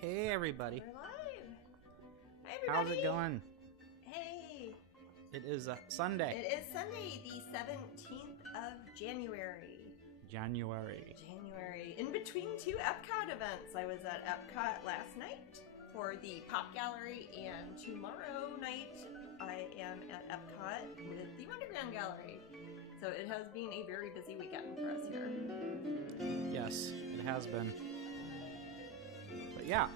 Hey everybody. We're live. Hi everybody. How's it going? Hey. It is Sunday. It is Sunday, the 17th of January. January. In between two Epcot events. I was at Epcot last night for the Pop Gallery, and tomorrow night I am at Epcot with the Wonderground Gallery. So it has been a very busy weekend for us here. Yes, it has been. But yeah,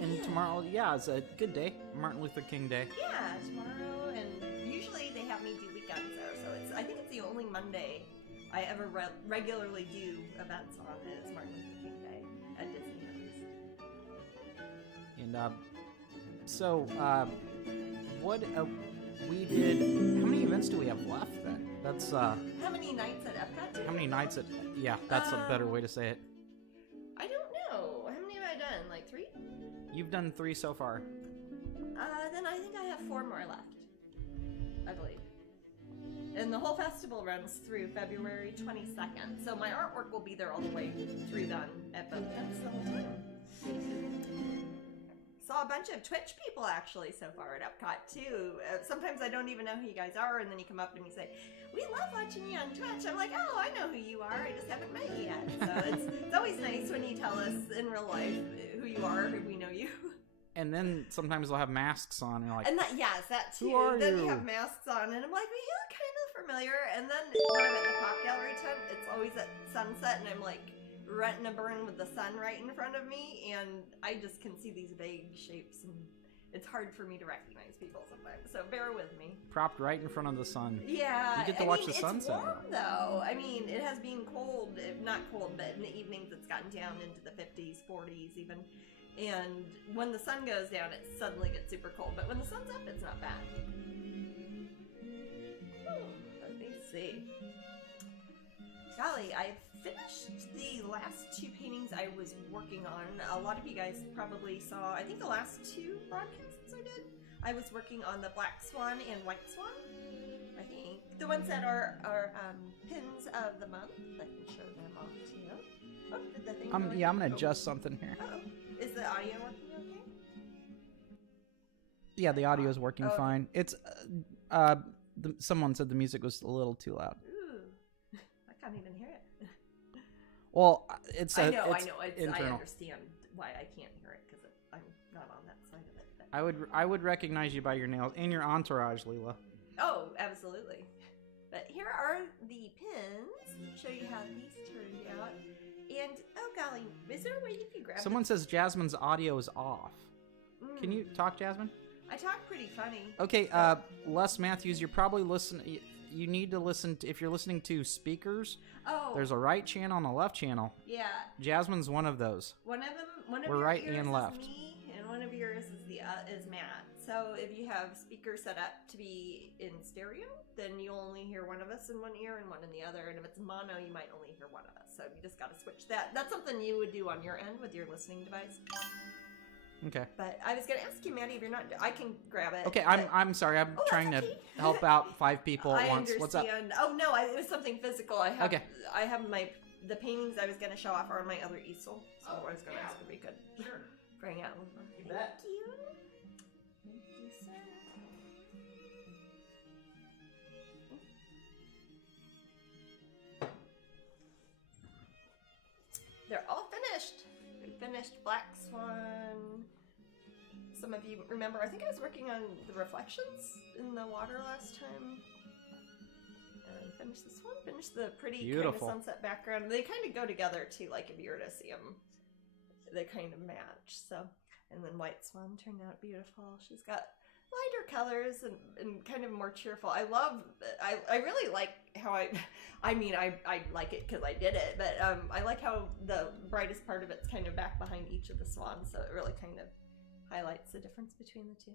and tomorrow, yeah, it's a good day. Martin Luther King Day. Yeah, tomorrow, and usually they have me do weekends there, so I think it's the only Monday I ever regularly do events on is Martin Luther King Day at Disneyland. And so what we did? How many events do we have left then? That's How many nights at Epcot? How many nights at? Yeah, that's a better way to say it. I don't know. How many have I done? Like 3? You've done 3 so far. Then I think I have 4 more left. I believe. And the whole festival runs through February 22nd, so my artwork will be there all the way through done at both events the whole time. Saw a bunch of Twitch people actually so far at Epcot too. Sometimes I don't even know who you guys are, and then you come up and you say, "We love watching you on Twitch." I'm like, "Oh, I know who you are. I just haven't met you yet." So it's always nice when you tell us in real life who you are, if we know you. And then sometimes they'll have masks on, and you're like, And that, yes, that too. Who are then you? you have masks on, and I'm like, "We look kind of familiar." And then when I'm at the Pop Gallery tent, it's always at sunset, and I'm like renting a burn with the sun right in front of me, and I just can see these vague shapes, and it's hard for me to recognize people sometimes. So bear with me. propped right in front of the sun. Yeah, You get to watch the sunset. It's warm though. I mean, it has been cold, not cold, but in the evenings it's gotten down into the 50s, 40s even. And when the sun goes down, it suddenly gets super cold. But when the sun's up, it's not bad. Let me see. Golly, I've finished the last 2 paintings I was working on. A lot of you guys probably saw, I think the last 2 broadcasts I did, I was working on the Black Swan and White Swan. I think the ones that are pins of the month. I can show them off to you. Oh, did the thing go Yeah, I'm gonna in? adjust something here. Uh-oh. Is the audio working okay? Yeah, the audio is working Oh. fine. It's someone said the music was a little too loud. Ooh, I can't even hear it. Well, it's I know. I internal. understand why I can't hear it because I'm not on that side of it. But... I would recognize you by your nails and your entourage, Leela. Oh, absolutely. But here are the pins. Show you how these turned out. And oh golly, is there a way you can grab? Someone says Jasmine's audio is off. Can you talk, Jasmine? I talk pretty funny. Okay, Les Matthews, you're probably listening. You need to listen to, if you're listening to speakers. Oh, There's a right channel and a left channel. yeah. Jasmine's one of those. One of them. One of We're your right ears and is left. me, and one of yours is is Matt. So if you have speakers set up to be in stereo, then you'll only hear one of us in one ear and one in the other. And if it's mono, you might only hear one of us. So you just got to switch that. That's something you would do on your end with your listening device. Okay. But I was going to ask you, Maddie, if you're not, I can grab it. Okay, but- I'm sorry. I'm Oh, trying that's to okay. help out 5 people at I once. What's up? understand. Oh no, it was something physical. I have. Okay. I have the paintings I was going to show off are on my other easel. So I was going to ask if we could bring out one. You Thank bet. you. Thank you, sir. They're all finished. We finished Black Swan. Some of you remember, I think I was working on the reflections in the water last time. And finished this one. Finished the pretty Beautiful. kind of sunset background. They kind of go together too, like if you were to see them. They kind of match. So, and then White Swan turned out beautiful. She's got lighter colors and kind of more cheerful. I really like how I like it because I did it, but I like how the brightest part of it's kind of back behind each of the swans, so it really kind of highlights the difference between the two.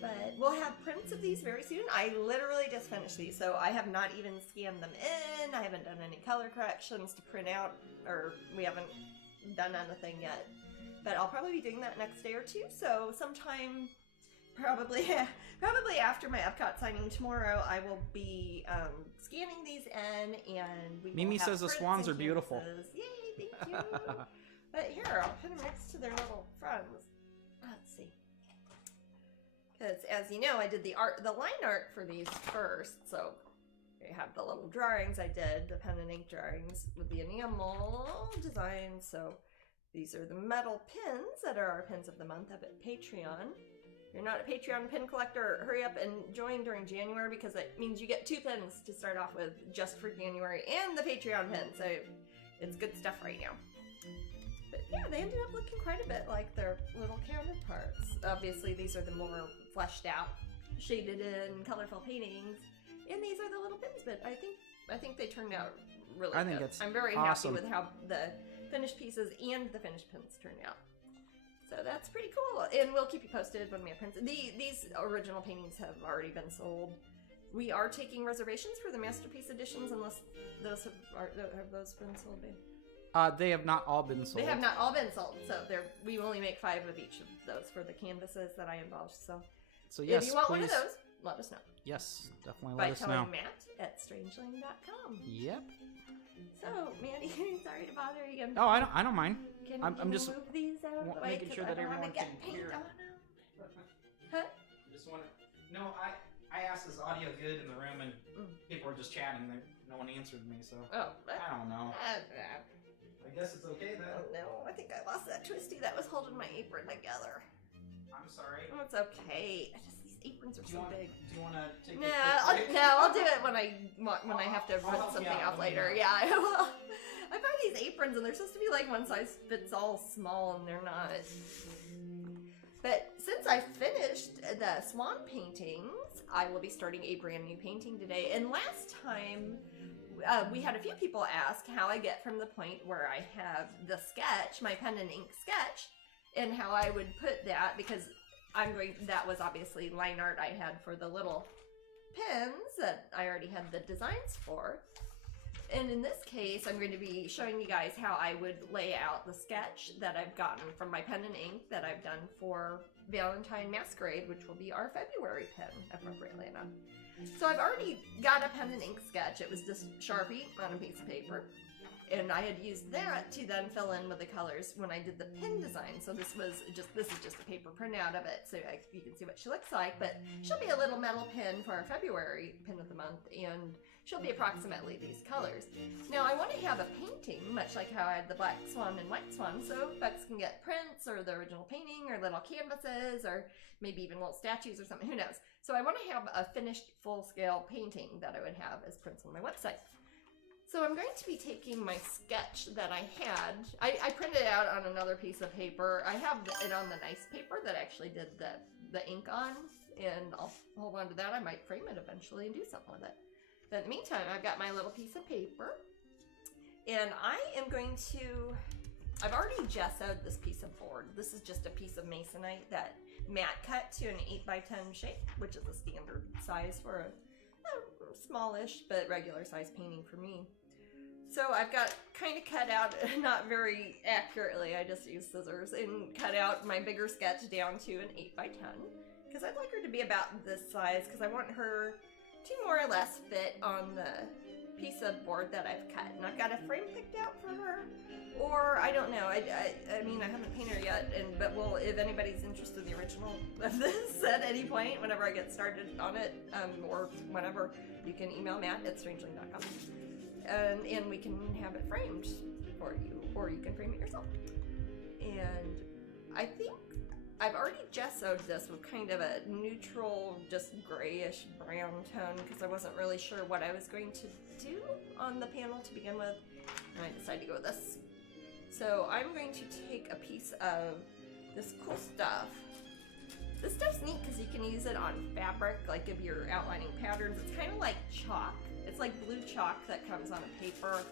But we'll have prints of these very soon. I literally just finished these, so I have not even scanned them in. I haven't done any color corrections to print out, or we haven't done anything yet. But I'll probably be doing that next day or two, so sometime probably after my Epcot signing tomorrow, I will be scanning these in, and we Mimi will have says the prints swans and are beautiful. canvases. Yay, thank you. But here, I'll put them next to their little friends. Let's see. Because as you know, I did the line art for these first, so I have the little drawings I did, the pen and ink drawings with the enamel design. So these are the metal pins that are our pins of the month up at Patreon. If you're not a Patreon pin collector, hurry up and join during January because it means you get 2 pins to start off with just for January and the Patreon pin. So it's good stuff right now. But yeah, they ended up looking quite a bit like their little counterparts. Obviously, these are the more fleshed out, shaded in, colorful paintings. And these are the little pins, but I think they turned out really good. I'm very awesome. happy with how the finished pieces and the finished pins turned out. So that's pretty cool. And we'll keep you posted when we have prints. These original paintings have already been sold. We are taking reservations for the Masterpiece editions unless those have those been sold, babe? They have not all been sold. They have not all been sold. So we only make 5 of each of those for the canvases that I embellished. So yes, if you want please. one of those, let us know. Yes, definitely let us know. By telling Matt at Strangeling.com. Yep. So, Mandy, sorry to bother you again. Oh, I don't mind. Can just you move these out of the way? making sure that everyone can hear. Huh? Just want to. No, I asked is audio good in the room, and people were just chatting. No one answered me, so I don't know. I guess it's okay then. Oh no, I think I lost that twisty that was holding my apron together. I'm sorry. Oh, it's okay. These aprons are so big. Do you want to take I'll do it when I have to run something off later. Yeah, I will. I buy these aprons and they're supposed to be like one size fits all small, and they're not. But since I finished the swan paintings, I will be starting a brand new painting today. And last time, we had a few people ask how I get from the point where I have the sketch, my pen and ink sketch, and how I would put that, because that was obviously line art I had for the little pins that I already had the designs for. And in this case, I'm going to be showing you guys how I would lay out the sketch that I've gotten from my pen and ink that I've done for Valentine Masquerade, which will be our February pin, appropriately enough. So I've already got a pen and ink sketch. It was just Sharpie on a piece of paper. And I had used that to then fill in with the colors when I did the pin design. So this is just a paper printout of it, so you can see what she looks like. But she'll be a little metal pin for our February pin of the month, and she'll be approximately these colors. Now I want to have a painting, much like how I had the black swan and white swan, so folks can get prints or the original painting or little canvases or maybe even little statues or something, who knows. So I want to have a finished full-scale painting that I would have as prints on my website. So I'm going to be taking my sketch that I had. I printed it out on another piece of paper. I have it on the nice paper that I actually did the ink on, and I'll hold on to that. I might frame it eventually and do something with it. But in the meantime, I've got my little piece of paper, and I've already gessoed this piece of board. This is just a piece of masonite that Matt cut to an 8x10 shape, which is a standard size for a smallish but regular size painting for me. So I've got kind of cut out, not very accurately, I just used scissors, and cut out my bigger sketch down to an 8x10, because I'd like her to be about this size, because I want her to more or less fit on the piece of board that I've cut. And I've got a frame picked out for her, or I don't know. I mean, I haven't painted her yet, but if anybody's interested in the original of this at any point, whenever I get started on it, or whenever, you can email Matt at Strangeling.com, and we can have it framed for you, or you can frame it yourself. And I think I've already gessoed this with kind of a neutral, just grayish brown tone, because I wasn't really sure what I was going to do on the panel to begin with, and I decided to go with this. So I'm going to take a piece of this cool stuff. This stuff's neat because you can use it on fabric, like if you're outlining patterns. It's kind of like chalk. It's like blue chalk that comes on a paper.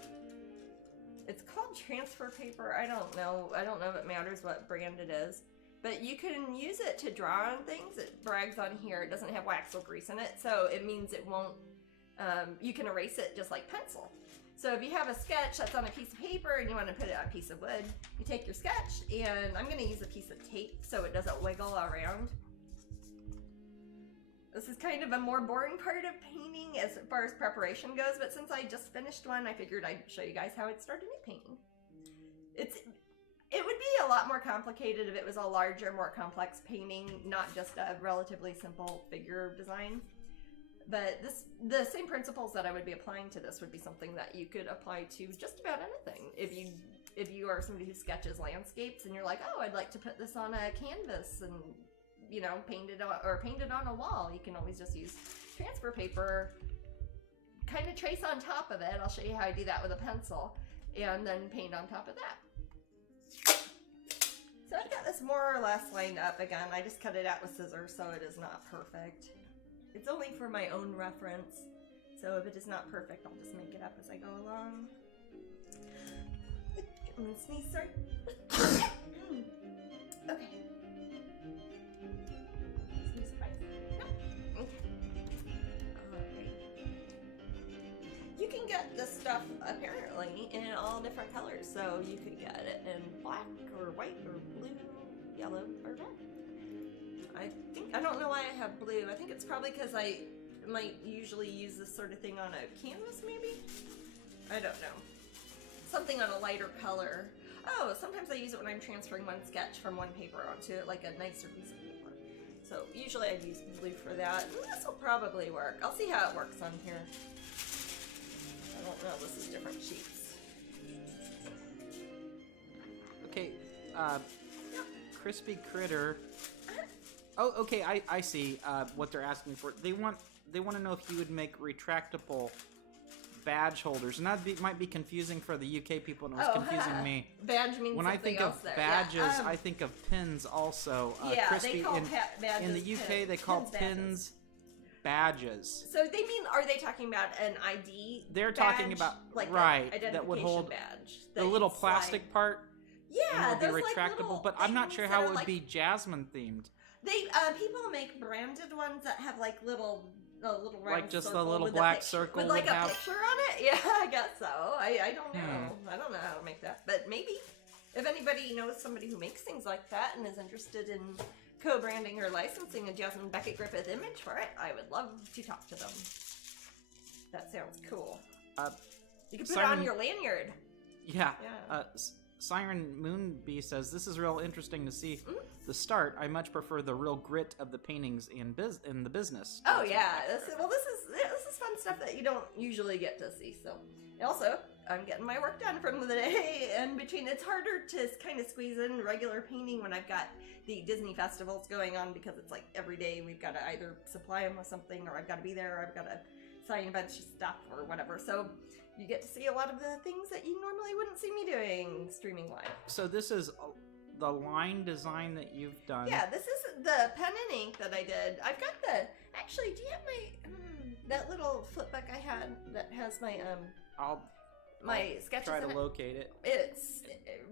It's called transfer paper. I don't know if it matters what brand it is. But you can use it to draw on things. It brags on here. It doesn't have wax or grease in it, so it means it won't, you can erase it just like pencil. So if you have a sketch that's on a piece of paper and you want to put it on a piece of wood, you take your sketch, and I'm going to use a piece of tape so it doesn't wiggle around. This is kind of a more boring part of painting as far as preparation goes, but since I just finished one, I figured I'd show you guys how I'd start a new painting. If lot more complicated if it was a larger, more complex painting, not just a relatively simple figure design. But the same principles that I would be applying to this would be something that you could apply to just about anything. If you are somebody who sketches landscapes and you're like, oh, I'd like to put this on a canvas and, you know, paint it on a wall, you can always just use transfer paper, kind of trace on top of it. I'll show you how I do that with a pencil, and then paint on top of that. So I've got this more or less lined up. Again, I just cut it out with scissors, so it is not perfect. It's only for my own reference, so if it is not perfect, I'll just make it up as I go along. I'm gonna sneeze, sorry. Okay. Sneeze twice. No. Okay. Alright. You can get this stuff apparently in all different colors, so you could get it in black or white or blue, yellow, or red. I don't know why I have blue. I think it's probably because I might usually use this sort of thing on a canvas, maybe? I don't know. Something on a lighter color. Oh, sometimes I use it when I'm transferring one sketch from one paper onto like a nicer piece of paper. So usually I use blue for that. And this will probably work. I'll see how it works on here. I don't know. This is different sheets. Okay, Crispy Critter. Oh, okay, I see what they're asking for. They want to know if you would make retractable badge holders, and that might be confusing for the UK people, and it was confusing me. Badge means when I think of badges, yeah. I think of pins also. Yeah, Crispy, they call badges in the UK they call pins badges. So they mean, are they talking about an ID? They're badge? talking about like right an that would hold badge the little plastic part. Yeah, and it would be retractable, but I'm not sure how it would be Jasmine themed. They people make branded ones that have like little round like just a little black circle with like a picture on it. Yeah, I guess so. I don't know. I don't know how to make that, but maybe if anybody knows somebody who makes things like that and is interested in co-branding or licensing a Jasmine Becket Griffith image for it, I would love to talk to them. That sounds cool. You can put it on your lanyard. Yeah. Siren Moonbee says, this is real interesting to see the start. I much prefer the real grit of the paintings in the business. Oh yeah, this is fun stuff that you don't usually get to see. So, also, I'm getting my work done from the day in between. It's harder to kind of squeeze in regular painting when I've got the Disney festivals going on, because it's like every day we've got to either supply them with something, or I've got to be there, or I've got to sign a bunch of stuff or whatever. So you get to see a lot of the things that you normally wouldn't see me doing streaming live. So this is the line design that you've done. Yeah, this is the pen and ink that I did. I've got actually, do you have my, that little flip book I had that has my, I'll sketches try to in it? locate it.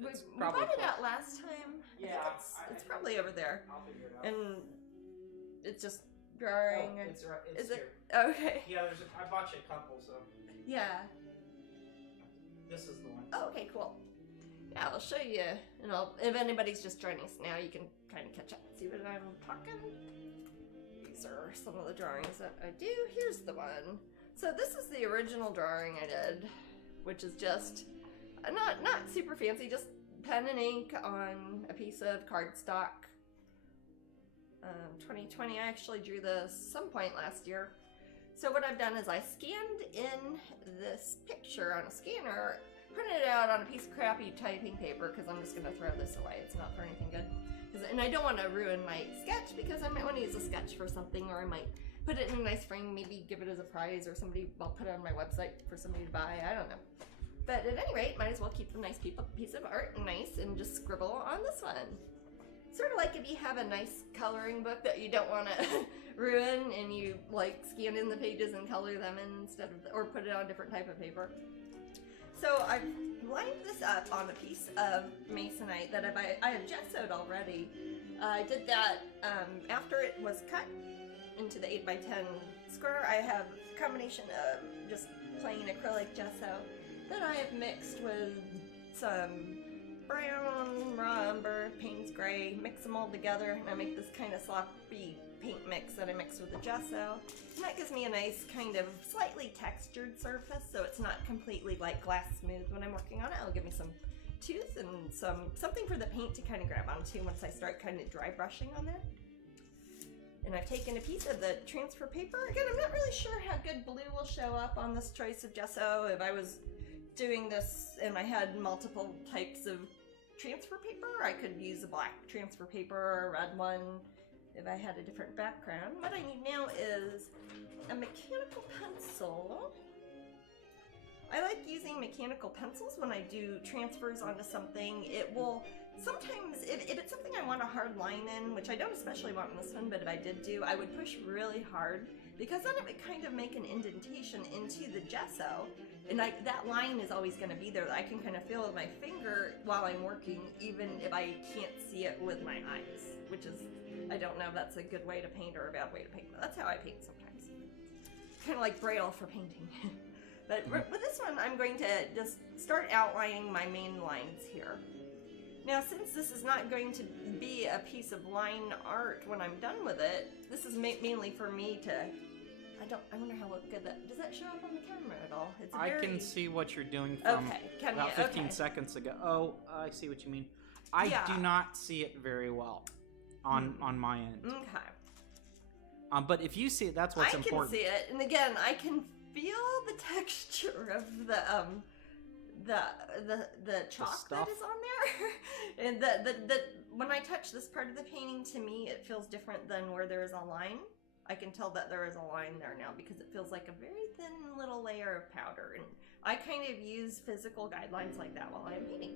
We bought it out last time. Yeah. It's probably over there. I'll figure it out. And it's just drawing. Oh, it's right. Is here. it? Okay. Yeah, I bought you a couple, so. Yeah. This is the one. Oh, okay, cool. Yeah, I'll show you, and if anybody's just joining us now, you can kind of catch up and see what I'm talking. These are some of the drawings that I do. Here's the one. So this is the original drawing I did, which is just not super fancy, just pen and ink on a piece of cardstock. 2020, I actually drew this some point last year. So what I've done is I scanned in this picture on a scanner, printed it out on a piece of crappy typing paper, because I'm just going to throw this away. It's not for anything good. And I don't want to ruin my sketch, because I might want to use a sketch for something, or I might put it in a nice frame, maybe give it as a prize, or I'll put it on my website for somebody to buy. I don't know. But at any rate, might as well keep the nice piece of art nice and just scribble on this one. Sort of like if you have a nice coloring book that you don't want to ruin, and you like scan in the pages and color them in instead of, or put it on a different type of paper. So I've lined this up on a piece of masonite that I have gessoed already. I did that after it was cut into the 8x10 square. I have a combination of just plain acrylic gesso that I have mixed with some brown, raw umber, Payne's gray, mix them all together, and I make this kind of sloppy paint mix that I mix with the gesso. And that gives me a nice kind of slightly textured surface, so it's not completely like glass smooth when I'm working on it. It'll give me some tooth and something for the paint to kind of grab onto once I start kind of dry brushing on there. And I've taken a piece of the transfer paper. Again, I'm not really sure how good blue will show up on this choice of gesso. If I was doing this and I had multiple types of transfer paper, I could use a black transfer paper or a red one if I had a different background. What I need now is a mechanical pencil. I like using mechanical pencils when I do transfers onto something. It will sometimes, if it's something I want a hard line in, which I don't especially want in this one, but if I did do, I would push really hard because then it would kind of make an indentation into the gesso. And that line is always going to be there. I can kind of feel with my finger while I'm working, even if I can't see it with my eyes, which is, I don't know if that's a good way to paint or a bad way to paint, but that's how I paint sometimes. Kind of like Braille for painting. But with this one, I'm going to just start outlining my main lines here. Now, since this is not going to be a piece of line art when I'm done with it, this is mainly for me to, I wonder how good does that show up on the camera at all? It's I can see what you're doing from about 15 seconds ago. Oh, I see what you mean. I do not see it very well on my end. Okay. But if you see it, that's what's important. I can see it, and again, I can feel the texture of the chalk that is on there. And the when I touch this part of the painting, to me it feels different than where there is a line. I can tell that there is a line there now because it feels like a very thin little layer of powder, and I kind of use physical guidelines like that while I'm painting.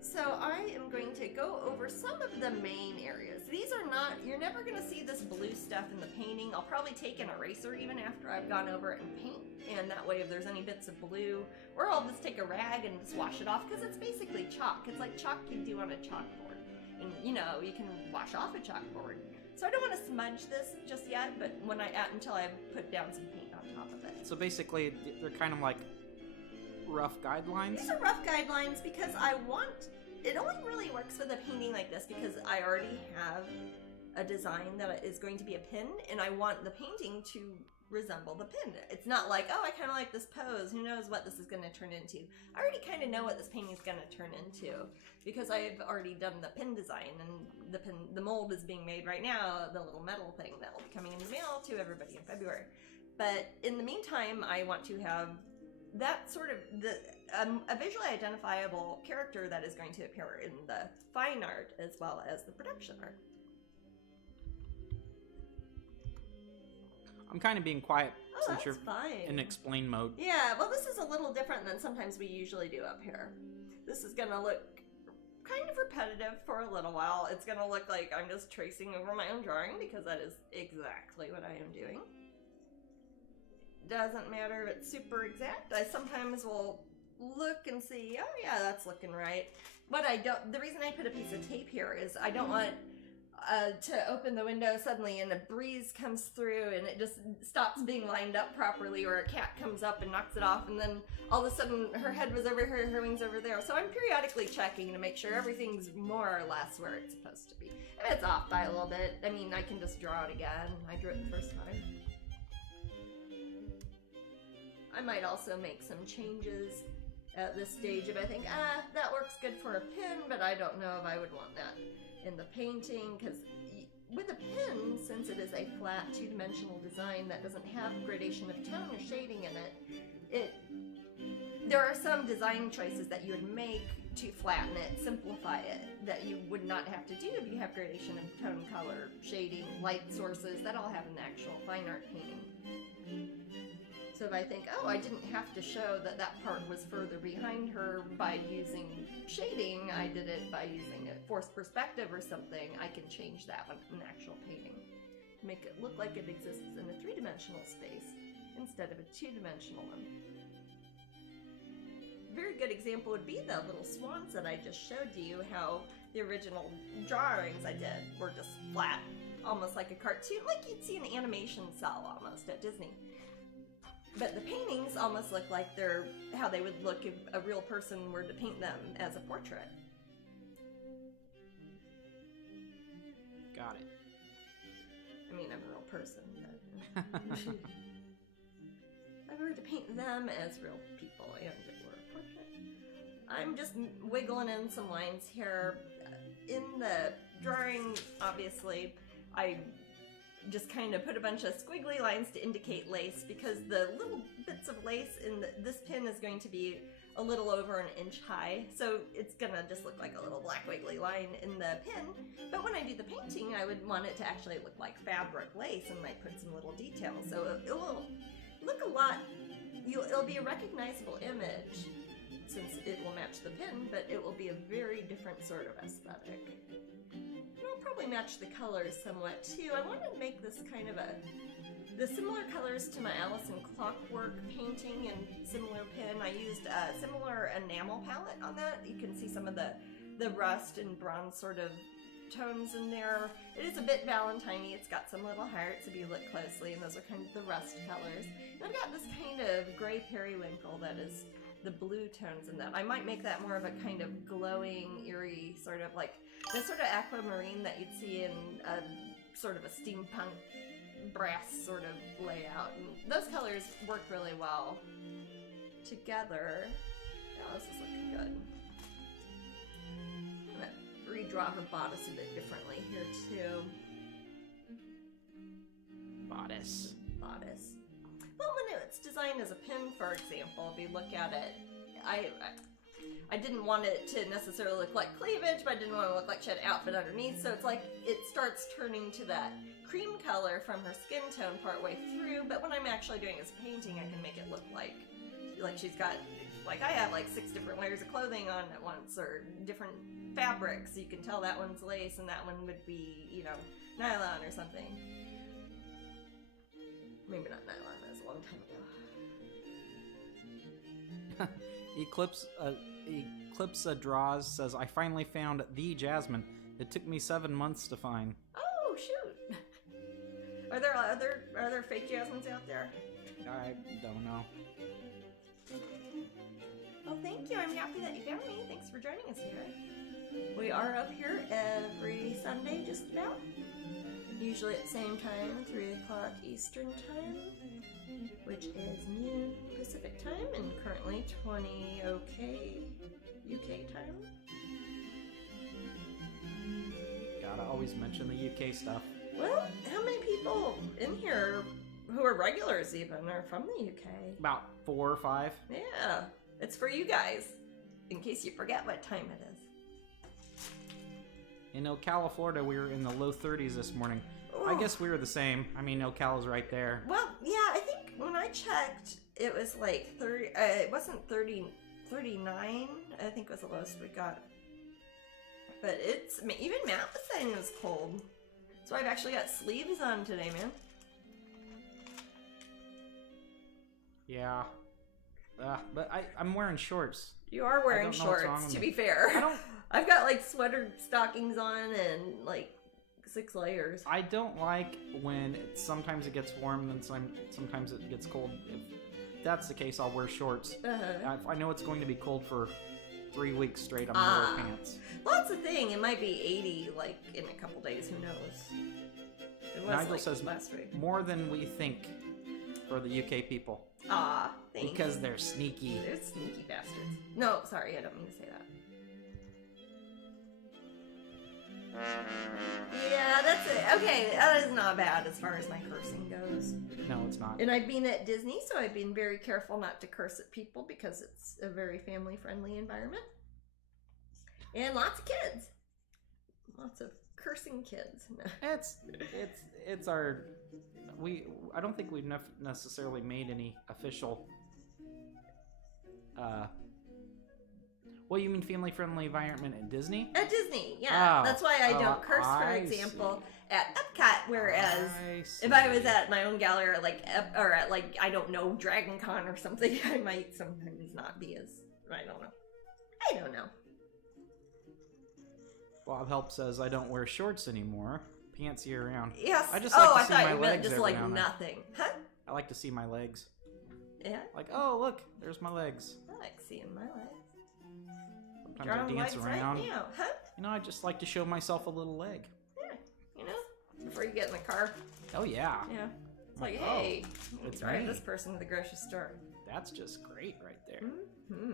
So I am going to go over some of the main areas. These are not, you're never going to see this blue stuff in the painting. I'll probably take an eraser even after I've gone over it and paint, and that way if there's any bits of blue, or I'll just take a rag and just wash it off because it's basically chalk. It's like chalk you do on a chalkboard. And you know, you can wash off a chalkboard. So I don't want to smudge this just yet, but until I put down some paint on top of it. So basically, they're kind of like rough guidelines? These are rough guidelines because it only really works with a painting like this because I already have a design that is going to be a pin, and I want the painting to resemble the pin. It's not like, oh, I kind of like this pose, who knows what this is going to turn into. I already kind of know what this painting is going to turn into because I've already done the pin design, and the mold is being made right now, the little metal thing that will be coming in the mail to everybody in February. But in the meantime, I want to have that sort of a visually identifiable character that is going to appear in the fine art as well as the production art. I'm kind of being quiet since you're fine. in explain mode. Yeah, well, this is a little different than sometimes we usually do up here. This is going to look kind of repetitive for a little while. It's going to look like I'm just tracing over my own drawing because that is exactly what I am doing. Doesn't matter if it's super exact. I sometimes will look and see, oh yeah, that's looking right. But the reason I put a piece of tape here is I don't want to open the window suddenly and a breeze comes through and it just stops being lined up properly, or a cat comes up and knocks it off, and then all of a sudden her head was over here, her wings over there. So I'm periodically checking to make sure everything's more or less where it's supposed to be. If it's off by a little bit, I mean, I can just draw it again. I drew it the first time. I might also make some changes at this stage if I think, that works good for a pin, but I don't know if I would want that in the painting, because with a pin, since it is a flat two-dimensional design that doesn't have gradation of tone or shading in it, there are some design choices that you would make to flatten it, simplify it, that you would not have to do if you have gradation of tone, color, shading, light sources that all have an actual fine art painting. So if I think, oh, I didn't have to show that that part was further behind her by using shading, I did it by using a forced perspective or something, I can change that one in actual painting. Make it look like it exists in a three-dimensional space instead of a two-dimensional one. A very good example would be the little swans that I just showed you, how the original drawings I did were just flat, almost like a cartoon, like you'd see an animation cell almost at Disney. But the paintings almost look like they're how they would look if a real person were to paint them as a portrait. Got it. I mean, I'm a real person, but if I were to paint them as real people and it were a portrait. I'm just wiggling in some lines here. In the drawing, obviously, I just kind of put a bunch of squiggly lines to indicate lace, because the little bits of lace in this pin is going to be a little over 1 inch high, so it's gonna just look like a little black wiggly line in the pin. But when I do the painting, I would want it to actually look like fabric lace, and I put some little details, so it will look a lot, it'll be a recognizable image since it will match the pin, but it will be a very different sort of aesthetic. And I'll probably match the colors somewhat too. I wanted to make this kind of the similar colors to my Allison Clockwork painting and similar pin. I used a similar enamel palette on that. You can see some of the rust and bronze sort of tones in there. It is a bit Valentine-y. It's got some little hearts if you look closely, and those are kind of the rust colors. And I've got this kind of gray periwinkle that is the blue tones in that. I might make that more of a kind of glowing, eerie, sort of like the sort of aquamarine that you'd see in a sort of a steampunk brass sort of layout. And those colors work really well together. Oh, this is looking good. I'm gonna redraw her bodice a bit differently here too. Bodice. Bodice. Well, when it's designed as a pin, for example, if you look at it, I didn't want it to necessarily look like cleavage, but I didn't want it to look like she had an outfit underneath, so it's like it starts turning to that cream color from her skin tone partway through, but when I'm actually doing this painting, I can make it look like she's got, like I have like 6 different layers of clothing on at once, or different fabrics, so you can tell that one's lace and that one would be, you know, nylon or something. Maybe not nylon, that was a long time ago. Eclipse Draws says, I finally found the Jasmine. It took me 7 months to find. Oh, shoot! Are there fake Jasmines out there? I don't know. Well, thank you. I'm happy that you found me. Thanks for joining us here. We are up here every Sunday, just about. Usually at the same time, 3 o'clock Eastern Time, which is noon Pacific Time, and currently 20 OK UK time. Gotta always mention the UK stuff. Well, how many people in here who are regulars even are from the UK? About 4 or 5. Yeah, it's for you guys, in case you forget what time it is. In Ocala, Florida, we were in the low 30s this morning. Ooh. I guess we were the same. I mean, Ocala's right there. Well, yeah, I think when I checked, it was like 30, it wasn't 30, 39, I think was the lowest we got. But it's, even Matt was saying it was cold. So I've actually got sleeves on today, man. Yeah. But I'm wearing shorts. You are wearing shorts, to be fair. I've got like sweater stockings on and like 6 layers. I don't like when sometimes it gets warm and sometimes it gets cold. If that's the case, I'll wear shorts. If I know it's going to be cold for 3 weeks straight, I'm gonna wear pants. Well, that's the thing. It might be 80 like in a couple days. Who knows? It was Nigel like says last week. More than we think for the UK people. Thanks. Because they're sneaky. They're sneaky bastards. No, sorry, I don't mean to say that. Yeah, that's it. Okay, that is not bad as far as my cursing goes. No, it's not. And I've been at Disney, so I've been very careful not to curse at people because it's a very family-friendly environment. And lots of kids. Lots of cursing kids. It's our... I don't think we've necessarily made any official... Well, you mean family-friendly environment at Disney? At Disney, yeah. That's why I don't curse, for example, at Epcot. Whereas if I was at my own gallery, or at I don't know, Dragon Con or something, I might sometimes not be as. I don't know. Bob Help says I don't wear shorts anymore. Pants year round. Yes. I just like to see I my thought you meant legs just every like now and then. nothing. Huh? I like to see my legs. Yeah. Like, oh look, there's my legs. I like seeing my legs. Sometimes I dance around. Right now, huh? You know, I just like to show myself a little leg. Yeah, you know, before you get in the car. Oh yeah. Yeah. It's like, Oh, hey, it's drive me. this person to the grocery store. That's just great right there. Mm-hmm.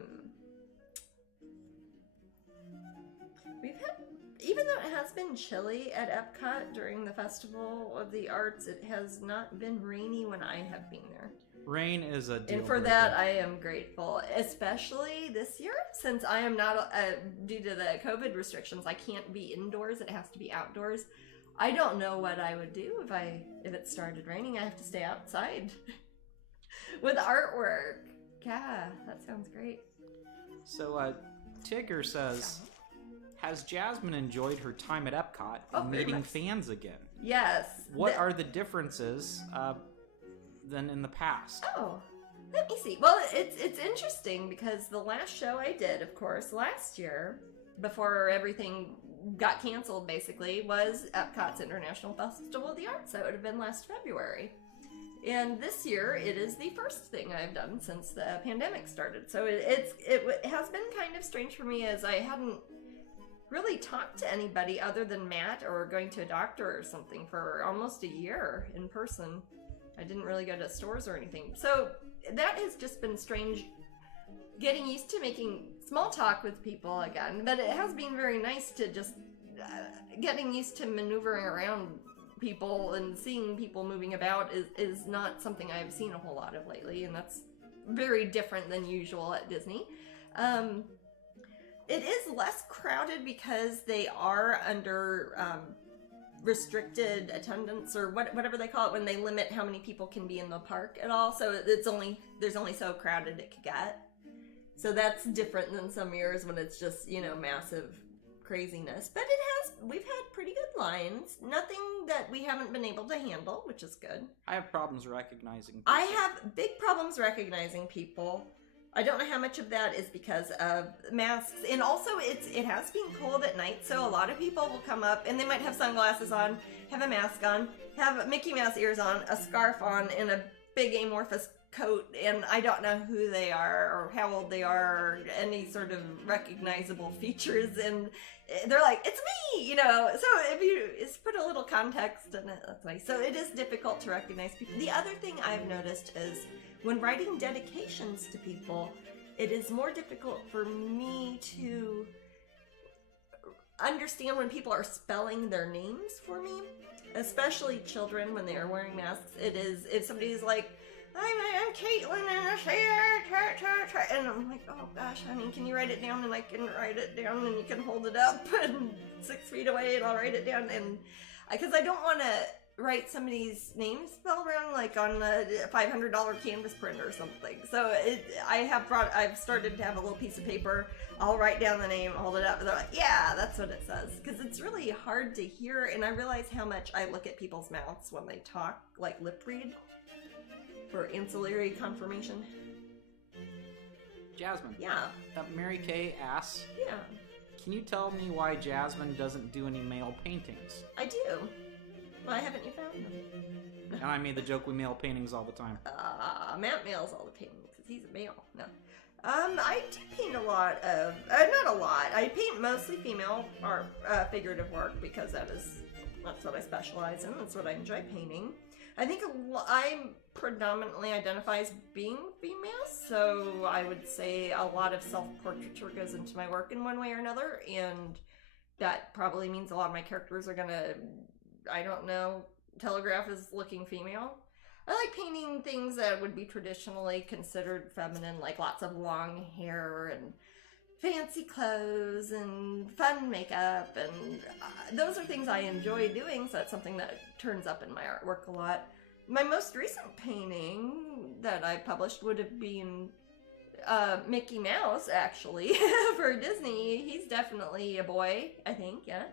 even though it has been chilly at Epcot during the Festival of the Arts, it has not been rainy when I have been there. Rain is a deal And for breaker. that, I am grateful, especially this year, since I am not, due to the COVID restrictions, I can't be indoors, it has to be outdoors. I don't know what I would do if it started raining. I have to stay outside with artwork. Yeah, that sounds great. So, Tigger says, has Jasmine enjoyed her time at Epcot very meeting much. fans again? Yes. What are the differences than in the past? Oh, let me see. Well, it's interesting because the last show I did, of course, last year, before everything got canceled, basically, was Epcot's International Festival of the Arts. That would have been last February. And this year, it is the first thing I've done since the pandemic started. So it has been kind of strange for me, as I hadn't really talked to anybody other than Matt or going to a doctor or something for almost a year in person. I didn't really go to stores or anything. So that has just been strange, getting used to making small talk with people again. But it has been very nice to just getting used to maneuvering around people and seeing people moving about is not something I've seen a whole lot of lately. And that's very different than usual at Disney. It is less crowded because they are under restricted attendance, or whatever they call it, when they limit how many people can be in the park at all. So there's only so crowded it could get. So that's different than some years when it's just, massive craziness. But we've had pretty good lines. Nothing that we haven't been able to handle, which is good. I have problems recognizing people. I have big problems recognizing people. I don't know how much of that is because of masks, and also it has been cold at night, so a lot of people will come up and they might have sunglasses on, have a mask on, have Mickey Mouse ears on, a scarf on, and a big amorphous coat, and I don't know who they are or how old they are or any sort of recognizable features, and they're like, it's me, so if you put a little context in it, that's nice. So it is difficult to recognize people. The other thing I've noticed is when writing dedications to people, it is more difficult for me to understand when people are spelling their names for me, especially children when they are wearing masks. It is, if somebody's like, I'm Caitlin, and I'm like, oh gosh, honey, can you write it down? And I can write it down, and you can hold it up, and 6 feet away, and I'll write it down, and because I don't want to write somebody's name spelled wrong, like on a $500 canvas print or something. So I've started to have a little piece of paper. I'll write down the name, hold it up, and they're like, yeah, that's what it says. Because it's really hard to hear, and I realize how much I look at people's mouths when they talk, like lip read, for ancillary confirmation. Jasmine. Yeah. Mary Kay asks, Yeah. can you tell me why Jasmine doesn't do any male paintings? I do. Why haven't you found them? And I made the joke, we mail paintings all the time. Matt mails all the paintings because he's a male. No. I do paint a lot of, not a lot. I paint mostly female or figurative work because that's what I specialize in. That's what I enjoy painting. I think I predominantly identify as being female, so I would say a lot of self-portraiture goes into my work in one way or another, and that probably means a lot of my characters are gonna, I don't know, telegraph as looking female. I like painting things that would be traditionally considered feminine, like lots of long hair and fancy clothes and fun makeup, and those are things I enjoy doing, so that's something that turns up in my artwork a lot. My most recent painting that I published would have been Mickey Mouse, actually, for Disney. He's definitely a boy, I think, yeah?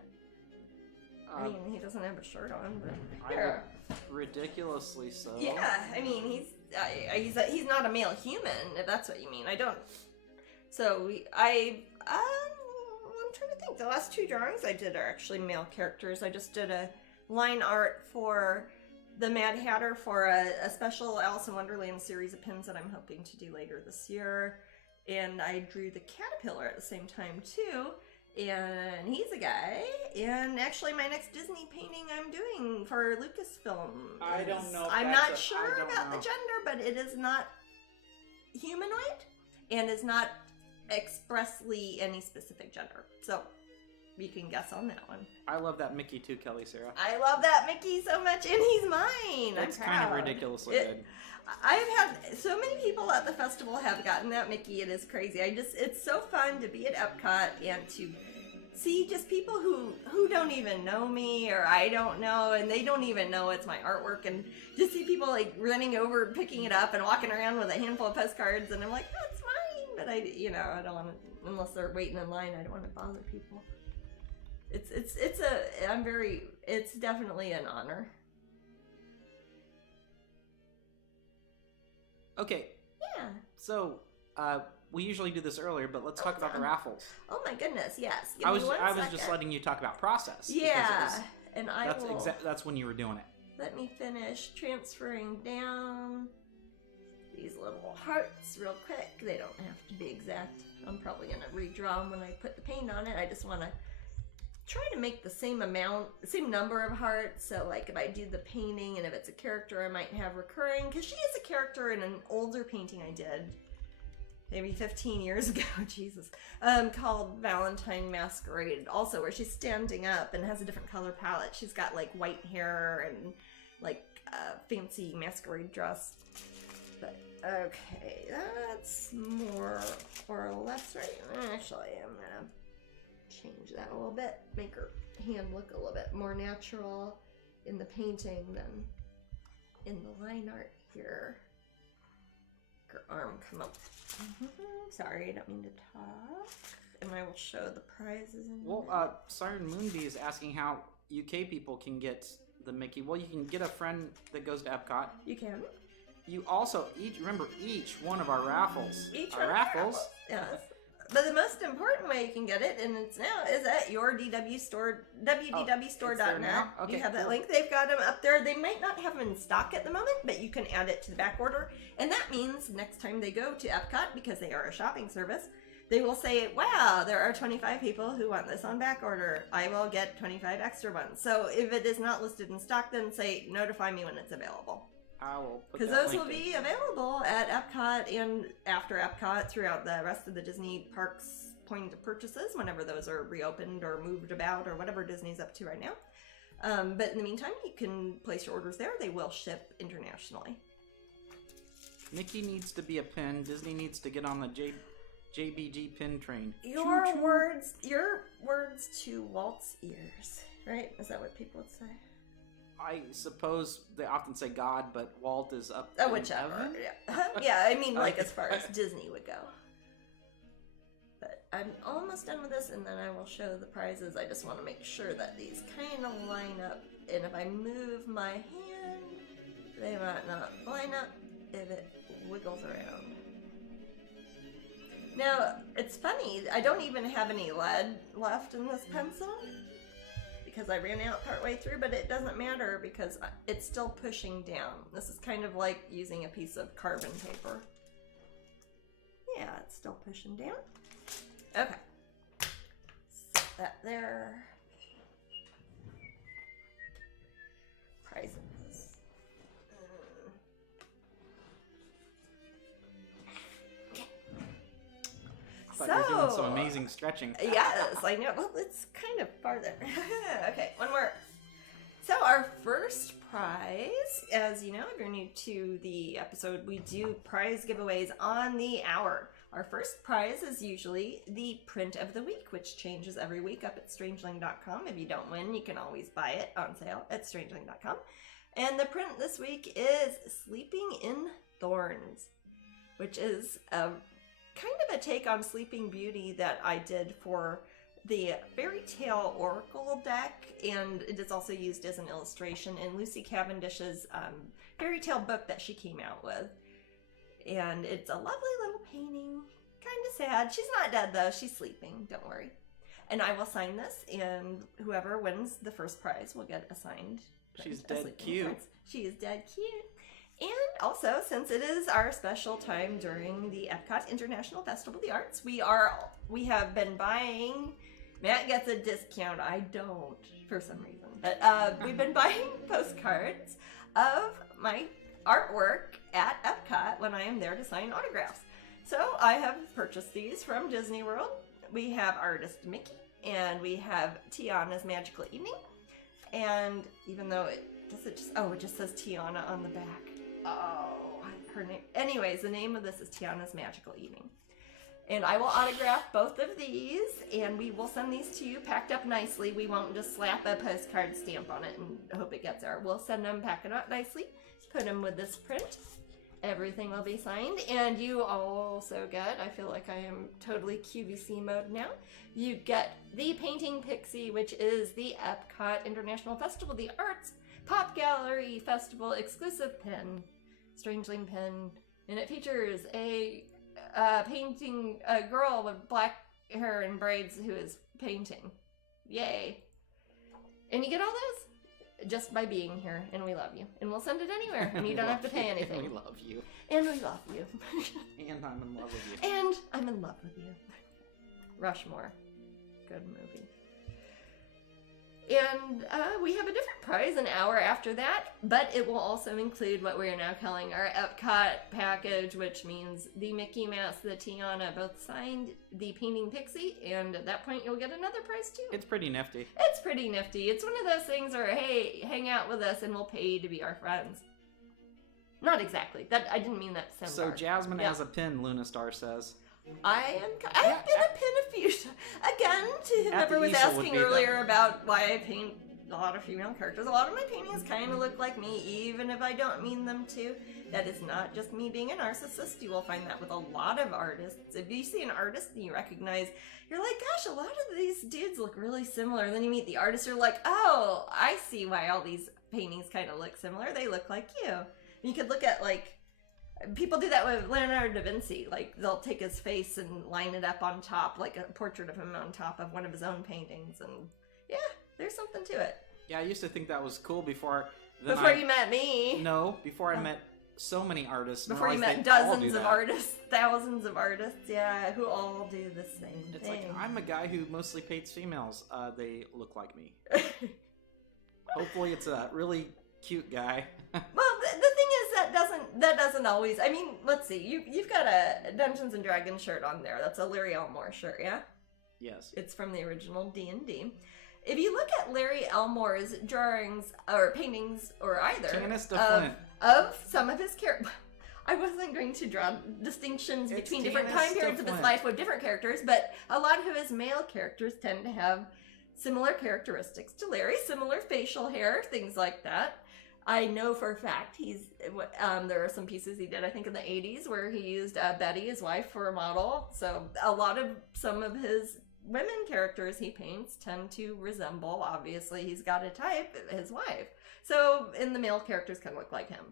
I mean, he doesn't have a shirt on, but here. Ridiculously so. Yeah, I mean, he's not a male human, if that's what you mean. I don't... So, I'm trying to think. The last 2 drawings I did are actually male characters. I just did a line art for the Mad Hatter for a special Alice in Wonderland series of pins that I'm hoping to do later this year. And I drew the caterpillar at the same time, too. And he's a guy. And actually, my next Disney painting I'm doing for Lucasfilm I don't know. I'm not sure about the gender, but it is not humanoid and is not expressly any specific gender. So you can guess on that one. I love that Mickey too, Kelly Sarah. I love that Mickey so much, and he's mine. It's kind of ridiculously good. I've had so many people at the festival have gotten that Mickey. It is crazy. It's so fun to be at Epcot and to see just people who don't even know me or I don't know, and they don't even know it's my artwork, and just see people like running over and picking it up and walking around with a handful of postcards, and I'm like, that's mine. But I don't want to, unless they're waiting in line, I don't want to bother people. It's definitely an honor. Okay. Yeah. So, we usually do this earlier, but let's talk about the raffles. Oh my goodness, yes. I was just letting you talk about process. Yeah, and that's when you were doing it. Let me finish transferring down these little hearts real quick. They don't have to be exact. I'm probably going to redraw them when I put the paint on it. I just want to try to make the same number of hearts. So like if I do the painting and if it's a character, I might have recurring, because she is a character in an older painting I did maybe 15 years ago, Jesus, called Valentine Masquerade, also, where she's standing up and has a different color palette. She's got like white hair and like a fancy masquerade dress. But okay, that's more or less right. Actually, I'm gonna change that a little bit, make her hand look a little bit more natural in the painting than in the line art here. Make her arm come up. Sorry, I don't mean to talk. And I will show the prizes in Siren Moonbee is asking how UK people can get the Mickey. Well, you can get a friend that goes to Epcot. You can. You also remember each one of our raffles. Yes. But the most important way you can get it, and it's now, is at your DW store, wdwstore.net. Okay, you have that link. They've got them up there. They might not have them in stock at the moment, but you can add it to the back order. And that means next time they go to Epcot, because they are a shopping service, they will say, wow, there are 25 people who want this on back order. I will get 25 extra ones. So if it is not listed in stock, then say, notify me when it's available. I will put because those will be available at Epcot and after Epcot throughout the rest of the Disney parks point of purchases whenever those are reopened or moved about or whatever Disney's up to right now. But in the meantime, you can place your orders there. They will ship internationally. Mickey needs to be a pin. Disney needs to get on the JBG pin train. Your words to Walt's ears, right? Is that what people would say? I suppose they often say God, but Walt is up. Oh, whichever. Yeah. Yeah, I mean, like, as far as Disney would go. But I'm almost done with this, and then I will show the prizes. I just want to make sure that these kind of line up. And if I move my hand, they might not line up if it wiggles around. Now, it's funny. I don't even have any lead left in this pencil, because I ran out partway through, but it doesn't matter because it's still pushing down. This is kind of like using a piece of carbon paper. Yeah, it's still pushing down. Okay. Set that there. Prizes. You're doing some amazing stretching. Yes, I know. Well, it's kind of farther. Okay, one more. So our first prize, as you know, if you're new to the episode, we do prize giveaways on the hour. Our first prize is usually the print of the week, which changes every week up at Strangeling.com. If you don't win, you can always buy it on sale at Strangeling.com. And the print this week is Sleeping in Thorns, which is kind of a take on Sleeping Beauty that I did for the Fairy Tale Oracle deck, and it is also used as an illustration in Lucy Cavendish's fairy tale book that she came out with. And it's a lovely little painting, kind of sad. She's not dead though, she's sleeping, don't worry. And I will sign this, and whoever wins the first prize will get assigned. She's dead cute. Prince. She is dead cute. And also, since it is our special time during the Epcot International Festival of the Arts, we have been buying. Matt gets a discount. I don't, for some reason. But we've been buying postcards of my artwork at Epcot when I am there to sign autographs. So I have purchased these from Disney World. We have artist Mickey, and we have Tiana's Magical Evening. And even though it just says Tiana on the back. Oh, her name. Anyways, the name of this is Tiana's Magical Evening. And I will autograph both of these, and we will send these to you packed up nicely. We won't just slap a postcard stamp on it and hope it gets there. We'll send them packed up nicely, put them with this print. Everything will be signed, and you also get, I feel like I am totally QVC mode now, you get the Painting Pixie, which is the Epcot International Festival of the Arts Pop Gallery Festival exclusive pin, Strangeling pin, and it features a painting, a girl with black hair and braids who is painting. Yay. And you get all those just by being here, and we love you. And we'll send it anywhere, and you don't have to pay anything. And we love you. And we love you. And I'm in love with you. And I'm in love with you. Rushmore. Good movie. And we have a different prize an hour after that, but it will also include what we are now calling our Epcot package, which means the Mickey Mouse, the Tiana, both signed, the Painting Pixie, and at that point you'll get another prize too. It's pretty nifty. It's pretty nifty. It's one of those things where, hey, hang out with us and we'll pay you to be our friends. Not exactly. That I didn't mean that to sound So dark. Jasmine has a pin, Luna Star says. I have been a pin a few times. Again, to whoever was asking earlier about why I paint a lot of female characters, a lot of my paintings kind of look like me, even if I don't mean them to. That is not just me being a narcissist. You will find that with a lot of artists. If you see an artist and you recognize, you're like, gosh, a lot of these dudes look really similar. And then you meet the artist, you're like, oh, I see why all these paintings kind of look similar. They look like you. You could look at, like, people do that with Leonardo da Vinci. Like, they'll take his face and line it up on top, like a portrait of him on top of one of his own paintings. And yeah, there's something to it. Yeah, I used to think that was cool before. You met me. No, before I met so many artists. Before you met dozens of artists, thousands of artists, yeah, who all do the same thing. It's like, I'm a guy who mostly paints females. They look like me. Hopefully it's a really cute guy. Well, the thing is that doesn't always. I mean, let's see. You've got a Dungeons and Dragons shirt on there. That's a Larry Elmore shirt, yeah. Yes. It's from the original D&D. If you look at Larry Elmore's drawings or paintings or either of some of his characters, I wasn't going to draw distinctions between different time periods of his life with different characters, but a lot of his male characters tend to have similar characteristics to Larry, similar facial hair, things like that. I know for a fact there are some pieces he did, I think in the 80s, where he used Betty, his wife, for a model. So some of his women characters he paints tend to resemble, obviously he's got a type, his wife. So, and the male characters can look like him.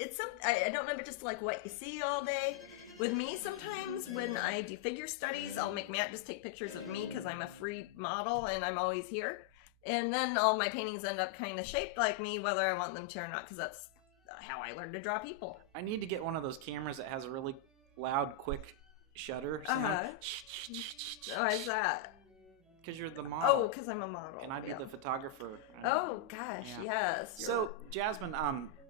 I don't know if it's just like what you see all day. With me, sometimes when I do figure studies, I'll make Matt just take pictures of me because I'm a free model and I'm always here. And then all my paintings end up kind of shaped like me, whether I want them to or not, because that's how I learned to draw people. I need to get one of those cameras that has a really loud, quick shutter sound. Why is that? Because you're the model. Oh, because I'm a model. And I'd be the photographer. Oh, gosh, yes. So, Jasmine,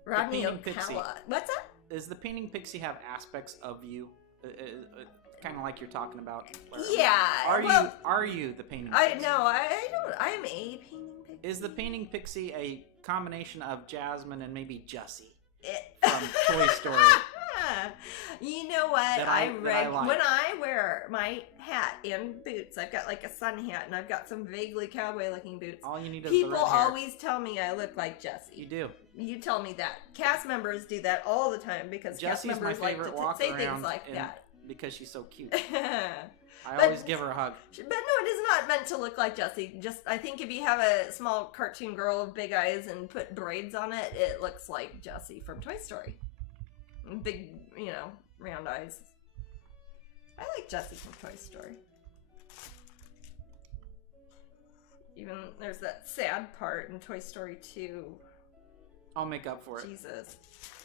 Rodney the Painting Pixie. What's that? Does the Painting Pixie have aspects of you? Kind of like you're talking about. Yeah. Are you the Painting Pixie? I don't. I'm a Painting Pixie. Is the Painting Pixie a combination of Jasmine and maybe Jussie from Toy Story? You know what? When I wear my hat and boots, I've got like a sun hat and I've got some vaguely cowboy-looking boots. All you need is people the red hair. always tell me I look like Jussie. You do. You tell me that. Cast members do that all the time because cast members like to say things like that. Because she's so cute. I always give her a hug. But no, it is not meant to look like Jussie. Just, I think if you have a small cartoon girl with big eyes and put braids on it, it looks like Jussie from Toy Story. Big, round eyes. I like Jussie from Toy Story. Even there's that sad part in Toy Story 2. I'll make up for it. Jesus.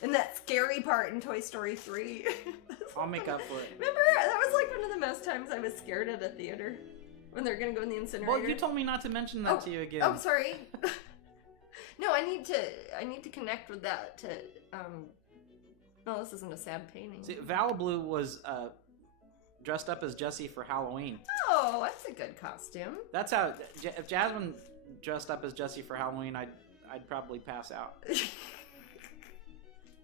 And that scary part in Toy Story 3. I'll make up for it. Remember, that was like one of the most times I was scared at a theater. When they're gonna go in the incinerator. Well, you told me not to mention that to you again. Oh, sorry. No, I need to connect with that to, no, this isn't a sad painting. See, Val Blue was dressed up as Jessie for Halloween. Oh, that's a good costume. That's how. If Jasmine dressed up as Jessie for Halloween, I'd probably pass out.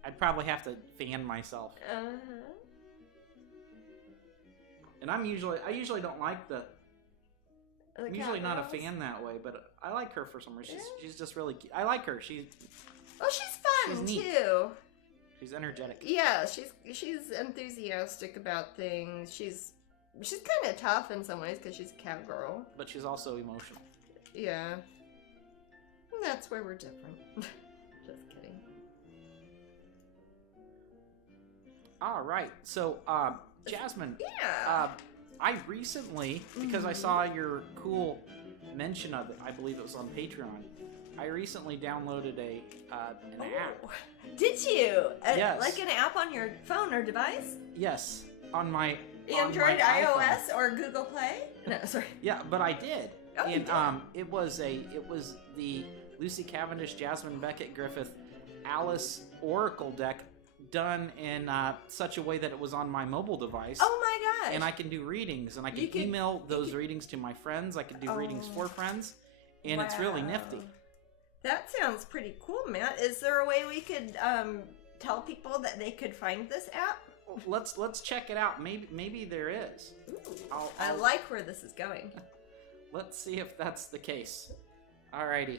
I'd probably have to fan myself. And I usually don't like I'm usually not a fan that way, but I like her for some reason. She's just really cute. I like her. She's fun too. She's energetic. Yeah, she's enthusiastic about things. She's kind of tough in some ways because she's a cowgirl. But she's also emotional. Yeah. And that's where we're different. Just kidding. All right. So, Jasmine. Yeah. I recently, because I saw your cool mention of it, I believe it was on Patreon. I recently downloaded an app. Did you? Yes. Like an app on your phone or device? Yes, on my Android, iPhone. iOS, or Google Play? No, sorry. Yeah, but I did. Oh, you and did? it was the Lucy Cavendish, Jasmine Becket Griffith, Alice Oracle deck done in such a way that it was on my mobile device. Oh my gosh. And I can do readings, and I can email those readings to my friends. I can do readings for friends, and it's really nifty. That sounds pretty cool, Matt. Is there a way we could tell people that they could find this app? Let's check it out. Maybe there is. Ooh, I like where this is going. Let's see if that's the case. Alrighty.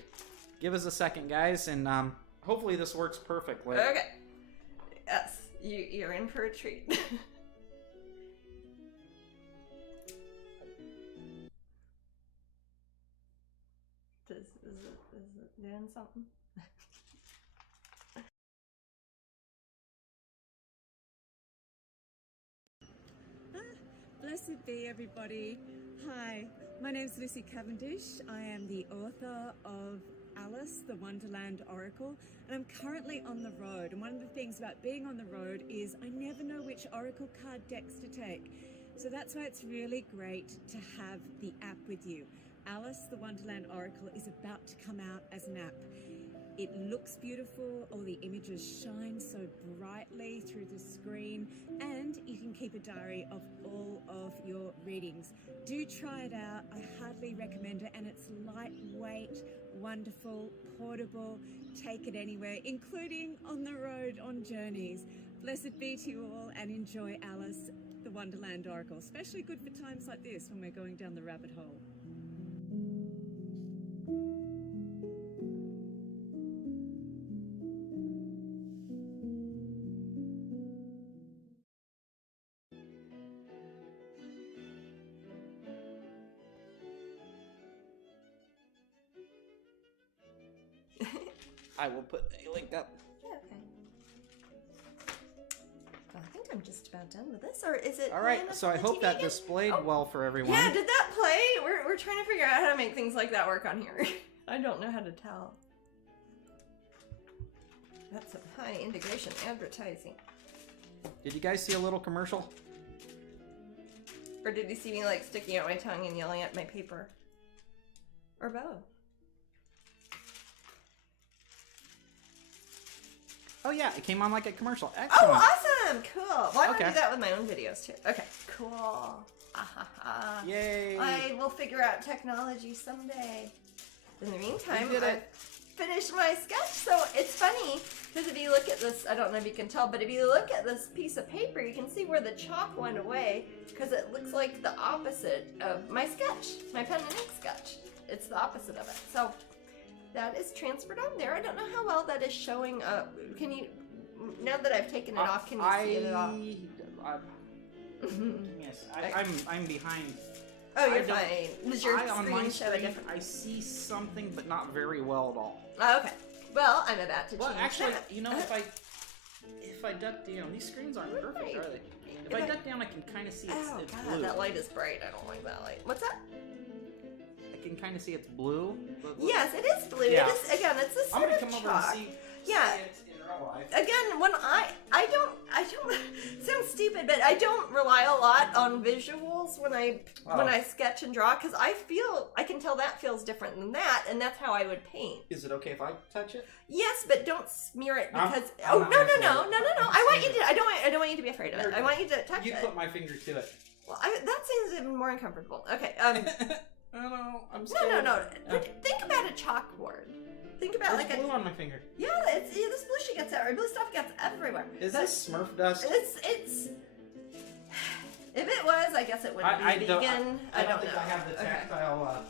Give us a second, guys, and hopefully this works perfectly. Okay. Yes, you're in for a treat. Is it doing something? Blessed be everybody. Hi, my name is Lucy Cavendish. I am the author of Alice, the Wonderland Oracle, and I'm currently on the road. And one of the things about being on the road is I never know which oracle card decks to take. So that's why it's really great to have the app with you. Alice, the Wonderland Oracle is about to come out as an app. It looks beautiful, all the images shine so brightly through the screen, and you can keep a diary of all of your readings. Do try it out, I hardly recommend it, and it's lightweight, wonderful, portable, take it anywhere, including on the road, on journeys. Blessed be to you all, and enjoy Alice, the Wonderland Oracle, especially good for times like this when we're going down the rabbit hole. I will put a link up. Yeah, okay. Well, I think I'm just about done with this, or is it? All right, so I hope that displayed well for everyone. Yeah, did that play? We're trying to figure out how to make things like that work on here. I don't know how to tell. That's some high integration advertising. Did you guys see a little commercial? Or did you see me like sticking out my tongue and yelling at my paper? Or both? Oh yeah, it came on like a commercial. Excellent. Oh, awesome! Cool. Well, I'm Okay. gonna do that with my own videos too. Okay, cool. Yay! I will figure out technology someday. In the meantime, You did I it. finished my sketch. So it's funny because if you look at this, I don't know if you can tell, but if you look at this piece of paper, you can see where the chalk went away because it looks like the opposite of my sketch, my pen and ink sketch. It's the opposite of it. So that is transferred on there. I don't know how well that is showing up. Can you, now that I've taken it off, can you see it off? Yes, I'm behind. Oh, you're fine. Does your on my screen show a different? I see something, but not very well at all. Oh, okay. Well, I'm about to change Well, actually, that. you know, if I duck down, these screens aren't perfect, are they? If I duck down, I can kind of see it's God, blue. that light is bright. I don't like that light. What's that? I can kind of see it's blue. Yes, it is blue. Yeah. It is, again, it's a I'm sort gonna of come over chalk. and see Yeah. it in real life. Again, when I don't sounds stupid, but I don't rely a lot on visuals when I sketch and draw because I can tell that feels different than that, and that's how I would paint. Is it okay if I touch it? Yes, but don't smear it because I'm not no. afraid. I want you to. I don't want you to be afraid of it. I want you to touch You it. put my finger to it. Well, that seems even more uncomfortable. Okay. I don't know. I'm scared. No. Okay. Think about a chalkboard. Think about There's like blue on my finger. Yeah, this blue shit gets everywhere. Blue stuff gets everywhere. Is this Smurf dust? It's. If it was, I guess it would be vegan. I don't know. think I have the tactile.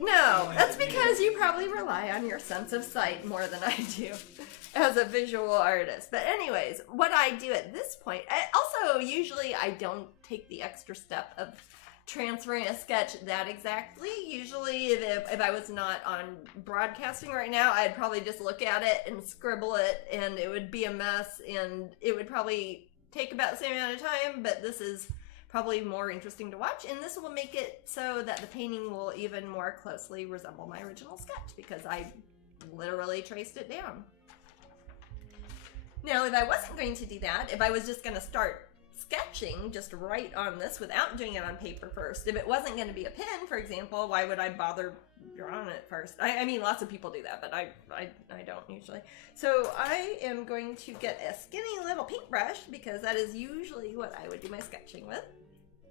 No, that's because you probably rely on your sense of sight more than I do as a visual artist. But anyways, what I do at this point, usually I don't take the extra step of transferring a sketch that exactly. Usually if I was not on broadcasting right now, I'd probably just look at it and scribble it, and it would be a mess, and it would probably take about the same amount of time, but this is probably more interesting to watch, and this will make it so that the painting will even more closely resemble my original sketch, because I literally traced it down. Now, if I wasn't going to do that, if I was just going to start sketching just right on this without doing it on paper first, if it wasn't going to be a pen, for example, why would I bother drawing it first? I mean, lots of people do that, but I don't usually. So I am going to get a skinny little paintbrush, because that is usually what I would do my sketching with.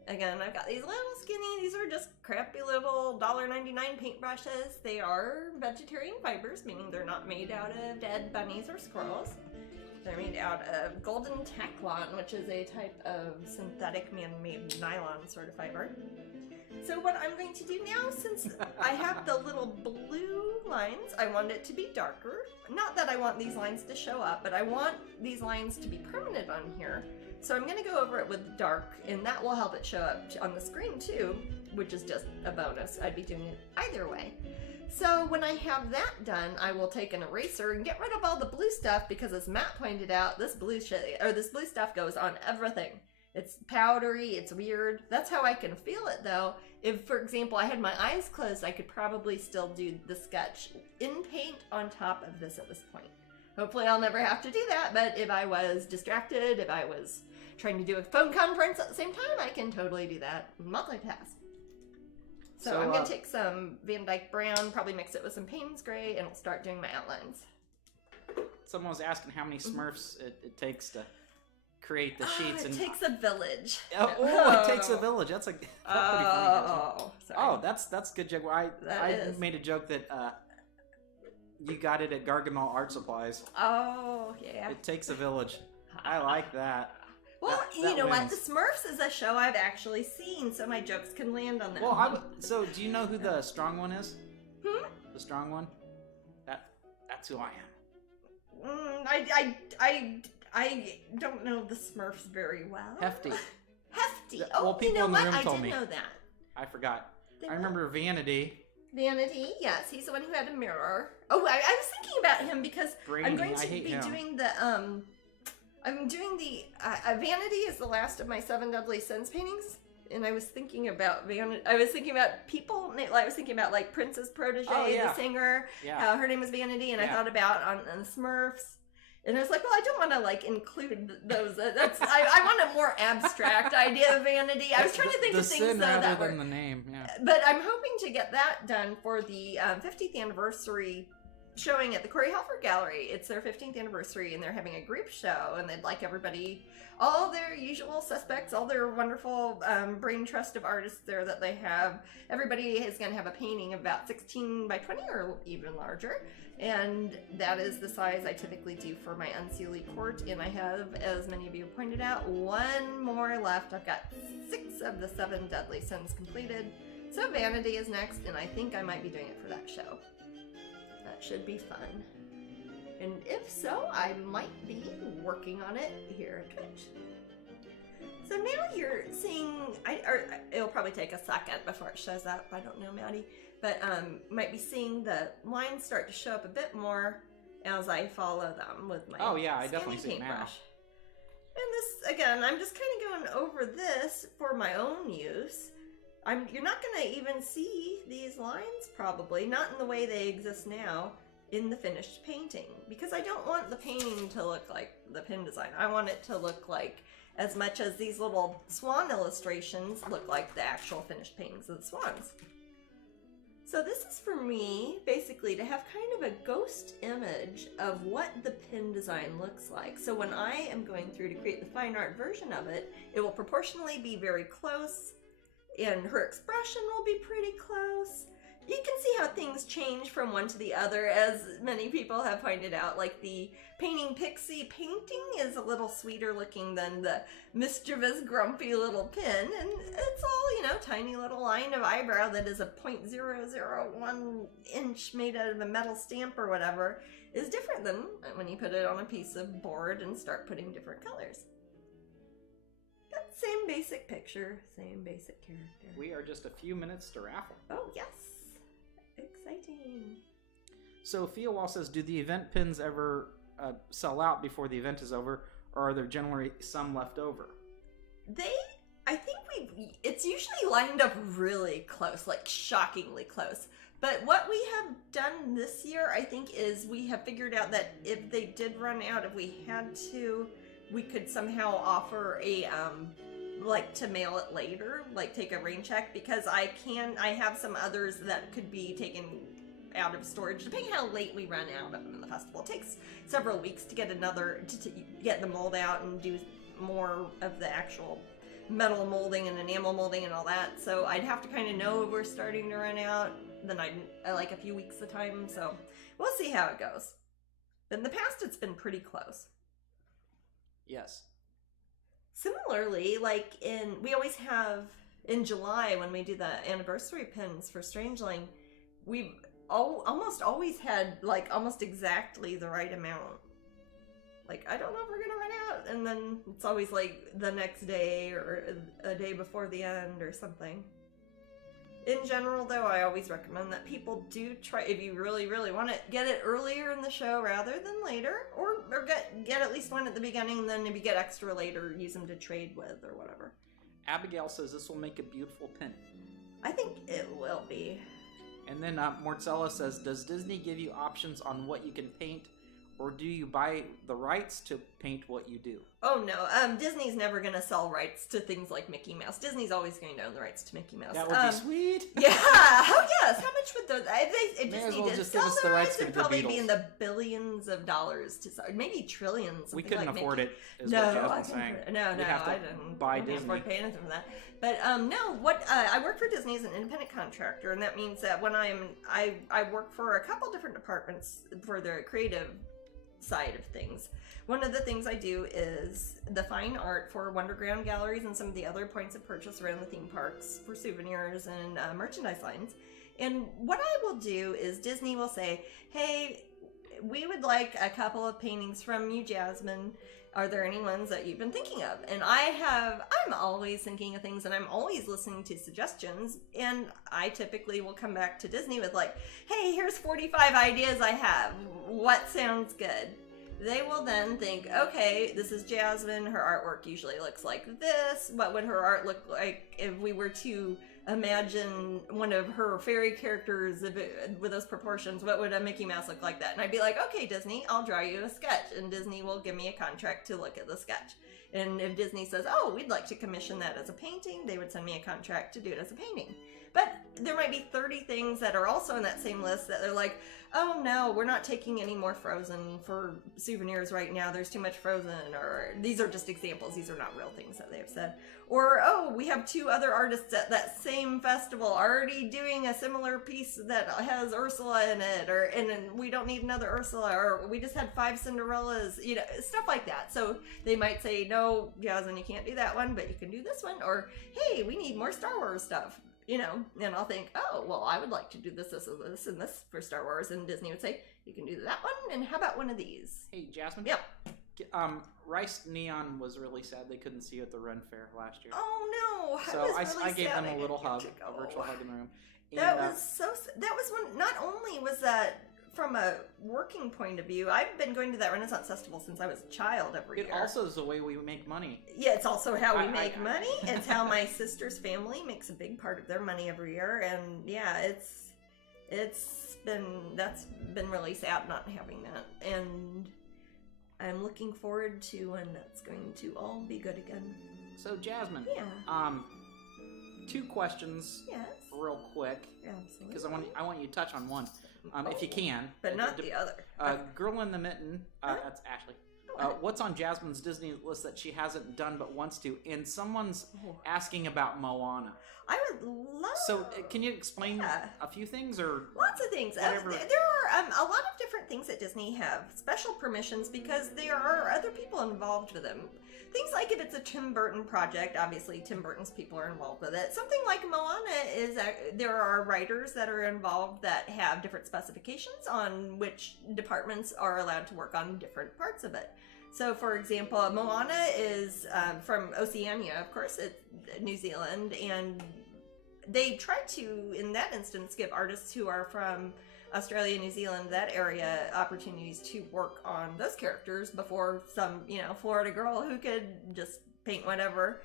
Again, I've got these little skinny, these are just crappy little $1.99 paintbrushes. They are vegetarian fibers, meaning they're not made out of dead bunnies or squirrels. They're made out of golden tacklon, which is a type of synthetic man-made nylon sort of fiber. So what I'm going to do now, since I have the little blue lines, I want it to be darker. Not that I want these lines to show up, but I want these lines to be permanent on here. So I'm going to go over it with dark, and that will help it show up on the screen too, which is just a bonus. I'd be doing it either way. So when I have that done, I will take an eraser and get rid of all the blue stuff, because as Matt pointed out, this blue stuff goes on everything. It's powdery, it's weird. That's how I can feel it though. If, for example, I had my eyes closed, I could probably still do the sketch in paint on top of this at this point. Hopefully I'll never have to do that, but if I was distracted, if I was trying to do a phone conference at the same time, I can totally do that. Multitask. So I'm going to take some Van Dyke Brown, probably mix it with some Payne's Gray, and I'll start doing my outlines. Someone was asking how many Smurfs it takes to create the sheets. It takes a village. It takes a village. That's a pretty funny joke. Sorry. Oh, that's good joke. I made a joke that you got it at Gargamel Art Supplies. Oh, yeah. It takes a village. I like that. Well, that you know wins. what? The Smurfs is a show I've actually seen, so my jokes can land on them. Well, so do you know who the strong one is? The strong one? That's who I am. I don't know the Smurfs very well. Hefty. Hefty. Well, people in the room told I did me. know that. I forgot. I remember Vanity. Vanity, yes, he's the one who had a mirror. Oh, I was thinking about him because I'm going to be doing the Vanity is the last of my 7 Deadly Sins paintings, and I was thinking about Vanity. I was thinking about people. I was thinking about like Prince's protege, the singer. Yeah. Her name was Vanity, and I thought about on the Smurfs. And I was like, well, I don't want to like include those. I want a more abstract idea of Vanity. I was trying to think of things that were the name. Yeah. But I'm hoping to get that done for the 50th anniversary showing at the Corey Helfer Gallery. It's their 15th anniversary, and they're having a group show, and they'd like everybody, all their usual suspects, all their wonderful brain trust of artists there that they have. Everybody is going to have a painting of about 16 by 20 or even larger. And that is the size I typically do for my Unseelie Court. And I have, as many of you pointed out, 1 more left. I've got 6 of the 7 Deadly Sins completed. So Vanity is next, and I think I might be doing it for that show. That should be fun. And if so, I might be working on it here at Twitch. So now you're seeing, it'll probably take a second before it shows up. I don't know, Maddie. But might be seeing the lines start to show up a bit more as I follow them with my I definitely see it now. paintbrush. And this, again, I'm just kind of going over this for my own use. You're not going to even see these lines, probably, not in the way they exist now in the finished painting, because I don't want the painting to look like the pin design. I want it to look like, as much as these little swan illustrations look like the actual finished paintings of the swans. So this is for me, basically, to have kind of a ghost image of what the pin design looks like. So when I am going through to create the fine art version of it, it will proportionally be very close, and her expression will be pretty close. You can see how things change from one to the other, as many people have pointed out. Like the Painting Pixie painting is a little sweeter looking than the mischievous, grumpy little pin, and it's all, you know, tiny little line of eyebrow that is a 0.001 inch made out of a metal stamp or whatever, is different than when you put it on a piece of board and start putting different colors. But same basic picture, same basic character. We are just a few minutes to raffle. Oh, yes. Exciting. Sophia Wall says, do the event pins ever sell out before the event is over, or are there generally some left over? I think it's usually lined up really close, like shockingly close. But what we have done this year, I think, is we have figured out that if they did run out, if we had to, we could somehow offer a, like, to mail it later, like take a rain check, because I have some others that could be taken out of storage, depending how late we run out of them in the festival. It takes several weeks to get to get the mold out and do more of the actual metal molding and enamel molding and all that. So I'd have to kind of know if we're starting to run out. Then I like a few weeks at a time. So we'll see how it goes. But in the past, it's been pretty close. Yes. Similarly, like we always have in July when we do the anniversary pins for Strangeling, we've almost always had like almost exactly the right amount. Like, I don't know if we're gonna run out, and then it's always like the next day or a day before the end or something. In general, though, I always recommend that people do try, if you really, really want it, get it earlier in the show rather than later, or get at least one at the beginning, and then if you get extra later, use them to trade with or whatever. Abigail says this will make a beautiful pin. I think it will be. And then Mortzella says, does Disney give you options on what you can paint, or do you buy the rights to paint what you do? Oh no, Disney's never going to sell rights to things like Mickey Mouse. Disney's always going to own the rights to Mickey Mouse. That would be sweet. Yeah, oh yes. How much would those? If May as Disney well did just sell give us the the rights rights, to it'd the probably Beatles. be in the billions of dollars to sell, maybe trillions. We couldn't like afford Mickey. it, is No, what I Jasmine's couldn't. saying. No, We'd have to I didn't buy couldn't Disney. afford paying anything for that. But no, what I work for Disney as an independent contractor, and that means that when I work for a couple different departments for the creative side of things. One of the things I do is the fine art for Wonderground galleries and some of the other points of purchase around the theme parks for souvenirs and merchandise lines. And what I will do is Disney will say, hey, we would like a couple of paintings from you, Jasmine. Are there any ones that you've been thinking of? And I'm always thinking of things, and I'm always listening to suggestions, and I typically will come back to Disney with like, hey, here's 45 ideas I have. What sounds good? They will then think, okay, this is Jasmine, her artwork usually looks like this. What would her art look like if we were to imagine one of her fairy characters with those proportions? What would a Mickey Mouse look like that? And I'd be like, okay, Disney, I'll draw you a sketch. And Disney will give me a contract to look at the sketch. And if Disney says, oh, we'd like to commission that as a painting, they would send me a contract to do it as a painting. But there might be 30 things that are also in that same list that they're like, oh no, we're not taking any more Frozen for souvenirs right now. There's too much Frozen. Or these are just examples. These are not real things that they have said. Or, oh, we have 2 other artists at that same festival already doing a similar piece that has Ursula in it. And we don't need another Ursula. Or we just had 5 Cinderellas. You know, stuff like that. So they might say, no, Jasmine, you can't do that one, but you can do this one. Or, hey, we need more Star Wars stuff. You know, and I'll think, oh, well, I would like to do this, and this for Star Wars. And Disney would say, you can do that one, and how about one of these? Hey, Jasmine? Yeah. Rice Neon was really sad they couldn't see you at the Ren Fair last year. Oh, no. So I gave sad them I a little didn't hug, get to a go. virtual hug in the room. That was one, not only was that from a working point of view, I've been going to that Renaissance Festival since I was a child every year. It also is the way we make money. Yeah, it's also how we make money. It's how my sister's family makes a big part of their money every year. And yeah, that's been really sad not having that. And I'm looking forward to when that's going to all be good again. So Jasmine, yeah. 2 questions Yes. real quick. Absolutely. Because I want you to touch on one, if you can. But not the other. Girl in the Mitten, that's Ashley. What's on Jasmine's Disney list that she hasn't done but wants to? And someone's asking about Moana. I would love. So, can you explain a few things, or lots of things? There are a lot of different things that Disney have special permissions because there are other people involved with them. Things like if it's a Tim Burton project, obviously Tim Burton's people are involved with it. Something like Moana is there are writers that are involved that have different specifications on which departments are allowed to work on different parts of it. So, for example, Moana is from Oceania, of course, it's New Zealand, and they try to, in that instance, give artists who are from Australia, New Zealand, that area, opportunities to work on those characters before some, Florida girl who could just paint whatever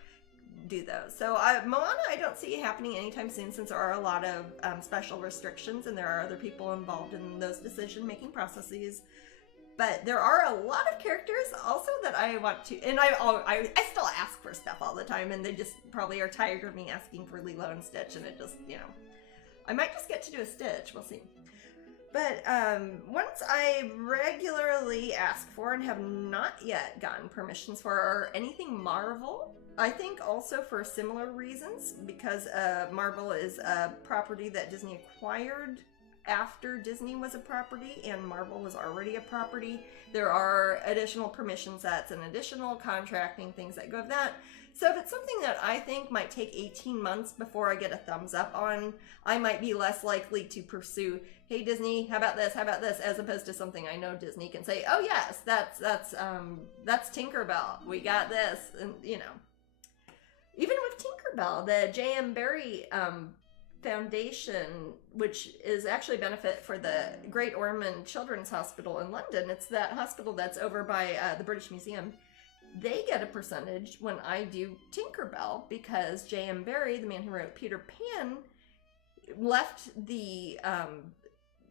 do those. So Moana, I don't see happening anytime soon since there are a lot of special restrictions and there are other people involved in those decision-making processes. But there are a lot of characters also that I want to, and I still ask for stuff all the time, and they just probably are tired of me asking for Lilo and Stitch, and it just, I might just get to do a Stitch, we'll see. But once I regularly ask for and have not yet gotten permissions for are anything Marvel. I think also for similar reasons, because Marvel is a property that Disney acquired after Disney was a property and Marvel was already a property. There are additional permission sets and additional contracting things that go with that. So if it's something that I think might take 18 months before I get a thumbs up on, I might be less likely to pursue, hey Disney, how about this, as opposed to something I know Disney can say, oh yes, that's Tinkerbell, we got this, and Even with Tinkerbell, the J.M. Barrie Foundation, which is actually a benefit for the Great Ormond Children's Hospital in London. It's that hospital that's over by the British Museum. They get a percentage when I do Tinkerbell because J.M. Barrie, the man who wrote Peter Pan, left the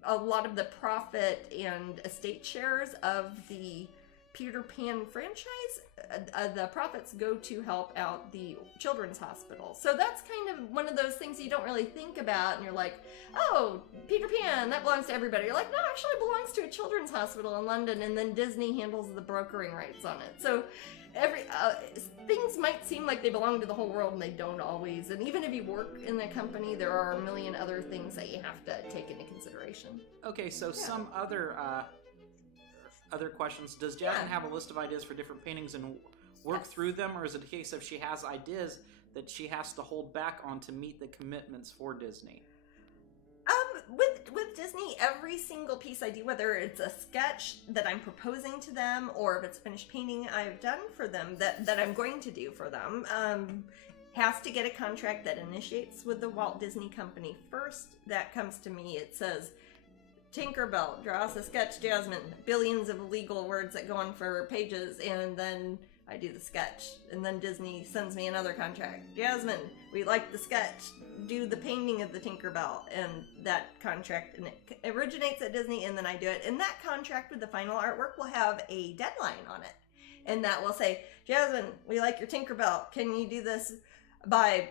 a lot of the profit and estate shares of the Peter Pan franchise, the profits go to help out the children's hospital. So that's kind of one of those things you don't really think about, and you're like, oh, Peter Pan, that belongs to everybody. You're like, no, actually it belongs to a children's hospital in London, and then Disney handles the brokering rights on it. So things might seem like they belong to the whole world, and they don't always. And even if you work in the company, there are a million other things that you have to take into consideration. Okay, so some other questions. Does Jasmine have a list of ideas for different paintings and work through them, or is it a case of she has ideas that she has to hold back on to meet the commitments for Disney? With Disney, every single piece I do, whether it's a sketch that I'm proposing to them or if it's a finished painting I've done for them that I'm going to do for them, has to get a contract that initiates with the Walt Disney Company first. That comes to me. It says, Tinkerbell, draw us a sketch, Jasmine. Billions of legal words that go on for pages, and then I do the sketch. And then Disney sends me another contract. Jasmine, we like the sketch. Do the painting of the Tinkerbell. And that contract, and it originates at Disney, and then I do it. And that contract with the final artwork will have a deadline on it. And that will say, Jasmine, we like your Tinkerbell. Can you do this by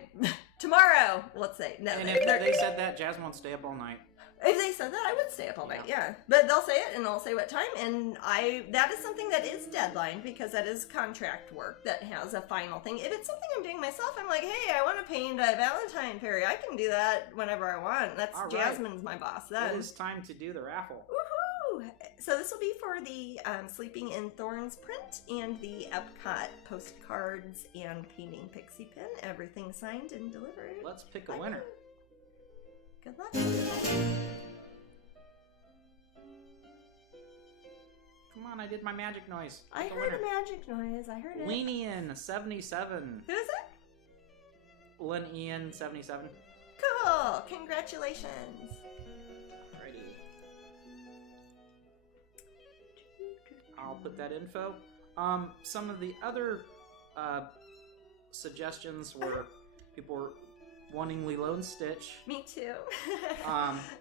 tomorrow? Let's say. No, and if they said that, Jasmine won't stay up all night. If they said that, I would stay up all night, yeah. But they'll say it, and they'll say what time, and that is something that is deadline, because that is contract work that has a final thing. If it's something I'm doing myself, I'm like, hey, I want to paint a Valentine fairy. I can do that whenever I want. That's all right. Jasmine's my boss then. It is time to do the raffle. Woohoo! So this will be for the Sleeping in Thorns print and the Epcot postcards and painting pixie pin. Everything signed and delivered. Let's pick a winner. Good luck. Come on, I did my magic noise. I heard a magic noise. I heard it. Lenian 77. Who is it? Lenian 77. Cool. Congratulations. Alrighty. I'll put that info. Some of the other suggestions were people were wanting Lilo and Stitch. Me too.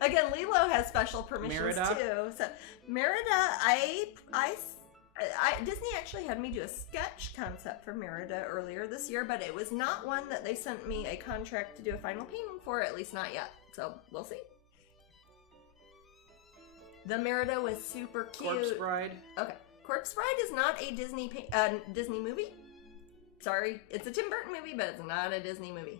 Again, Lilo has special permissions Merida. too. So Merida, I Disney actually had me do a sketch concept for Merida earlier this year, but it was not one that they sent me a contract to do a final painting for, at least not yet. So we'll see. The Merida was super cute. Corpse Bride. Okay, Corpse Bride is not a Disney Disney movie. Sorry, it's a Tim Burton movie, but it's not a Disney movie.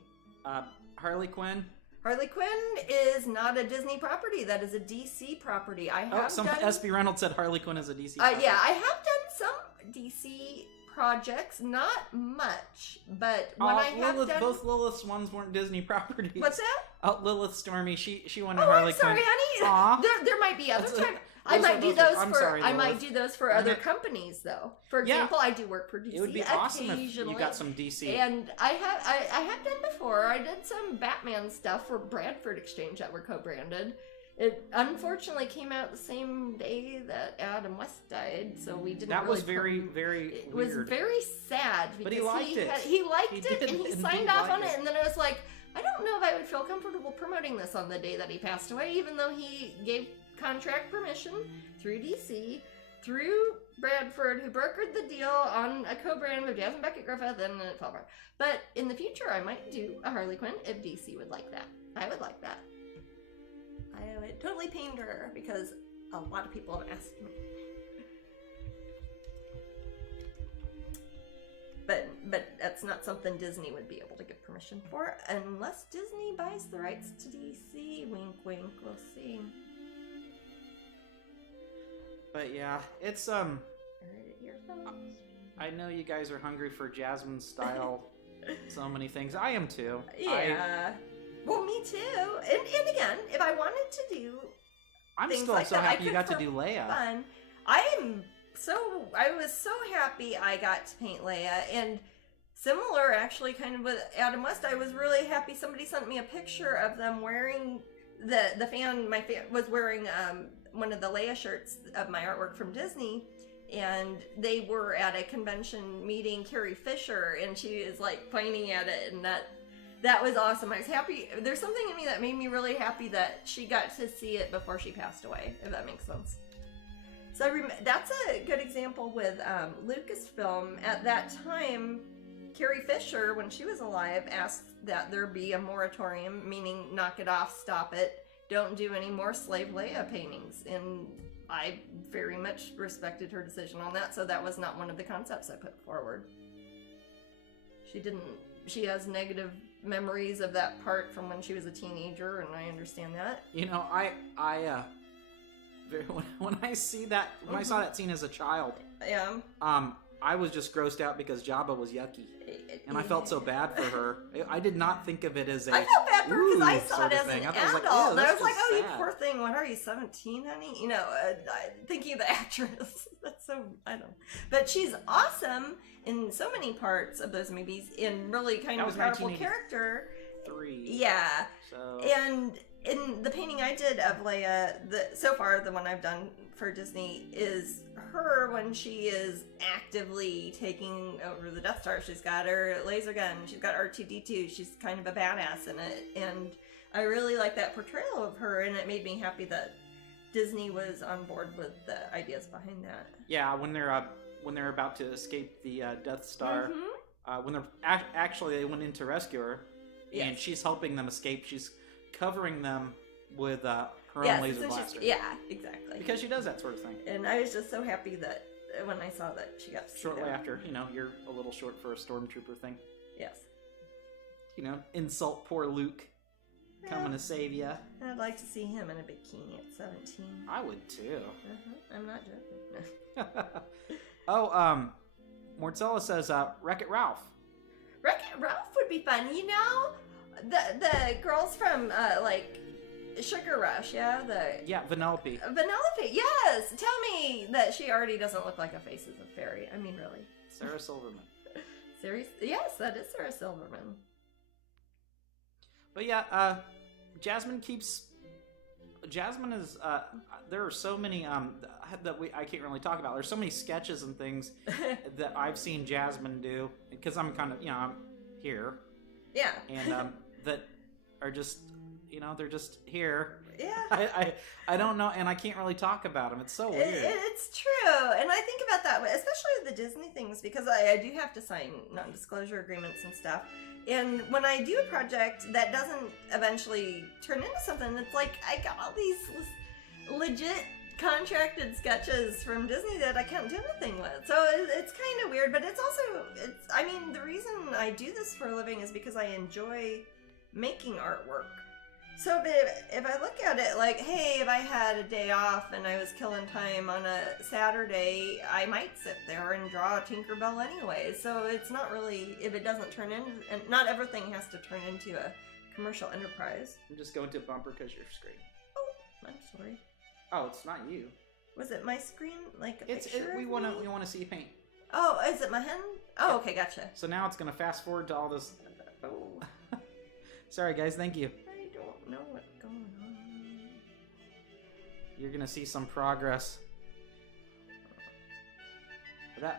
Harley Quinn. Harley Quinn is not a Disney property. That is a DC property. SB Reynolds said Harley Quinn is a DC property. Yeah, I have done some DC projects, not much, but when I have done... Both Lilith's ones weren't Disney properties. What's that? Oh, Lilith Stormy, she wanted Harley Quinn. I'm sorry, honey. There might be other times. I might do those for. I might do those for other companies, though. For example, I do work for DC. It would be awesome if you got some DC. And I have done before. I did some Batman stuff for Bradford Exchange that were co-branded. It unfortunately came out the same day that Adam West died, so we didn't. That was very, very. It was very sad because but he liked it. He liked it, and he signed off on it. And then I was like, I don't know if I would feel comfortable promoting this on the day that he passed away, even though he gave contract permission through DC, through Bradford, who brokered the deal on a co-brand with Jasmine Becket Griffith, and then it fell apart. But in the future, I might do a Harley Quinn if DC would like that. I would like that. I would totally paint her because a lot of people have asked me. But that's not something Disney would be able to get permission for unless Disney buys the rights to DC. Wink, wink. We'll see. But yeah, it's I know you guys are hungry for Jasmine style. So many things. I am too. Yeah. Well, me too. And again, if I wanted to do, I'm things still like so that, happy you got to do Leia. Fun. I was so happy I got to paint Leia, and similar actually, kind of with Adam West. I was really happy somebody sent me a picture of them wearing my fan was wearing one of the Leia shirts of my artwork from Disney, and they were at a convention meeting Carrie Fisher, and she is like pointing at it, and that was awesome. I was happy. There's something in me that made me really happy that she got to see it before she passed away, if that makes sense. So that's a good example with Lucasfilm. At that time, Carrie Fisher, when she was alive, asked that there be a moratorium, meaning knock it off, stop it, don't do any more Slave Leia paintings. And I very much respected her decision on that, so that was not one of the concepts I put forward. She has negative memories of that part from when she was a teenager, and I understand that. You know, when I saw that scene as a child, yeah. I was just grossed out because Jabba was yucky, and I felt so bad for her. I did not think of it as a. I felt bad for her because I saw it as an adult. And I was like, "Oh, you poor thing. What are you, 17, honey?" You know, thinking of the actress. That's so I don't. But she's awesome in so many parts of those movies. In really kind of a powerful character. 3. Yeah. So. And in the painting I did of Leia, so far the one I've done for Disney is her when she is actively taking over the Death Star. She's got her laser gun. She's got R2-D2. She's kind of a badass in it, and I really like that portrayal of her. And it made me happy that Disney was on board with the ideas behind that. Yeah, when they're about to escape the Death Star, when they're actually they went in to rescue her, and she's helping them escape. She's covering them with her own laser blaster. Yeah, exactly. Because she does that sort of thing. And I was just so happy that when I saw that she got to shortly after, you're a little short for a stormtrooper thing. Yes. Insult poor Luke coming to save you. I'd like to see him in a bikini at 17. I would too. I'm not joking. Oh, Mortzella says, Wreck-It Ralph. Wreck-It Ralph would be fun. The girls from Sugar Rush, yeah? Vanellope. Vanellope, yes! Tell me that she already doesn't look like a Faces of Fairy. I mean, really. Sarah Silverman. Yes, that is Sarah Silverman. But Jasmine is, there are so many, that I can't really talk about. There's so many sketches and things that I've seen Jasmine do, because I'm kind of, I'm here. Yeah. And, that are just, they're just here. Yeah. I don't know, and I can't really talk about them. It's so weird. It's true, and I think about that, especially with the Disney things, because I do have to sign non-disclosure agreements and stuff. And when I do a project that doesn't eventually turn into something, it's like I got all these legit contracted sketches from Disney that I can't do anything with. So it's kind of weird, but it's also, I mean, the reason I do this for a living is because I enjoy making artwork. So if I look at it like, hey, if I had a day off and I was killing time on a Saturday, I might sit there and draw a Tinkerbell anyway. So it's not really, if it doesn't turn into, and not everything has to turn into a commercial enterprise. I'm just going to bumper because your screen. Oh, I'm sorry. Oh, it's not you. Was it my screen? Like a picture? We want to see you paint. Oh, is it my hand? Oh, yeah. Okay, gotcha. So now it's going to fast forward to all this. Oh. Sorry, guys. Thank you. I don't know what's going on. You're going to see some progress. That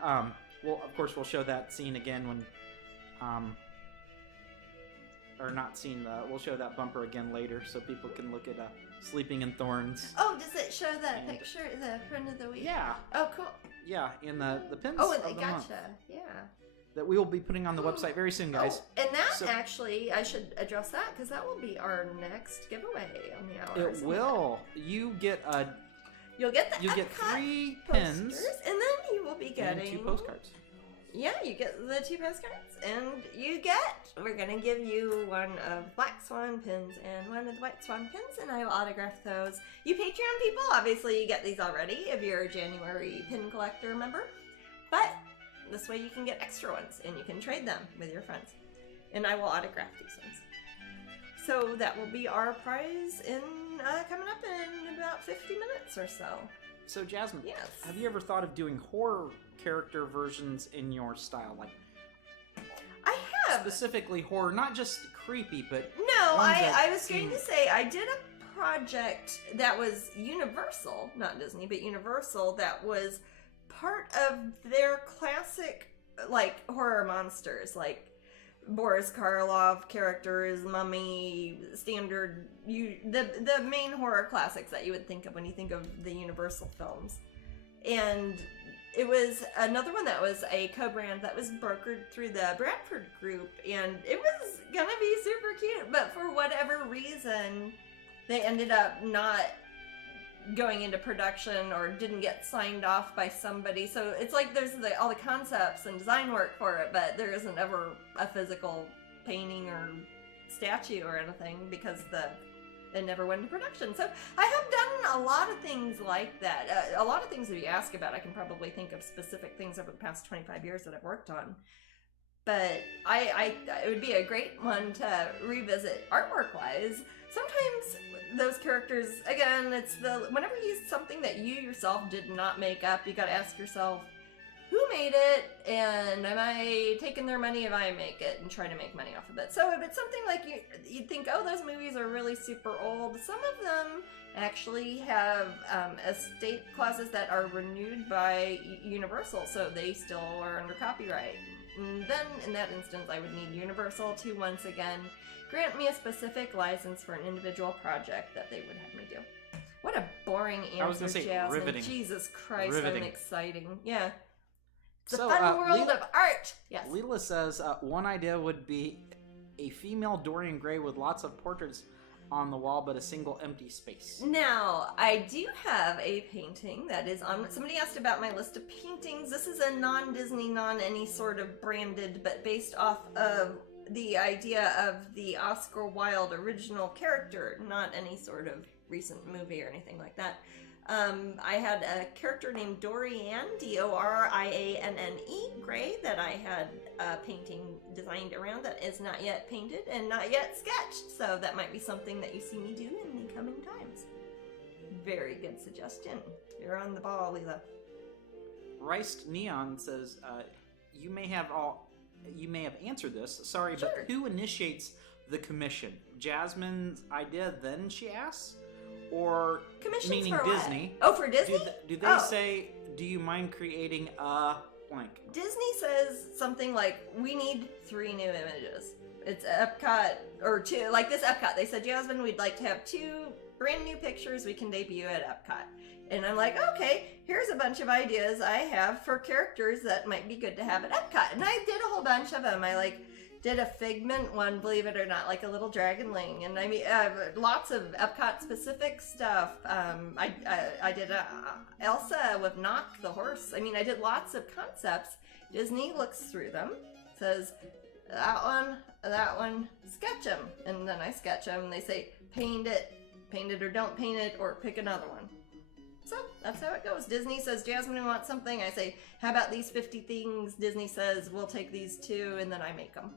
well, of course, we'll show that scene again when or not scene. We'll show that bumper again later, so people can look at Sleeping in Thorns. Oh, does it show that picture, the friend of the week? Yeah. Oh, cool. Yeah, in the pins. Oh, and of the gotcha. month Yeah. That we will be putting on the website very soon, guys. Oh, and that actually, I should address that because that will be our next giveaway on the hour. It will. You get a. You'll get the. You get 3 pins, and then you will be getting and 2 postcards. Yeah, you get the 2 postcards, and you get. We're gonna give you one of Black Swan pins and one of the White Swan pins, and I will autograph those. You Patreon people, obviously, you get these already if you're a January pin collector member, but this way you can get extra ones and you can trade them with your friends, and I will autograph these ones. So that will be our prize in coming up in about 50 minutes or so. So Jasmine, yes, have you ever thought of doing horror character versions in your style, like? I have. Specifically horror, not just creepy, but no. I was going to say I did a project that was Universal, not Disney, but Universal, that was part of their classic like horror monsters, like Boris Karloff characters, Mummy, standard the main horror classics that you would think of when you think of the Universal films. And it was another one that was a co-brand that was brokered through the Bradford Group, and it was gonna be super cute, but for whatever reason they ended up not going into production or didn't get signed off by somebody. So it's like there's all the concepts and design work for it, but there isn't ever a physical painting or statue or anything because it never went into production. So I have done a lot of things like that. A lot of things that you ask about, I can probably think of specific things over the past 25 years that I've worked on. But it would be a great one to revisit artwork-wise. Sometimes those characters, again, it's whenever you use something that you yourself did not make up, you gotta ask yourself, who made it, and am I taking their money if I make it and try to make money off of it? So if it's something like you'd think, oh, those movies are really super old, some of them actually have estate clauses that are renewed by Universal, so they still are under copyright. And then in that instance, I would need Universal to once again grant me a specific license for an individual project that they would have me do. What a boring answer, I was gonna say Jasmine. riveting. Jesus Christ, Riveting. I'm exciting. Yeah. It's a So, fun world Leela- of art. Yes. Leela says one idea would be a female Dorian Gray with lots of portraits on the wall, but a single empty space. Now, I do have a painting that is on. Somebody asked about my list of paintings. This is a non-Disney, non-any sort of branded, but based off of the idea of the Oscar Wilde original character, not any sort of recent movie or anything like that. I had a character named Dorianne, Dorianne Gray, that I had a painting designed around that is not yet painted and not yet sketched. So that might be something that you see me do in the coming times. Very good suggestion. You're on the ball, Leela. Riced Neon says you may have answered this. Sorry, Sure. but who initiates the commission? Jasmine's idea, then she asks? Or Commissions meaning for what? Disney? Oh, for Disney? Do they Oh. say, do you mind creating a blank? Disney says something like, we need 3 new images. It's Epcot, or 2, like this Epcot. They said, Jasmine, we'd like to have 2 brand new pictures we can debut at Epcot. And I'm like, okay, here's a bunch of ideas I have for characters that might be good to have at Epcot. And I did a whole bunch of them. I did a Figment one, believe it or not, like a little Dragonling. And I mean, lots of Epcot specific stuff. I did a Elsa with Knock the horse. I mean, I did lots of concepts. Disney looks through them, says, that one, sketch them. And then I sketch them and they say, paint it or don't paint it, or pick another one. So that's how it goes. Disney says, Jasmine wants something. I say, how about these 50 things? Disney says, we'll take these 2, and then I make them.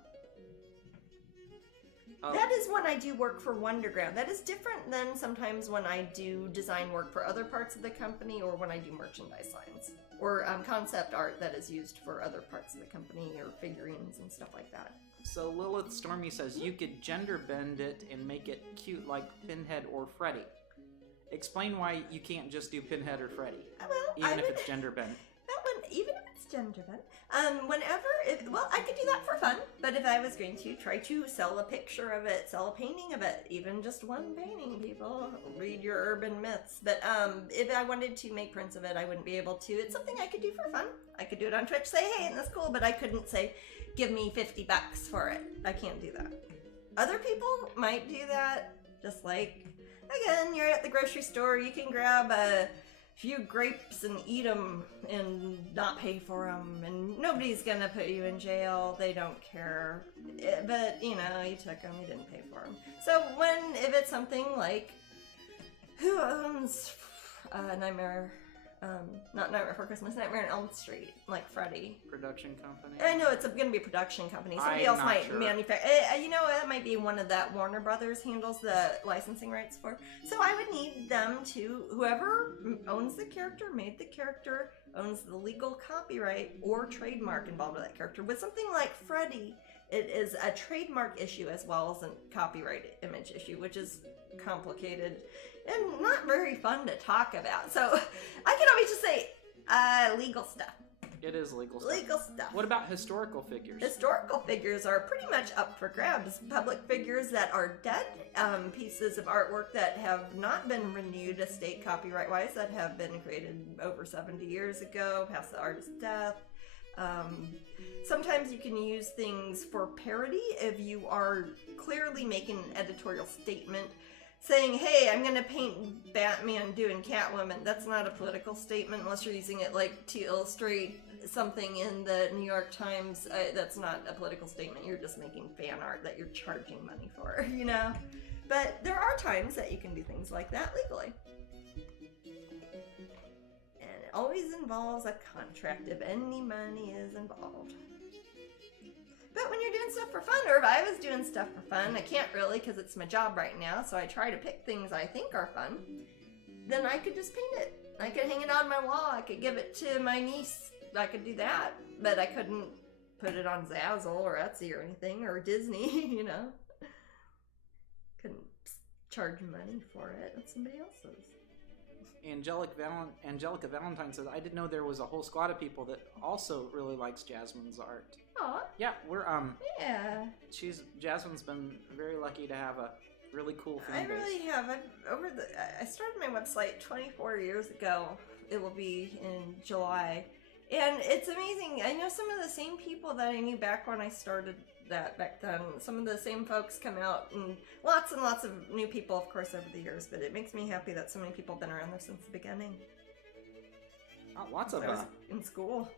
That is when I do work for Wonderground. That is different than sometimes when I do design work for other parts of the company, or when I do merchandise lines, or concept art that is used for other parts of the company, or figurines and stuff like that. So Lilith Stormy says you could gender bend it and make it cute like Pinhead or Freddy. Explain why you can't just do Pinhead or Freddy, even if it's gender bent. Even if it's gender bent. I could do that for fun, but if I was going to try to sell a picture of it, sell a painting of it, even just one painting, people, read your urban myths. But if I wanted to make prints of it, I wouldn't be able to. It's something I could do for fun. I could do it on Twitch, say, hey, isn't this cool? But I couldn't say, give me $50 for it. I can't do that. Other people might do that, just like, again, you're at the grocery store, you can grab a few grapes and eat them and not pay for them, and nobody's gonna put you in jail. They don't care. But, you took them, you didn't pay for them. So if it's something like, who owns not Nightmare Before Christmas, Nightmare on Elm Street, like Freddy. Production company? I know it's going to be a production company. Somebody else might manufacture. That might be one of that Warner Brothers handles the licensing rights for. So I would need them to, whoever owns the character, made the character, owns the legal copyright or trademark involved with that character. With something like Freddy, it is a trademark issue as well as a copyright image issue, which is complicated and not very fun to talk about. So I can always just say legal stuff. It is legal stuff. Legal stuff. What about historical figures? Historical figures are pretty much up for grabs. Public figures that are dead, pieces of artwork that have not been renewed estate copyright-wise, that have been created over 70 years ago, past the artist's death. Sometimes you can use things for parody if you are clearly making an editorial statement saying, hey, I'm going to paint Batman doing Catwoman. That's not a political statement unless you're using it to illustrate something in the New York Times. That's not a political statement. You're just making fan art that you're charging money for, But there are times that you can do things like that legally. And it always involves a contract if any money is involved. But when you're doing stuff for fun, or if I was doing stuff for fun, I can't really because it's my job right now, so I try to pick things I think are fun, then I could just paint it. I could hang it on my wall. I could give it to my niece. I could do that, but I couldn't put it on Zazzle or Etsy or anything, or Disney, Couldn't charge money for it. It's somebody else's. Angelica Valentine says, I didn't know there was a whole squad of people that also really likes Jasmine's art. Aw. Yeah, we're Yeah. Jasmine's been very lucky to have a really cool fan base. I really have. I started my website 24 years ago. It will be in July. And it's amazing. I know some of the same people that I knew back when I started that back then. Some of the same folks come out, and lots of new people, of course, over the years. But it makes me happy that so many people have been around there since the beginning. Lots of I was in school.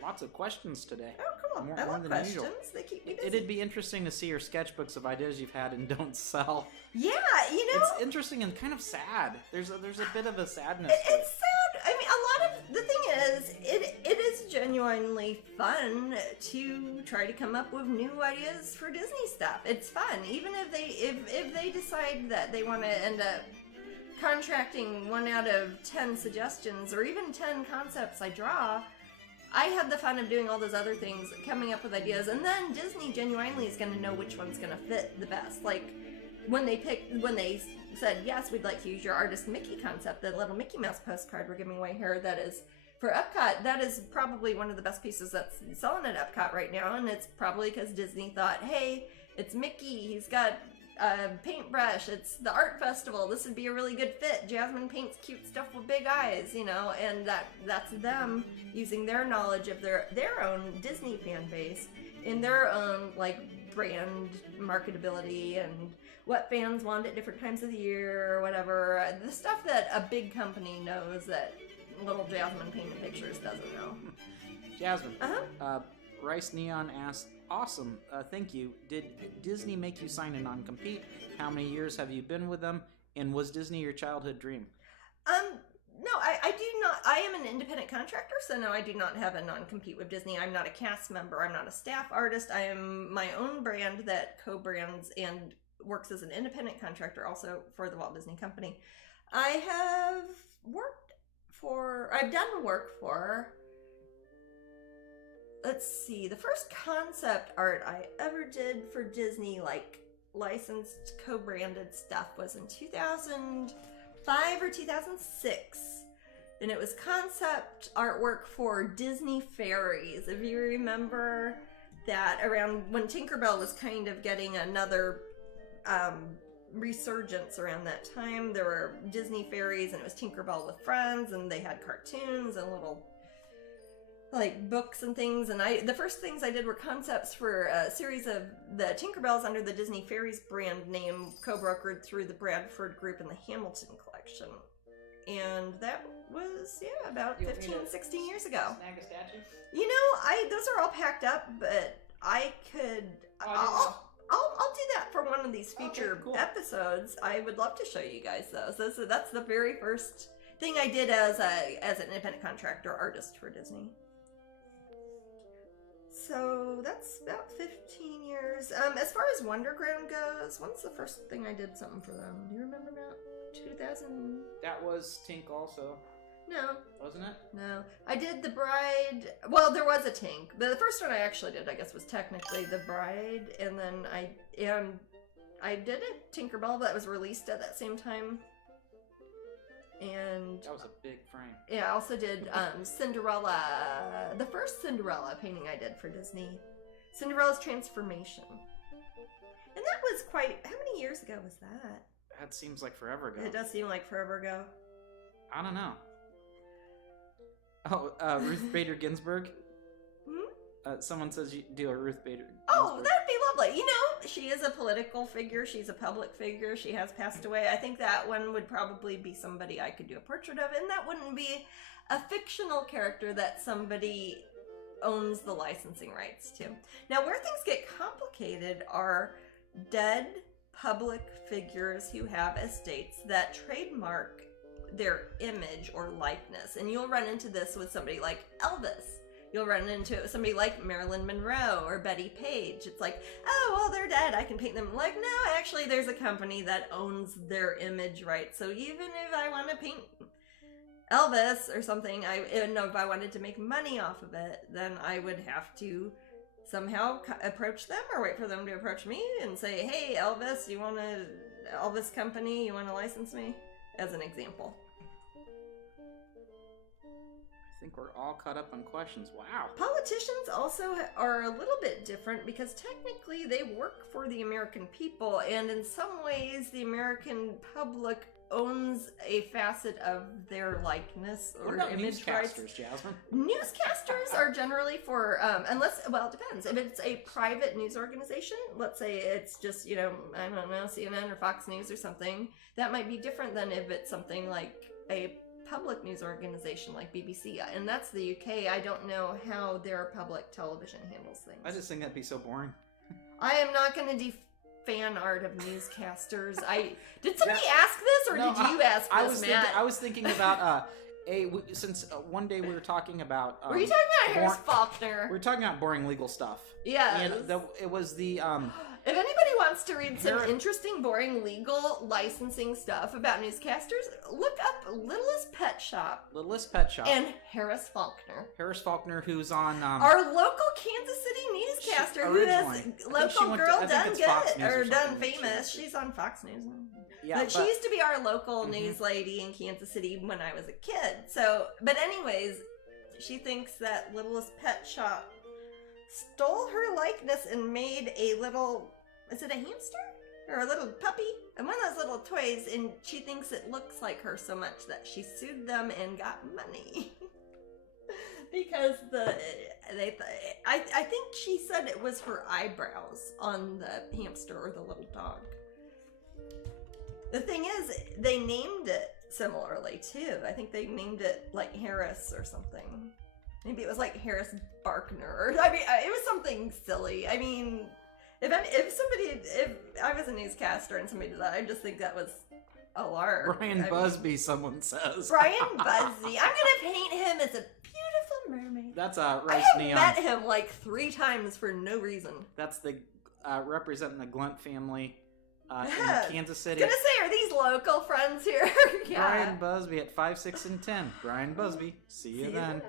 Lots of questions today. Oh, cool! I love questions. They keep me busy. It'd be interesting to see your sketchbooks of ideas you've had and don't sell. Yeah, it's interesting and kind of sad. There's a bit of a sadness. It's sad. I mean, a lot of the thing is, it is genuinely fun to try to come up with new ideas for Disney stuff. It's fun, even if they decide that they want to end up contracting 1 out of 10 suggestions or even 10 concepts I draw. I have the fun of doing all those other things, coming up with ideas, and then Disney genuinely is going to know which one's going to fit the best. Like when they said, yes, we'd like to use your artist Mickey concept, the little Mickey Mouse postcard we're giving away here, that is for Epcot. That is probably one of the best pieces that's selling at Epcot right now, and it's probably because Disney thought, hey, it's Mickey, he's got paintbrush. It's the art festival. This would be a really good fit. Jasmine paints cute stuff with big eyes, you know, and that's them using their knowledge of their own Disney fan base in their own, like, brand marketability and what fans want at different times of the year or whatever. The stuff that a big company knows that little Jasmine Painted Pictures doesn't know. Jasmine, Rice Neon asked, awesome, thank you. Did Disney make you sign a non-compete? How many years have you been with them? And was Disney your childhood dream? No, I do not. I am an independent contractor, so no, I do not have a non-compete with Disney. I'm not a cast member. I'm not a staff artist. I am my own brand that co-brands and works as an independent contractor also for the Walt Disney Company. I've done work for, let's see, the first concept art I ever did for Disney, like licensed, co-branded stuff, was in 2005 or 2006. And it was concept artwork for Disney Fairies. If you remember that, around when Tinkerbell was kind of getting another resurgence around that time, there were Disney Fairies, and it was Tinkerbell with friends, and they had cartoons and little like books and things. And the first things I did were concepts for a series of the Tinkerbells under the Disney Fairies brand name, co-brokered through the Bradford Group and the Hamilton Collection. And that was, about 15, 16 years ago. Snag a statue? You know, those are all packed up, but I could, I'll do that for one of these feature episodes. I would love to show you guys those. That's the very first thing I did as an independent contractor artist for Disney. So that's about 15 years. As far as Wonderground goes, when's the first thing I did something for them? Do you remember now? 2000? That was Tink also. No. Wasn't it? No. I did The Bride. Well, there was a Tink. But the first one I actually did, I guess, was technically The Bride. And then I did a Tinkerbell that was released at that same time. And that was a big frame. Yeah, I also did Cinderella. The first Cinderella painting I did for Disney. Cinderella's Transformation. And that was quite... How many years ago was that? That seems like forever ago. It does seem like forever ago. I don't know. Oh, Ruth Bader Ginsburg? Someone says you do a Ruth Bader Ginsburg. Oh, that'd be lovely. You know, she is a political figure. She's a public figure. She has passed away. I think that one would probably be somebody I could do a portrait of, and that wouldn't be a fictional character that somebody owns the licensing rights to. Now, where things get complicated are dead public figures who have estates that trademark their image or likeness. And you'll run into this with somebody like Elvis. You'll run into somebody like Marilyn Monroe or Betty Page. It's like, oh, well, they're dead. I can paint them. Like, no, actually, there's a company that owns their image rights. So even if I want to paint Elvis or something, if I wanted to make money off of it, then I would have to somehow approach them or wait for them to approach me and say, hey, Elvis, Elvis company, you want to license me? As an example. I think we're all caught up on questions. Wow. Politicians also are a little bit different because technically they work for the American people, and in some ways the American public owns a facet of their likeness or image rights. Newscasters, Jasmine? Newscasters are generally for, unless, well, it depends. If it's a private news organization, let's say it's just, I don't know, CNN or Fox News or something, that might be different than if it's something like a public news organization like BBC. And that's the UK. I don't know how their public television handles things. I just think that'd be so boring. I am not going to do fan art of newscasters. Did somebody ask this, or did you ask this, Matt? I was thinking about since one day we were talking about. Were you talking about Harris Faulkner? We were talking about boring legal stuff. Yeah. And it was the. If anybody wants to read some interesting, boring legal licensing stuff about newscasters, look up Littlest Pet Shop. Littlest Pet Shop. And Harris Faulkner. Harris Faulkner, who's on... our local Kansas City newscaster who has Local Girl Done Good, or Done Famous. She's on Fox News. Yeah, but she used to be our local news lady in Kansas City when I was a kid. So, but anyways, she thinks that Littlest Pet Shop stole her likeness and made a little... Is it a hamster? or a little puppy, and one of those little toys, and she thinks it looks like her so much that she sued them and got money. Because I think she said it was her eyebrows on the hamster or the little dog. The thing is, they named it similarly too. I think they named it like Harris or something. Maybe it was like Harris Barkner, or I mean, it was something silly. I mean, if I was a newscaster and somebody did that, I just think that was a lark. Brian Busby, someone says. Brian Busby. I'm gonna paint him as a beautiful mermaid. That's I Rice have Neon. met him like 3 times for no reason. That's the representing the Glunt family in Kansas City. I was gonna say, are these local friends here? Yeah. Brian Busby at 5, 6, and 10. Brian Busby. See you then.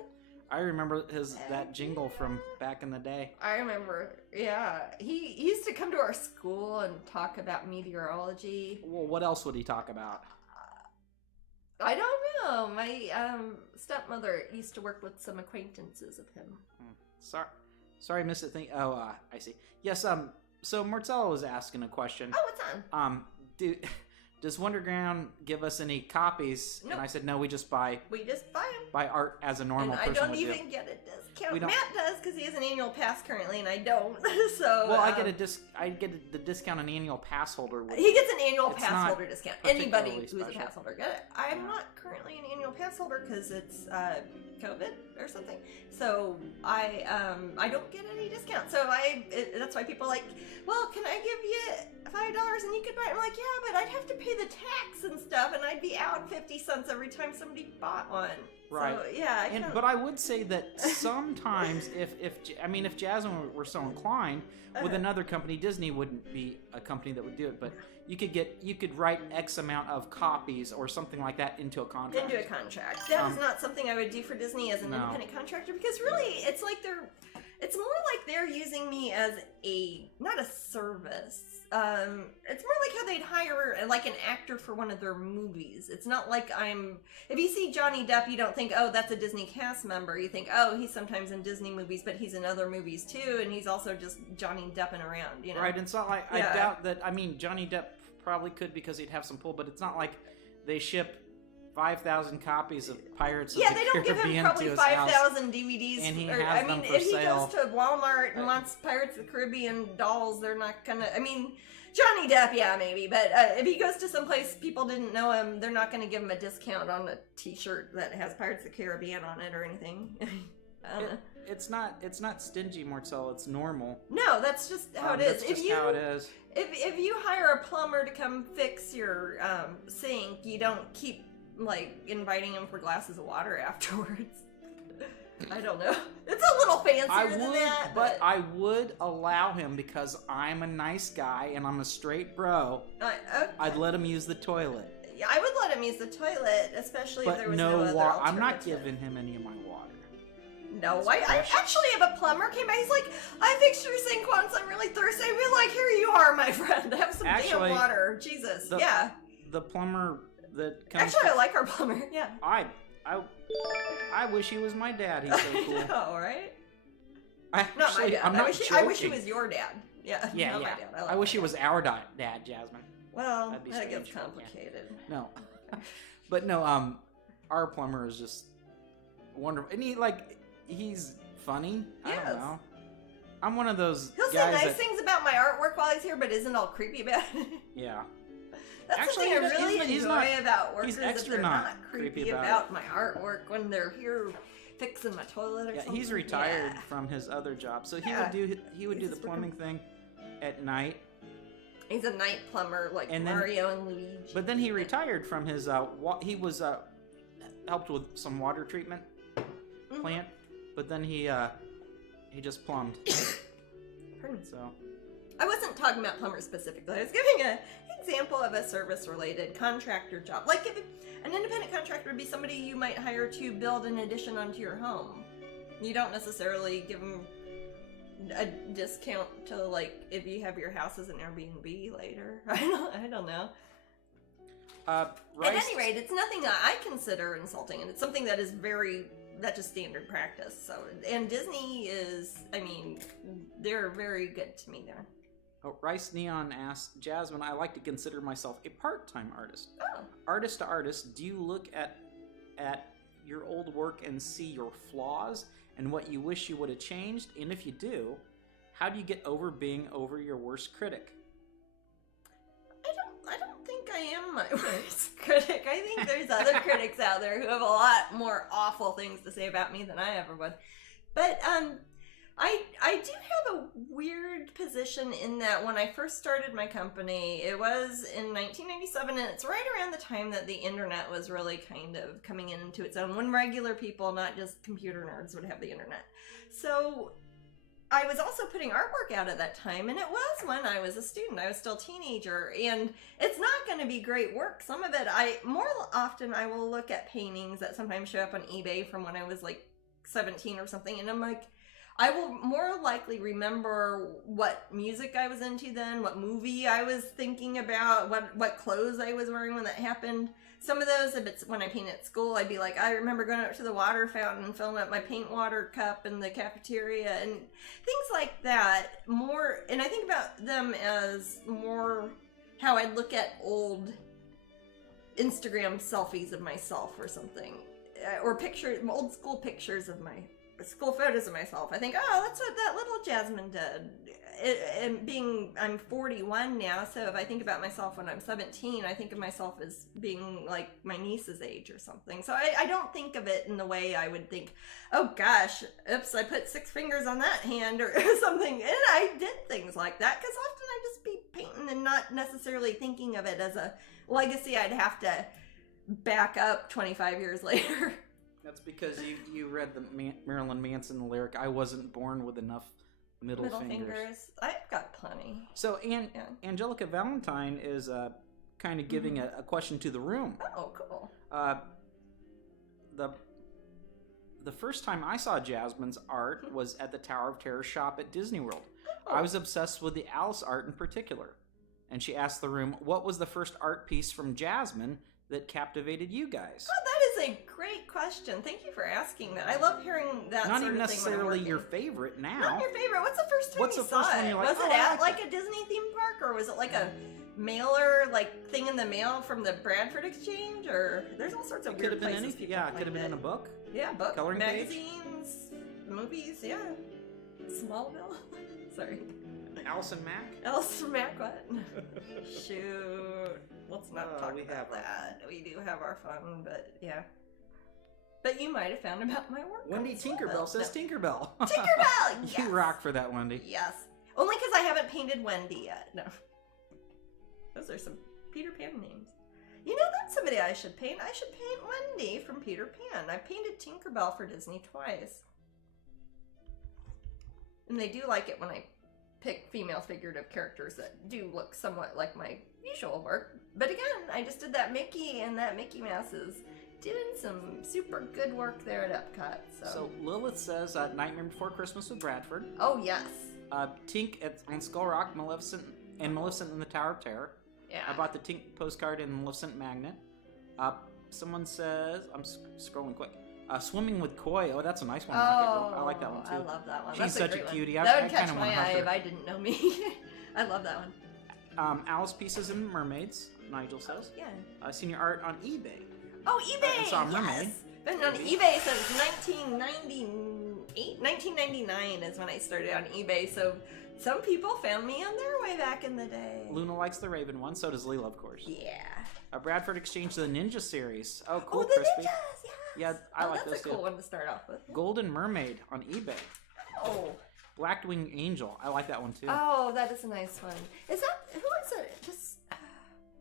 I remember that jingle from back in the day. I remember, yeah. He used to come to our school and talk about meteorology. Well, what else would he talk about? I don't know. My stepmother used to work with some acquaintances of him. Sorry, missed it. I see. Yes. So Marcella was asking a question. Oh, what's on? Does Wonderground give us any copies? Nope. And I said no. We just buy them. buy art as a normal and person I don't would even do. get a discount. We don't- Matt does because he has an annual pass currently, and I don't. So Well, I get the discount an annual pass holder would. he gets an annual It's pass not holder discount. Anybody particularly who's a special. pass holder get it. I'm not currently an annual pass holder because it's COVID or something. So I don't get any discount. So that's why people are like, well, can I give you $5 and you could buy it? I'm like, yeah, but I'd have to pay the tax and stuff, and I'd be out 50 cents every time somebody bought one. Right. So, yeah. But I would say that sometimes, if Jasmine were so inclined, with another company, Disney wouldn't be a company that would do it. But you could write X amount of copies or something like that into a contract. Into a contract. That is not something I would do for Disney as an independent contractor, because really, it's more like they're using me as not a service. It's more like how they'd hire like an actor for one of their movies. It's not like if you see Johnny Depp, you don't think, oh, that's a Disney cast member. You think, oh, he's sometimes in Disney movies, but he's in other movies too, and he's also just Johnny Depping around, you know? Right, and it's not like, I doubt that, Johnny Depp probably could because he'd have some pull, but it's not like they ship 5,000 copies of Pirates of the they don't give him Caribbean probably to his house. 5,000 DVDs. And he has them for if he sale. goes to Walmart and wants Pirates of the Caribbean dolls, they're not gonna. Johnny Depp, yeah, maybe, but if he goes to some place people didn't know him, they're not gonna give him a discount on a T-shirt that has Pirates of the Caribbean on it or anything. I don't know. It's not stingy, Marcel. It's normal. No, that's just how it is. That's just how it is. If you hire a plumber to come fix your sink, you don't keep inviting him for glasses of water afterwards. I don't know. It's a little fancier than that. But I would allow him because I'm a nice guy and I'm a straight bro. Okay. I'd let him use the toilet. Yeah, I would let him use the toilet, especially if there was no other water. I'm not alternative. giving him any of my water. No, I actually have a plumber came by. He's like, I fixed your sink once. I'm really thirsty. We're like, here you are, my friend. Have some damn water. Jesus. Yeah. The plumber that comes. Actually, I like our plumber. Yeah. I wish he was my dad. He's so cool. All right. Not my dad. I wish he was your dad. Yeah. Yeah. Not my dad. I wish he was our dad, Jasmine. Well, That'd be that gets strange. complicated. Yeah. No. But no, our plumber is just wonderful. And he's funny. I don't know. I'm one of those He'll guys say nice things about my artwork while he's here, but isn't all creepy about it. Yeah. That's Actually, something I really he's enjoy about workers. He's extra that they're not not creepy about about my artwork when they're here fixing my toilet or something. He's retired from his other job, so he would do the plumbing thing at night. He's a night plumber like Mario and Luigi. But then he retired from his he was helped with some water treatment plant, but then he just plumbed. So I wasn't talking about plumbers specifically. I was giving an example of a service-related contractor job. Like if an independent contractor would be somebody you might hire to build an addition onto your home. You don't necessarily give them a discount to if you have your house as an Airbnb later. I don't know. At any rate, it's nothing that I consider insulting, and it's something that is that's just standard practice. So, and Disney is, they're very good to me there. Oh, Rice Neon asks, Jasmine, I like to consider myself a part-time artist. Oh. Artist to artist, do you look at your old work and see your flaws and what you wish you would have changed? And if you do, how do you get over being your worst critic? I don't think I am my worst critic. I think there's other critics out there who have a lot more awful things to say about me than I ever would. But I do have a weird position in that when I first started my company, it was in 1997, and it's right around the time that the internet was really kind of coming into its own, when regular people, not just computer nerds, would have the internet. So I was also putting artwork out at that time, and it was when I was a student. I was still a teenager, and it's not going to be great work. Some of it, more often I will look at paintings that sometimes show up on eBay from when I was like 17 or something, and I'm like, I will more likely remember what music I was into then, what movie I was thinking about, what clothes I was wearing when that happened. Some of those, if it's when I paint at school, I'd be like, I remember going up to the water fountain and filling up my paint water cup in the cafeteria and things like that. More, and I think about them as more how I look at old Instagram selfies of myself or something, or old school pictures of my school photos of myself. I think, oh, that's what that little Jasmine did. I'm 41 now, so if I think about myself when I'm 17, I think of myself as being like my niece's age or something. So I don't think of it in the way I would think, oh gosh, oops, I put 6 fingers on that hand or something. And I did things like that because often I'd just be painting and not necessarily thinking of it as a legacy I'd have to back up 25 years later. That's because you read the Marilyn Manson lyric, I wasn't born with enough middle fingers. I've got plenty. So Angelica Valentine is kind of giving a question to the room. Oh, cool. The first time I saw Jasmine's art was at the Tower of Terror shop at Disney World. Oh. I was obsessed with the Alice art in particular. And she asked the room, what was the first art piece from Jasmine that captivated you guys? Oh, that is a great question. Thank you for asking that. I love hearing that Not sort even of thing when I'm necessarily working. your favorite now. Not your favorite. What's the first time What's you the saw first it? one you're like, was oh, it I at like like a Disney theme park, or was it like a mailer, like thing in the mail from the Bradford Exchange? Or there's all sorts of It could weird have been places anything. people Yeah, it could have find been in a book. Yeah, book, Coloring page. magazines, movies. Yeah, Smallville. Sorry. Allison Mack? Alison Mack, what? Shoot. Let's not talk we about have our that. We do have our fun, but yeah. But you might have found about my work. Wendy on Tinkerbell Smallville. says No. Tinkerbell. Tinkerbell! Yes! You rock for that, Wendy. Yes. Only because I haven't painted Wendy yet. No. Those are some Peter Pan names. You know, that's somebody I should paint. I should paint Wendy from Peter Pan. I painted Tinkerbell for Disney twice. And they do like it when I pick female figurative characters that do look somewhat like my usual work. But again, I just did that Mickey, and that Mickey Mouse is doing some super good work there at Epcot. So Lilith says Nightmare Before Christmas with Bradford. Oh, yes. Tink on Skull Rock, Maleficent in the Tower of Terror. Yeah. I bought the Tink postcard and Maleficent magnet. Someone says, I'm scrolling quick. Swimming with Koi. Oh, that's a nice one. Oh, I like that one too. I love that one. She's That's such a great one. cutie. That I would catch kinda my wanna hunt eye her. if I didn't know me. I love that one. Alice Pieces and Mermaids, Nigel says. Yeah. Seen your art on eBay. Oh, eBay! I saw a mermaid. Yes. Been on eBay since 1998. 1999 is when I started on eBay, so some people found me on their way back in the day. Luna likes the Raven one, so does Leela, of course. Yeah. Bradford exchanged the Ninja series. Oh, cool, Oh, the Crispy. ninjas! Yeah, I like those That's a too. cool one to start off with. Golden Mermaid on eBay. Oh. Blackwing Angel. I like that one too. Oh, that is a nice one. Is that, who is it? Just,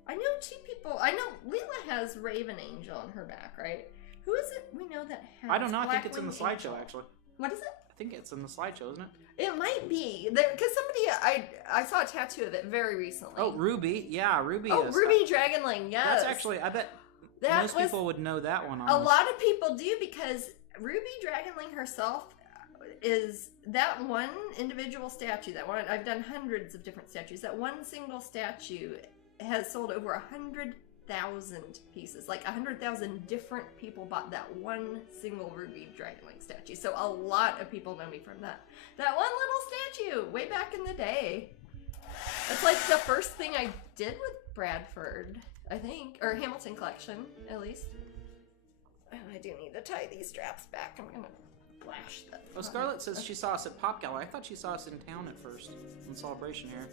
I know 2 people. I know Leela has Raven Angel on her back, right? Who is it we know that has I don't know. I think it's in the Blackwing slideshow, Angel? actually. What is it? I think it's in the slideshow, isn't it? It might be there because somebody I saw a tattoo of it very recently. Oh, Ruby. Yeah, Ruby Oh, is. Ruby Dragonling. Yes, That's actually, I bet That most was- people would know that one. a Almost. lot of people do because Ruby Dragonling herself is that one individual statue. That one I've done hundreds of different statues. That one single statue has sold over 100,000 pieces. Like 100,000 different people bought that one single Ruby Dragonling statue. So a lot of people know me from that one little statue way back in the day. It's like the first thing I did with Bradford, I think, or Hamilton Collection, at least. And I do need to tie these straps back. I'm gonna flash that. Oh, Scarlett says she saw us at Pop Gallery. I thought she saw us in town at first, in Celebration here.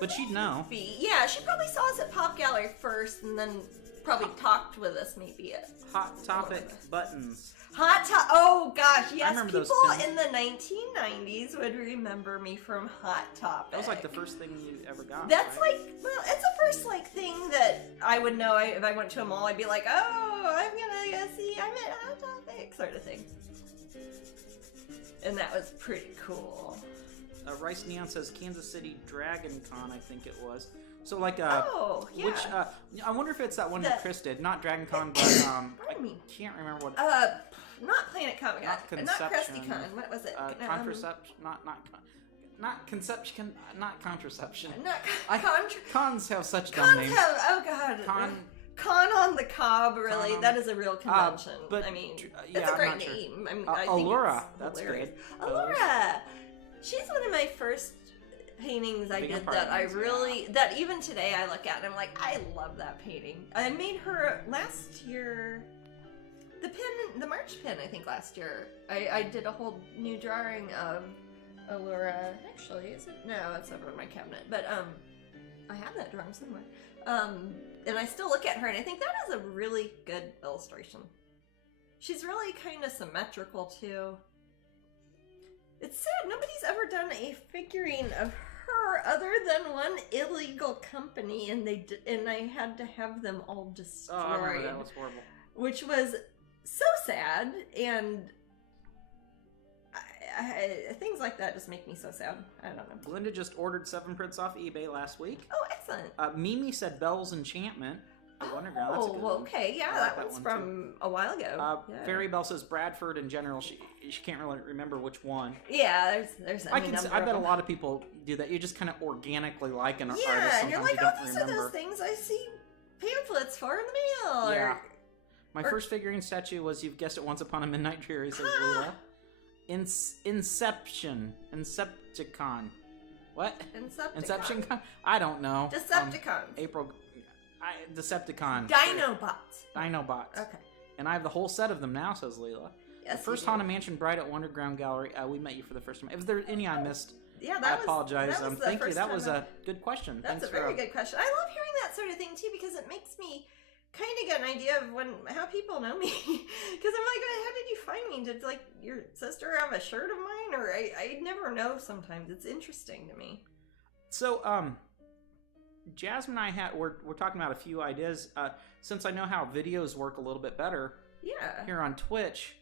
But she'd know. Yeah, she probably saw us at Pop Gallery first, and then probably talked with us maybe at Hot Topic buttons. Oh gosh, yes. remember People those pins. in the 1990s would remember me from Hot Topic. That was like the first thing you ever got. That's right? like, well, it's the first like thing that I would know. If I went to a mall, I'd be like, oh, I'm gonna go see. I'm at Hot Topic, sort of thing. And that was pretty cool. Rice Neon says Kansas City Dragon Con, I think it was. So like, oh, yeah. which, I wonder if it's that one that Chris did. Not Dragon Con, but, I can't remember what. Not Planet Comic Con, not Krusty Con. What was it? Contraception, not conception, not contraception. Not Cons have such dumb names. Oh god. Con on the Cob, really. That is a real convention. But, I mean, yeah, it's a great I'm not sure. name. I mean, I think Allura, it's that's hilarious. good. Allura! She's one of my first paintings I did that I really, that even today I look at and I'm like, I love that painting. I made her last year, the March pin, I think last year. I did a whole new drawing of Allura. Actually, is it? No, it's over in my cabinet. But, I have that drawing somewhere. And I still look at her and I think that is a really good illustration. She's really kind of symmetrical too. It's sad nobody's ever done a figurine of her other than one illegal company, and I had to have them all destroyed. Oh, I remember that. Was horrible. Which was so sad, and things like that just make me so sad. I don't know. Linda just ordered 7 prints off eBay last week. Oh, excellent. Mimi said Belle's Enchantment. The Wonderground. That's a good well, one. okay, yeah, I like that one's one, from too. a while ago. Yeah. Fairy Bell says Bradford in general. She can't really remember which one. Yeah, there's. I bet a lot of people do that. You just kind of organically like an artist. Yeah, and you're like, you oh, these are those things I see pamphlets for in the mail. Yeah. My first figurine statue was, you've guessed it, Once Upon a Midnight Dreary, says Leela. Incepticon. What? Incepticon. I don't know. Decepticons. Decepticon. Dinobots. Okay. And I have the whole set of them now, says Leela. Yes, the first Haunted Mansion Bride at Wonderground Gallery. We met you for the first time. If there any I missed, I apologize. Thank you. That was a good question. That's a very good question. I love hearing that sort of thing too, because it makes me kind of get an idea of how people know me. Because I'm like, how did you find me? Did like your sister have a shirt of mine, or I never know. Sometimes it's interesting to me. So Jasmine and I we're talking about a few ideas. Since I know how videos work a little bit better, here on Twitch,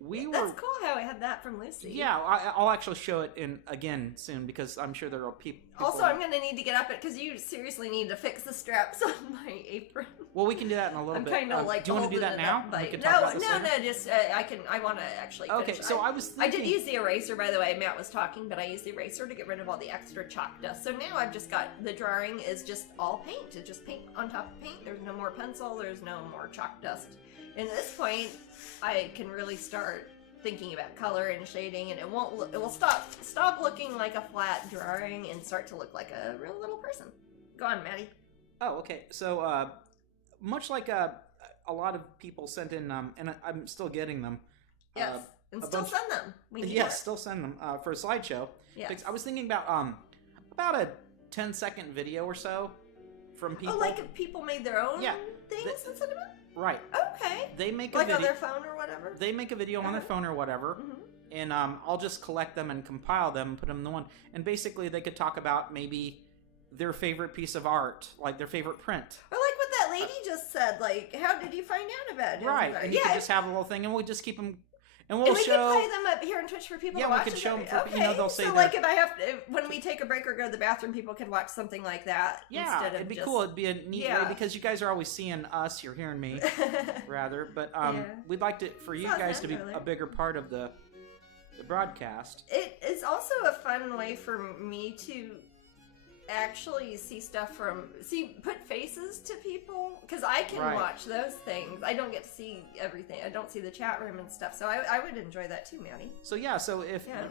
That's cool how I had that from Lucy. Yeah, I'll actually show it again soon, because I'm sure there are people. Also, I'm gonna need to get up it because you seriously need to fix the straps on my apron. Well, we can do that in a little bit. I'm kind of like. Do you want to do that now? No. Just I want to actually. Okay, so I was thinking. I did use the eraser, by the way. Matt was talking, but I used the eraser to get rid of all the extra chalk dust. So now I've just got the drawing is just all paint. It's just paint on top of paint. There's no more pencil. There's no more chalk dust. And at this point, I can really start thinking about color and shading, and it will stop looking like a flat drawing and start to look like a real little person. Go on, Maddie. Oh, okay. So much like a lot of people sent in, and I'm still getting them. Yes, and still send them. Still send them for a slideshow. Yeah. I was thinking about a 10-second video or so from people. Oh, like if people made their own things and sent them out? Right. Okay. They make a like video, on their phone or whatever? They make a video on their phone or whatever, and I'll just collect them and compile them and put them in the one. And basically they could talk about maybe their favorite piece of art, like their favorite print. Or like what that lady just said, like, how did you find out about it? Right, and you could just have a little thing, and we'll just keep them, and we could play them up here on Twitch for people to watch. Yeah, we could show them for, they'll say so like when we take a break or go to the bathroom, people could watch something like that instead of it'd be cool. It'd be a neat way, because you guys are always seeing us, you're hearing me, rather, but we'd like for you guys to be a bigger part of the broadcast. It is also a fun way for me to actually see stuff put faces to people, because I can watch those things. I don't get to see everything. I don't see the chat room and stuff, so I would enjoy that too, Maddie. So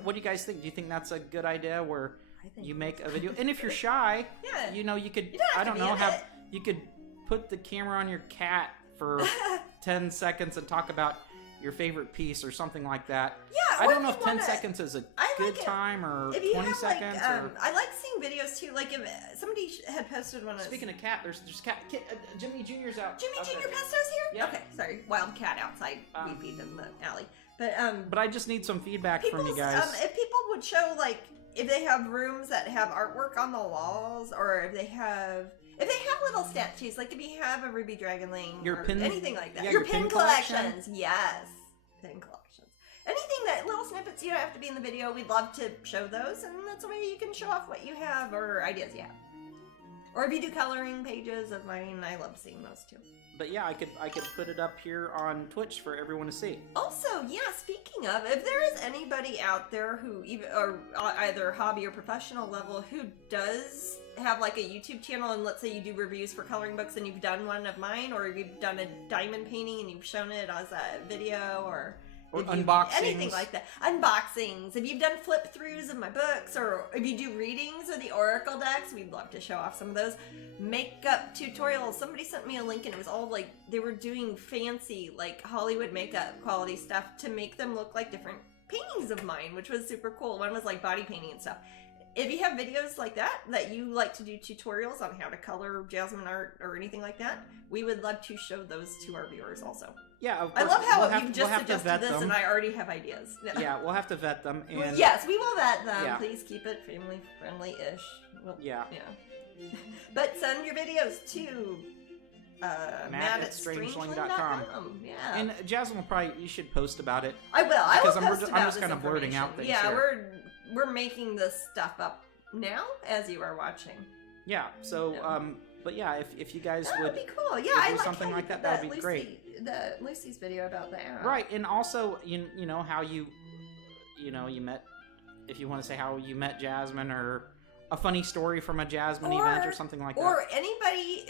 what do you guys think? Do you think that's a good idea, where I think you make a video, and if you're shy, Yeah. you know, you could, You don't have I to don't be know, in have it. you could put the camera on your cat for 10 seconds and talk about your favorite piece or something like that. Yeah, I or don't know if if you 10 wanna- seconds is a I good like it. time or If you 20 have seconds. like, Or I like seeing videos too. Like if somebody had posted one. speaking of cat, there's Jimmy Jr.'s out. Jimmy out Jr. there. Pesto's here. Yep. Okay, sorry. Wild cat outside. We feed in the alley. But I just need some feedback from you guys. If people would show like if they have rooms that have artwork on the walls, or if they have little statues, like if you have a Ruby Dragonling Your or pin- anything like that. yeah, your your pin pin collection? collections, yes, pin collections. Anything that little snippets, you don't have to be in the video. We'd love to show those, and that's a way you can show off what you have or ideas you have. Or if you do coloring pages of mine, I love seeing those too. But yeah, I could put it up here on Twitch for everyone to see. Also, yeah, speaking of, if there is anybody out there who or either hobby or professional level who does have like a YouTube channel, and let's say you do reviews for coloring books and you've done one of mine, or you've done a diamond painting and you've shown it as a video, or unboxings. anything like that. Unboxings. If you've done flip throughs of my books, or if you do readings of the Oracle decks, we'd love to show off some of those. Makeup tutorials. Somebody sent me a link and it was all like they were doing fancy like Hollywood makeup quality stuff to make them look like different paintings of mine, which was super cool. One was like body painting and stuff. If you have videos like that you like to do tutorials on how to color Jasmine art or anything like that, we would love to show those to our viewers also. Yeah, of I course. love how we'll you've just have to suggested vet this, them. and I already have ideas. Yeah, we'll have to vet them. And Well, yes, we will vet them. Yeah. Please keep it family friendly-ish. Well, Yeah. But send your videos to Matt at Strangeling.com. Yeah. And Jasmine will probably, you should post about it. I will. I will Because post I'm about just this kind of blurting information. out things Yeah, here. we're making this stuff up now as you are watching. Yeah, so, Yeah. but yeah, if you guys That would would... be cool. Yeah, would I do like something how like you that, did that would be great. Lucy's video about the app. Right, and also, you know, how you met, if you want to say how you met Jasmine, or a funny story from a Jasmine event or something like that. Or if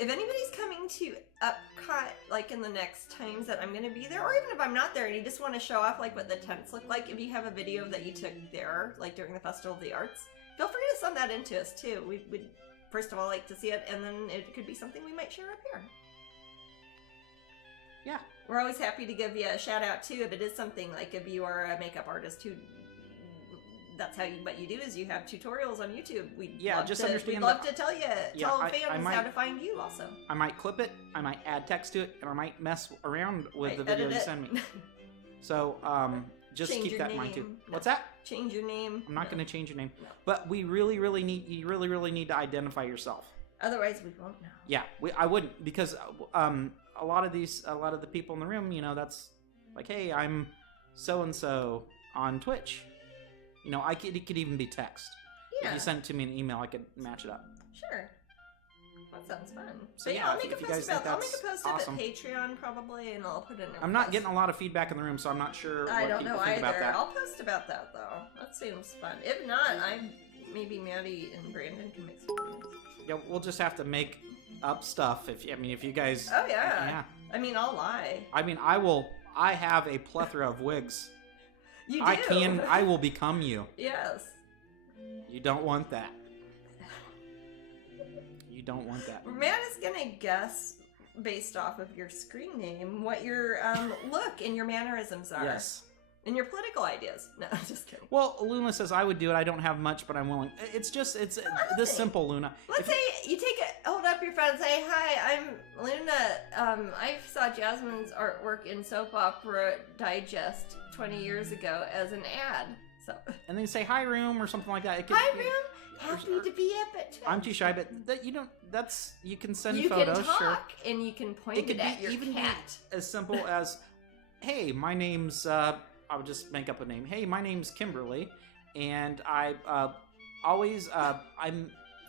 anybody's coming to Epcot, like in the next times that I'm going to be there, or even if I'm not there and you just want to show off like what the tents look like, if you have a video that you took there, like during the Festival of the Arts, feel free to send that in to us too. We would first of all like to see it, and then it could be something we might share up here. Yeah. We're always happy to give you a shout out too if it is something like if you are a makeup artist who that's what you do is you have tutorials on YouTube. We'd love to tell fans how to find you also. I might clip it, I might add text to it, and I might mess around with the video you send me. So, just keep that in mind too. What's that? Change your name. I'm not going to change your name. No. But you really, really need to identify yourself. Otherwise, we won't know. Yeah, I wouldn't, because a lot of the people in the room, you know, that's like, hey, I'm so-and-so on Twitch. You know, it could even be text. Yeah. If you send it to me in an email, I could match it up. Sure. That sounds fun. So yeah, I'll make a if you post guys about. think I'll make a that's post of awesome. it Patreon probably, and I'll put it in. I'm not getting a lot of feedback in the room, so I'm not sure I what don't people know think either. about that. I'll post about that though. That seems fun. If not, maybe Maddie and Brandon can make some videos. Yeah, we'll just have to make up stuff. If you guys. Oh yeah. Yeah. I mean, I'll lie. I mean, I have a plethora of wigs. You do. I will become you. Yes. You don't want that. You don't want that. Matt is gonna guess based off of your screen name what your look and your mannerisms are. Yes. And your political ideas. No, just kidding. Well, Luna says I would do it. I don't have much, but I'm willing. It's this simple, Luna. Let's say you hold up your phone and say, "Hi, I'm Luna. I saw Jasmine's artwork in Soap Opera Digest 20 years ago as an ad." So. And then say hi, room, or something like that. It could, Hi, room. Happy to be up at 12. I'm too shy, but that you don't. You can send you photos. You can talk, sure. And you can point it at your cat. As simple as, "Hey, my name's." I would just make up a name. "Hey, my name's Kimberly, and I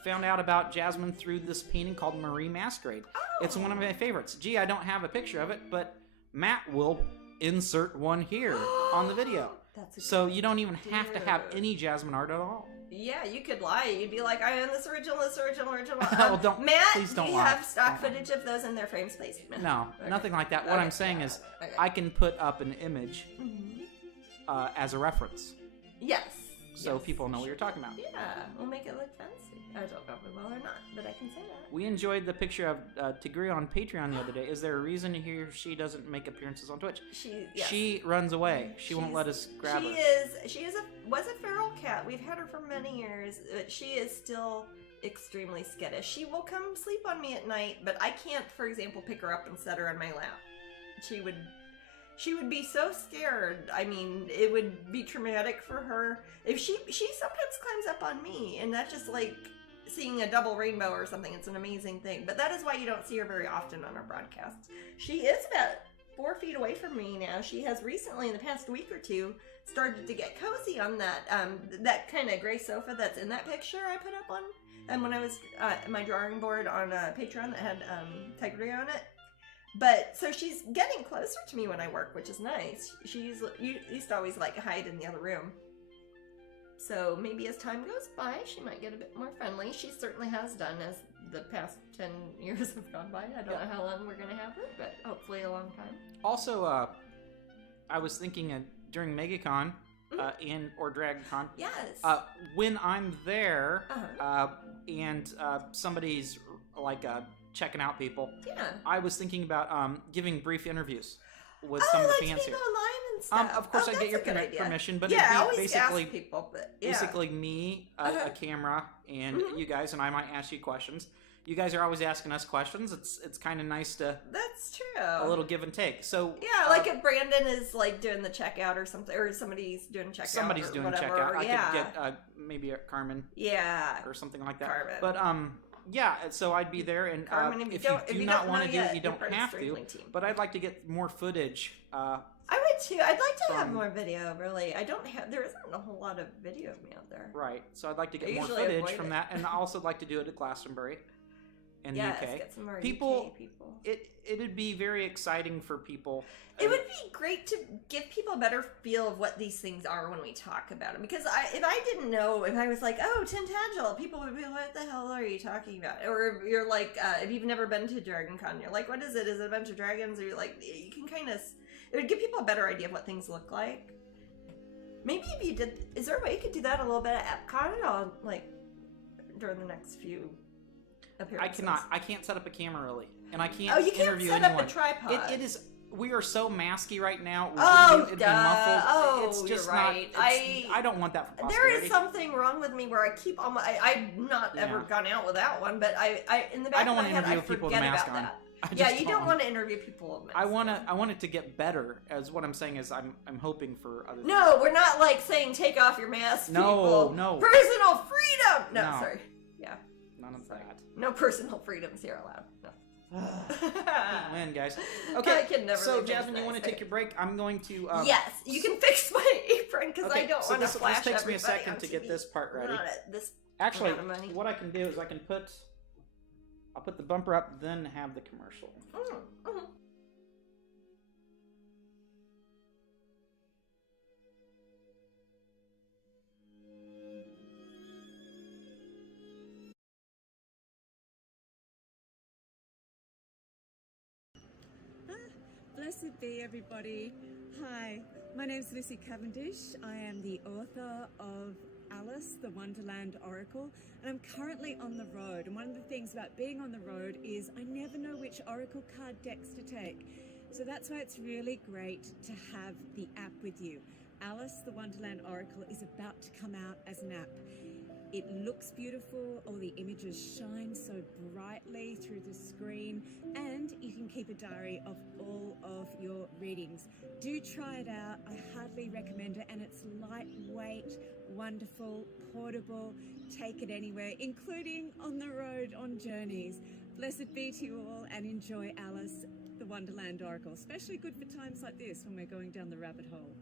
found out about Jasmine through this painting called Marie Masquerade. Oh. It's one of my favorites. Gee, I don't have a picture of it, but Matt will insert one here on the video. So you don't even have to have any Jasmine art at all." Yeah, you could lie. You'd be like, "I own this original." Well, Matt, don't do you lie. have stock footage of those in their frames, please? No, Okay. nothing like that. What I'm saying is, I can put up an image as a reference. Yes. so Yes, people know what you're talking about. Yeah, we'll make it look fancy. I don't know if we will or not, but I can say that. We enjoyed the picture of Tigria on Patreon the other day. Is there a reason he or she doesn't make appearances on Twitch? Yes. She runs away. She won't let us grab her. She was a feral cat. We've had her for many years, but she is still extremely skittish. She will come sleep on me at night, but I can't, for example, pick her up and set her on my lap. She would be so scared. I mean, it would be traumatic for her. If she sometimes climbs up on me, and that's just like seeing a double rainbow or something. It's an amazing thing. But that is why you don't see her very often on our broadcasts. She is about 4 feet away from me now. She has recently, in the past week or two, started to get cozy on that kind of gray sofa that's in that picture I put up on. And when I was at my drawing board on Patreon that had Tigria on it. But, so she's getting closer to me when I work, which is nice. She used to always, like, hide in the other room. So maybe as time goes by, she might get a bit more friendly. She certainly has done as the past 10 years have gone by. I don't know how long we're going to have her, but hopefully a long time. Also, I was thinking during MegaCon or DragonCon, yes. when I'm there and somebody's like checking out people, I was thinking about giving brief interviews with some of the fans here. Online and stuff. Of course, I get your permission, but yeah, it'd be basically ask people, but basically me, a camera, and you guys, and I might ask you questions. You guys are always asking us questions. It's kind of nice to. That's true. A little give and take. So yeah, like if Brandon is like doing the checkout or something, or somebody's doing checkout. Somebody's doing whatever, checkout. I could get maybe a Carmen. Yeah. Or something like that. Carmen. But yeah, so I'd be there, and Carmen, if you do not want to do it, you don't have to. Team. But I'd like to get more footage. I would too. I'd like to have more video. Really, there isn't a whole lot of video of me out there. Right. So I'd like to get more footage from that, and I also like to do it at Glastonbury. In the UK. Get some more people, UK people. It'd be very exciting for people. It would be great to give people a better feel of what these things are when we talk about them. Because if I didn't know, if I was like, oh, Tintagel, people would be like, what the hell are you talking about? Or you're like, if you've never been to DragonCon, you're like, what is it? Is it a bunch of dragons? Or you're like, you can kind of, it would give people a better idea of what things look like. Maybe if you did, is there a way you could do that a little bit at Epcot or like during the next few appearances? I can't set up a camera really, and I can't. Oh, you can't interview set anyone. up a tripod. It is. We are so masky right now. It'd be duh. muffled. It's just you're right. not. I don't want that for posterity. There is something wrong with me where I keep on. I've not ever gone out without one, but I in the back of my head I forget about that. Yeah, you don't want to interview people with masks. I want it to get better. As what I'm saying is, I'm hoping for other. No, we're not like saying take off your mask. No, people. no. Personal freedom. No, sorry. Yeah. None of that. No personal freedoms here allowed. No. Win, guys. Okay, I can never so Jasmine, you want to take your break? I'm going to. Yes, you can fix my apron because I don't want to flash this takes me a everybody second on to TV. get this part ready. Not at this Actually, amount of money. what I can do is I'll put the bumper up, then have the commercial. Blessed be everybody. Hi, my name's Lucy Cavendish. I am the author of Alice, the Wonderland Oracle, and I'm currently on the road. And one of the things about being on the road is I never know which Oracle card decks to take. So that's why it's really great to have the app with you. Alice, the Wonderland Oracle is about to come out as an app. It looks beautiful, all the images shine so brightly through the screen, and you can keep a diary of all of your readings. Do try it out, I hardly recommend it, and it's lightweight, wonderful, portable, take it anywhere, including on the road, on journeys. Blessed be to you all, and enjoy Alice, the Wonderland Oracle, especially good for times like this when we're going down the rabbit hole.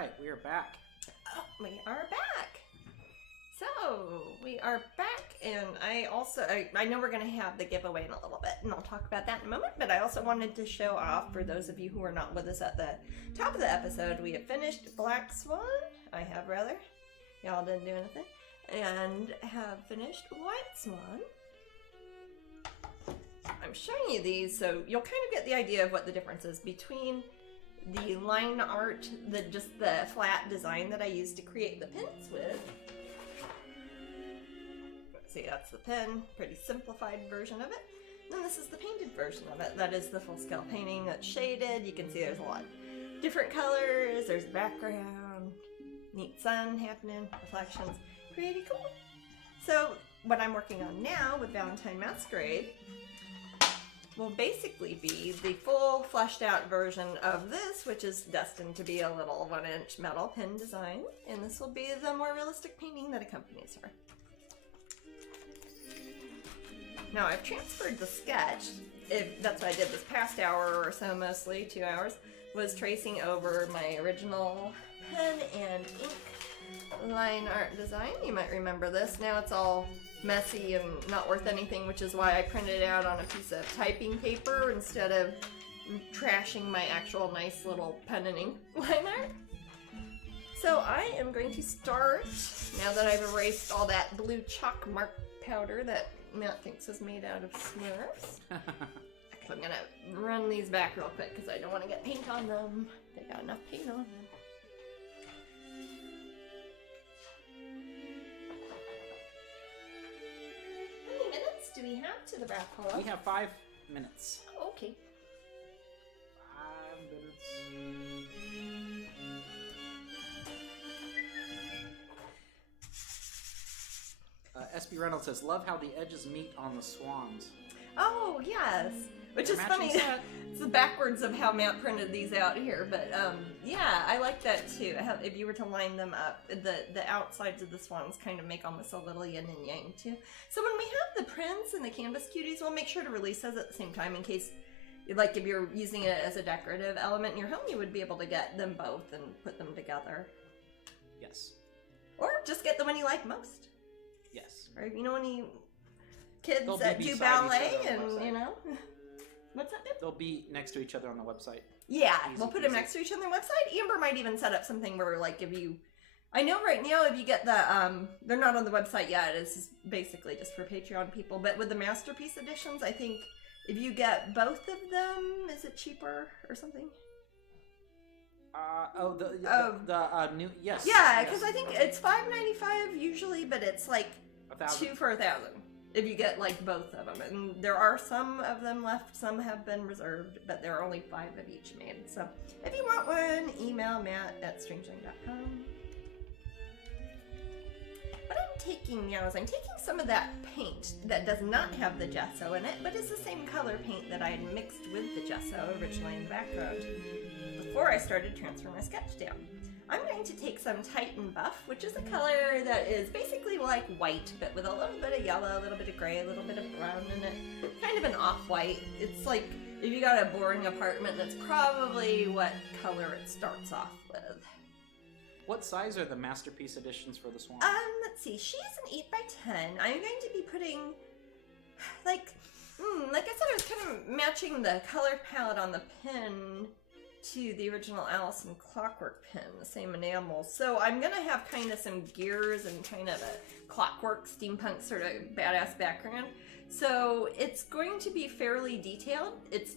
right, we are back. Oh, we are back. So, we are back, and I know we're going to have the giveaway in a little bit, and I'll talk about that in a moment, but I also wanted to show off, for those of you who are not with us at the top of the episode, we have finished Black Swan. I have, rather. Y'all didn't do anything. And have finished White Swan. I'm showing you these so you'll kind of get the idea of what the difference is between the line art, just the flat design that I used to create the pins with. See, that's the pin, pretty simplified version of it. And this is the painted version of it. That is the full-scale painting that's shaded. You can see there's a lot of different colors. There's background, neat sun happening, reflections. Pretty cool. So what I'm working on now with Valentine Masquerade will basically be the full fleshed out version of this, which is destined to be a little 1-inch metal pin design. And this will be the more realistic painting that accompanies her. Now I've transferred the sketch, that's what I did this past hour or so, mostly 2 hours, was tracing over my original pen and ink line art design. You might remember this. Now it's all messy and not worth anything, which is why I printed it out on a piece of typing paper instead of trashing my actual nice little pen and ink line art. So I am going to start, now that I've erased all that blue chalk mark powder that Matt thinks is made out of Smurfs. I'm going to run these back real quick because I don't want to get paint on them. They got enough paint on them. How many minutes do we have to the wrap up? We have 5 minutes. Oh, okay. 5 minutes. SB Reynolds says, love how the edges meet on the swans. Oh, yes. Which is Matching funny. set. It's the backwards of how Matt printed these out here. But yeah, I like that too. If you were to line them up, the outsides of the swans kind of make almost a little yin and yang too. So when we have the prints and the canvas cuties, we'll make sure to release those at the same time in case, like if you're using it as a decorative element in your home, you would be able to get them both and put them together. Yes. Or just get the one you like most. Yes. Or, you know, any kids They'll that be do beside each other ballet on the and, website. you know. What's that, Dib? They'll be next to each other on the website. Yeah, Easy we'll put them peasy. next to each other on the website. Amber might even set up something where, like, if you... I know right now if you get the, they're not on the website yet. It's basically just for Patreon people. But with the Masterpiece editions, I think if you get both of them, is it cheaper or something? The new, yes. Yeah, yes. because I think it's $5.95 usually, but it's like 1,000. 2 for 1,000 if you get like both of them. And there are some of them left, some have been reserved, but there are only 5 of each made. So if you want one, email matt@strangeling.com. What I'm taking now is I'm taking some of that paint that does not have the gesso in it, but is the same color paint that I had mixed with the gesso originally in the background before I started transferring my sketch down. I'm going to take some Titan Buff, which is a color that is basically like white, but with a little bit of yellow, a little bit of gray, a little bit of brown in it. Kind of an off-white. It's like if you got a boring apartment, that's probably what color it starts off with. What size are the Masterpiece editions for the swan? Let's see. She's an 8x10. I'm going to be putting, like I said, I was kind of matching the color palette on the pin to the original Allison Clockwork pin, the same enamel. So I'm going to have kind of some gears and kind of a clockwork steampunk sort of badass background. So it's going to be fairly detailed. It's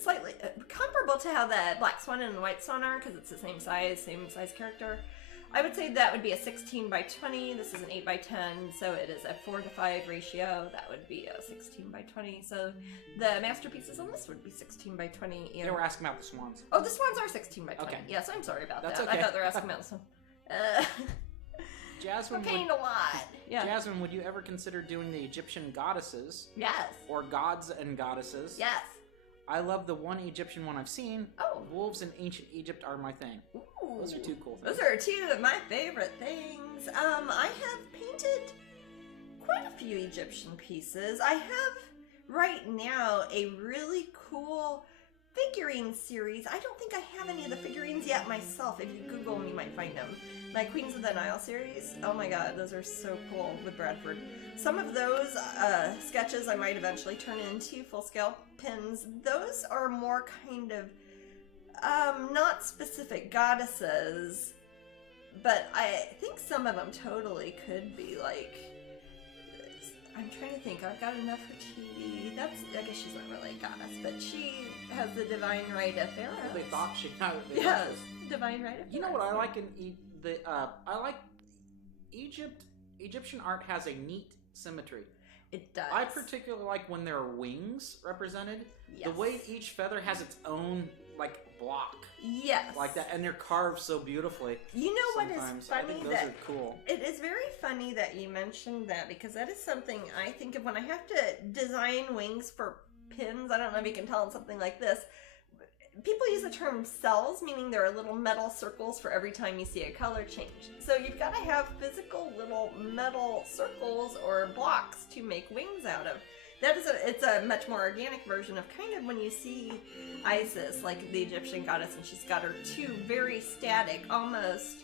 slightly comparable to how the Black Swan and the White Swan are because it's the same size character. I would say that would be a 16x20. This is an 8x10, so it is a 4:5 ratio. That would be a 16x20. So the masterpieces on this would be 16x20. They were asking about the swans. Oh, the swans are 16x20. Okay. Yes, I'm sorry about That's that. okay. I thought they were asking about this one. Jasmine, we're painting a lot. Yeah. Jasmine, would you ever consider doing the Egyptian goddesses? Yes. Or gods and goddesses? Yes. I love the one Egyptian one I've seen. Oh. Wolves in ancient Egypt are my thing. Ooh. Those are 2 cool things. Those are 2 of my favorite things. I have painted quite a few Egyptian pieces. I have right now a really cool figurine series. I don't think I have any of the figurines yet myself. If you Google them, you might find them. My Queens of the Nile series. Oh my god, those are so cool with Bradford. Some of those sketches I might eventually turn into full-scale pins. Those are more kind of not specific goddesses, but I think some of them totally could be like. I'm trying to think. I've got enough for Chi. I guess she's not really a goddess, but she has the divine right of Pharaoh. They thought she had. Yes, divine right of Pharaoh. You know what I like in I like Egyptian art has a neat symmetry. It does. I particularly like when there are wings represented. Yes. The way each feather has its own like block. Yes. Like that, and they're carved so beautifully. You know what sometimes. is funny? I think those are cool. It is very funny that you mentioned that, because that is something I think of when I have to design wings for pins. I don't know if you can tell in something like this. People use the term cells, meaning there are little metal circles for every time you see a color change. So you've got to have physical little metal circles or blocks to make wings out of. It's a much more organic version of kind of when you see Isis, like the Egyptian goddess, and she's got her two very static, almost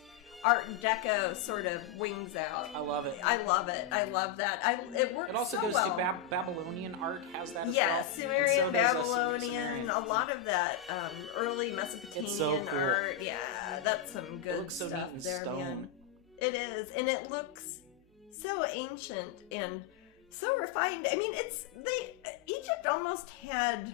Art Deco sort of wings out. I love it. I love it. I love that. It works so well. It also goes to Babylonian art has that as yes, well. Sumerian, So Babylonian, a lot of that early Mesopotamian so cool. art. Yeah, that's some good It looks so stuff neat in there, stone. man. It is, and it looks so ancient and so refined. I mean, Egypt almost had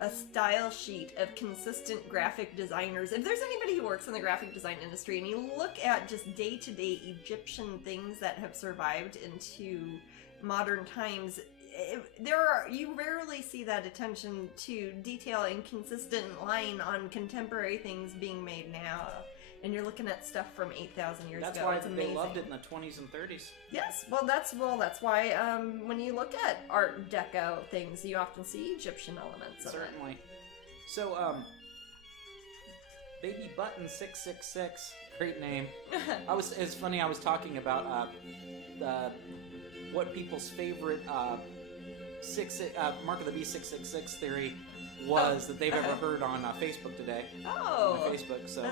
a style sheet of consistent graphic designers. If there's anybody who works in the graphic design industry and you look at just day-to-day Egyptian things that have survived into modern times, you rarely see that attention to detail and consistent line on contemporary things being made now. And you're looking at stuff from 8,000 years That's ago. why It's amazing. they loved it in the 20s and 30s. Yes, that's why when you look at Art Deco things, you often see Egyptian elements of it. Certainly. So, Baby Button 666, great name. It's funny. I was talking about what people's favorite Mark of the Beast 666 theory was that they've ever heard on Facebook today. Oh. On Facebook. So,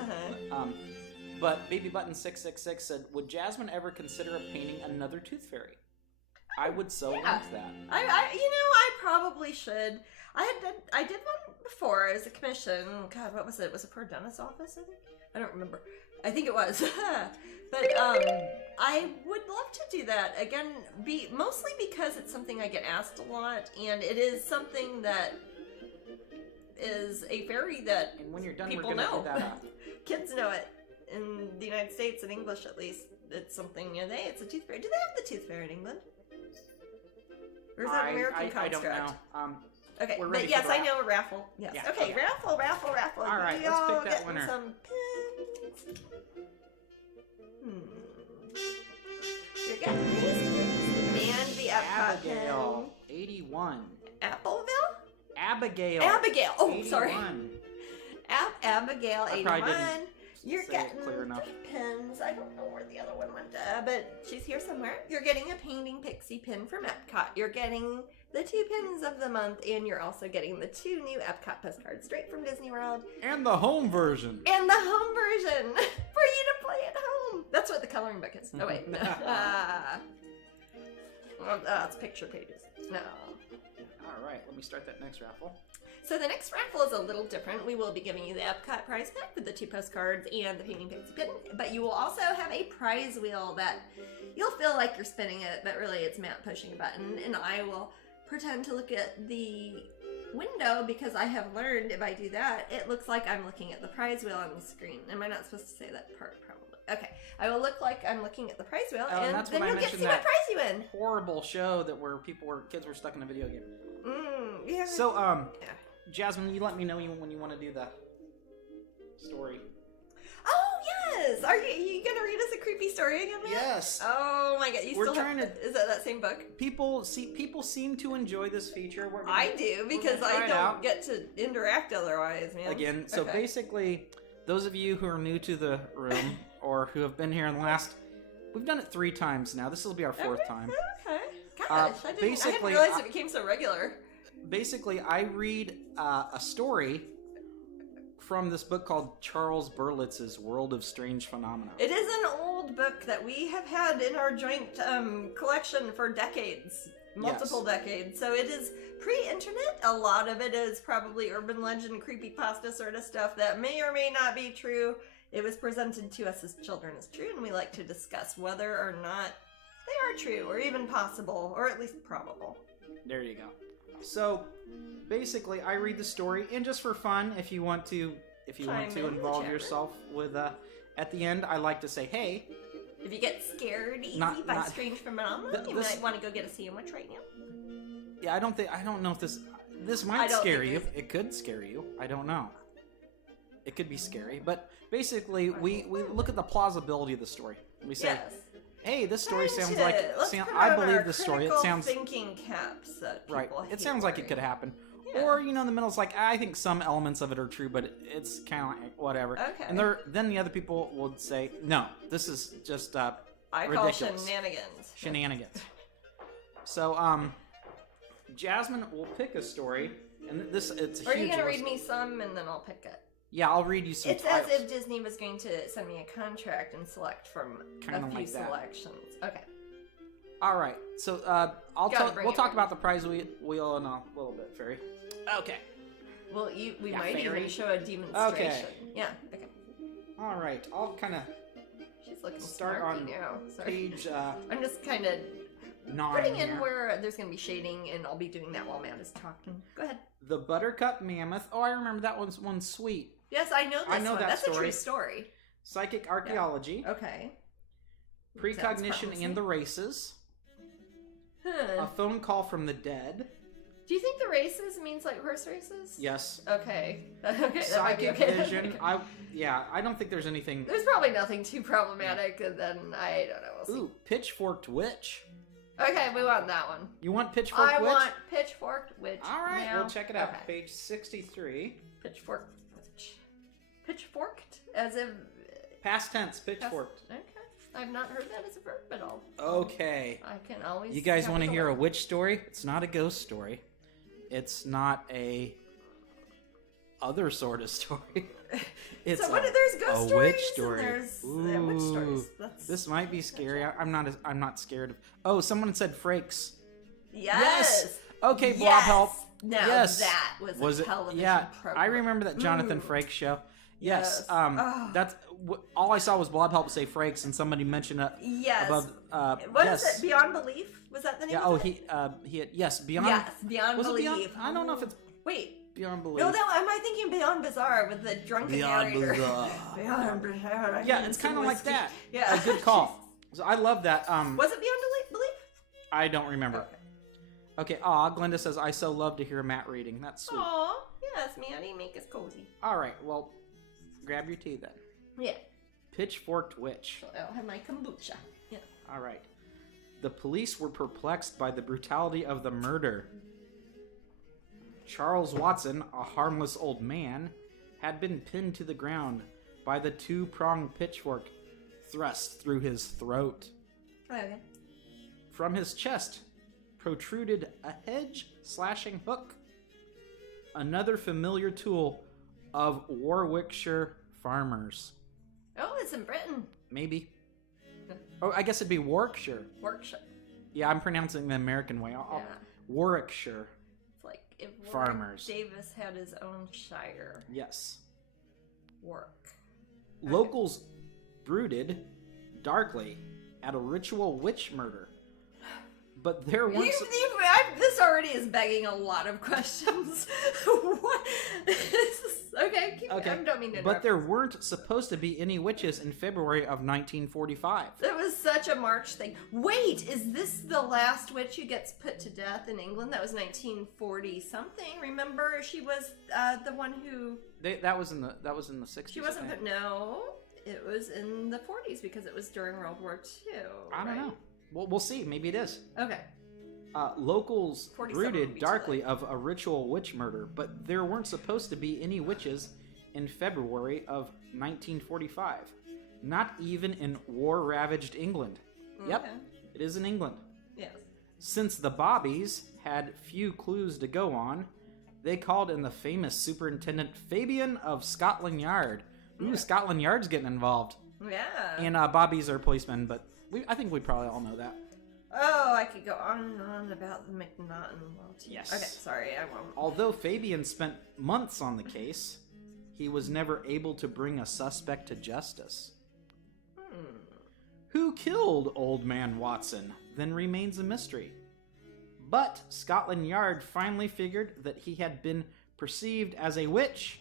but Baby Button 666 said, "Would Jasmine ever consider painting another Tooth Fairy?" I would so love that. I probably should. I did one before as a commission. God, what was it? Was it for a dentist's office? I think. I don't remember. I think it was. But I would love to do that again. Mostly because it's something I get asked a lot, and it is something that is a fairy that and when you're done, people we're gonna know. do that up. Kids know it in the United States, in English at least. It's something. It's a tooth fairy. Do they have the tooth fairy in England? Or is that American construct? I don't know. Okay, we're but ready yes, for the I know a raffle. Yes. Yeah, Okay, okay. raffle. All right, We let's all pick that getting winner. some pins. You're getting these pins and the Epcot Abigail, pin. 81. Appleville? Abigail. Oh, 81. sorry. Abigail, I 81. probably didn't You're say it getting clear enough. 3 pins. I don't know where the other one went, but she's here somewhere. You're getting a Painting Pixie pin from Epcot. You're getting the 2 pins of the month, and you're also getting the 2 new Epcot postcards straight from Disney World. And the home version. And the home version for you to play at home. That's what the coloring book is. Oh, wait. It's picture pages. No. All right, let me start that next raffle. So the next raffle is a little different. We will be giving you the Epcot prize pack with the 2 postcards and the Painting Pixie pin, but you will also have a prize wheel that you'll feel like you're spinning it, but really it's Matt pushing a button, and I will pretend to look at the window because I have learned if I do that, it looks like I'm looking at the prize wheel on the screen. Am I not supposed to say that part? Probably. Okay. I will look like I'm looking at the prize wheel, and and that's then when I you'll get to see mentioned what prize you win. Horrible show that where kids were stuck in a video game. Yeah. So, Yeah. Jasmine, you let me know when you want to do the story. Oh yes! Are you gonna read us a creepy story again, man? Yes. Oh my god! We're trying to. Is that same book? People seem to enjoy this feature. I do because I don't get to interact otherwise, man. Again, so basically, those of you who are new to the room or who have been here in the last, we've done it 3 times now. This will be our 4th time. Okay. Gosh, I didn't realize it became so regular. Basically, I read a story from this book called Charles Berlitz's World of Strange Phenomena. It is an old book that we have had in our joint collection for decades. Multiple decades. So it is pre-internet. A lot of it is probably urban legend, creepypasta sort of stuff that may or may not be true. It was presented to us as children as true, and we like to discuss whether or not they are true, or even possible, or at least probable. There you go. So, basically, I read the story, and just for fun, if you want to involve yourself with, at the end, I like to say, hey. If you get scared easy by strange phenomena, you might want to go get a sandwich right now. Yeah, I don't know if this might scare you. It could scare you. I don't know. It could be scary, but basically, we look at the plausibility of the story. We say, hey, this story sounds like... I believe this story. It sounds... thinking caps that people Right. It sounds like it could happen. Yeah. Or, in the middle, it's like, I think some elements of it are true, but it's kind of like, whatever. Okay. And then the other people would say, no, this is just I ridiculous. call shenanigans. Shenanigans. So, Jasmine will pick a story, and it's a huge... Are you going to read me some, and then I'll pick it? Yeah, I'll read you some It's titles. as if Disney was going to send me a contract and select from Kinda a few like that. selections. Okay. All right, so we'll talk about the prize wheel in a little bit, Fairy. Okay. Well, we might Fairy. even show a demonstration. Okay. Yeah. Okay. All right, I'll kind of She's looking start snarky on now. Sorry. page I'm just kind of 9 putting in here. where there's going to be shading, and I'll be doing that while Matt is talking. Go ahead. The Buttercup Mammoth. Oh, I remember that one's sweet. Yes, I know this I know one. that That's story. a true story. Psychic Archaeology. Yeah. Okay. Precognition Sounds and the Races. Huh. A phone call from the dead. Do you think the races means like horse races? Yes. Okay. Okay. That might be Psychic okay. vision. I don't think there's anything. There's probably nothing too problematic, and then I don't know. We'll see. Ooh, Pitchforked Witch. Okay, we want that one. You want Pitchforked Witch? I want Pitchforked Witch. All right, now. we'll check it out. Okay. Page 63. Pitchforked Witch. Pitchforked? As if... Past tense, pitchforked. Okay. I've not heard that as a verb at all. Okay. I can always... You guys want to hear a witch story? It's not a ghost story. It's not a other sort of story. It's so there's ghost stories witch story. And there's witch stories. This might be scary. I'm not scared of. Oh, someone said Frakes. Yes. Okay, Blob Help. Now yes. that was a television program. I remember that Jonathan Frakes show. Yes. Oh. That's all I saw was Blob Help say Frakes, and somebody mentioned it. Yes. Above. What is it? Beyond Belief? Was that the name? Yeah. of Oh, it? he had yes. Beyond. Yes. Beyond was Belief. It Beyond? I don't know if it's Wait. Beyond Belief. No, am I thinking Beyond Bizarre with the drunken narrator? Beyond Bizarre. Yeah, it's kind of like that. Yeah. A good call. So I love that. Was it Beyond Belief? I don't remember. Okay. Aw, Glenda says, I so love to hear Matt reading. That's sweet. Aw, yes, Maddie, make us cozy. All right, well, grab your tea then. Yeah. Pitchforked Witch. I'll have my kombucha. Yeah. All right. The police were perplexed by the brutality of the murder. Charles Watson, a harmless old man, had been pinned to the ground by the two-pronged pitchfork thrust through his throat. Okay. From his chest protruded a hedge-slashing hook, another familiar tool of Warwickshire farmers. Oh, it's in Britain. Maybe. Oh, I guess it'd be Warwickshire. Warwickshire. Yeah, I'm pronouncing the American way. Warwickshire. It's like if farmers. Davis had his own shire. Yes. Warwick. Locals brooded darkly at a ritual witch murder. But there weren't... This already is begging a lot of questions. What? Okay, I don't mean to interrupt. But there weren't supposed to be any witches in February of 1945. It was such a March thing. Wait, is this the last witch who gets put to death in England? That was 1940 something. Remember, she was the one who... That was in the 60s. She wasn't. No, it was in the 40s because it was during World War II. I don't know. Well, we'll see. Maybe it is. Okay. Locals brooded darkly of a ritual witch murder, but there weren't supposed to be any witches in February of 1945. Not even in war-ravaged England. Okay. Yep, it is in England. Yes. Since the Bobbies had few clues to go on, They called in the famous Superintendent Fabian of Scotland Yard. Ooh, Scotland Yard's getting involved. Yeah. And Bobby's our policeman, but I think we probably all know that. Oh, I could go on and on about the McNaughton Multi. Yes. Okay, sorry, I won't. Although Fabian spent months on the case, he was never able to bring a suspect to justice. Who killed Old Man Watson then remains a mystery. But Scotland Yard finally figured that he had been perceived as a witch.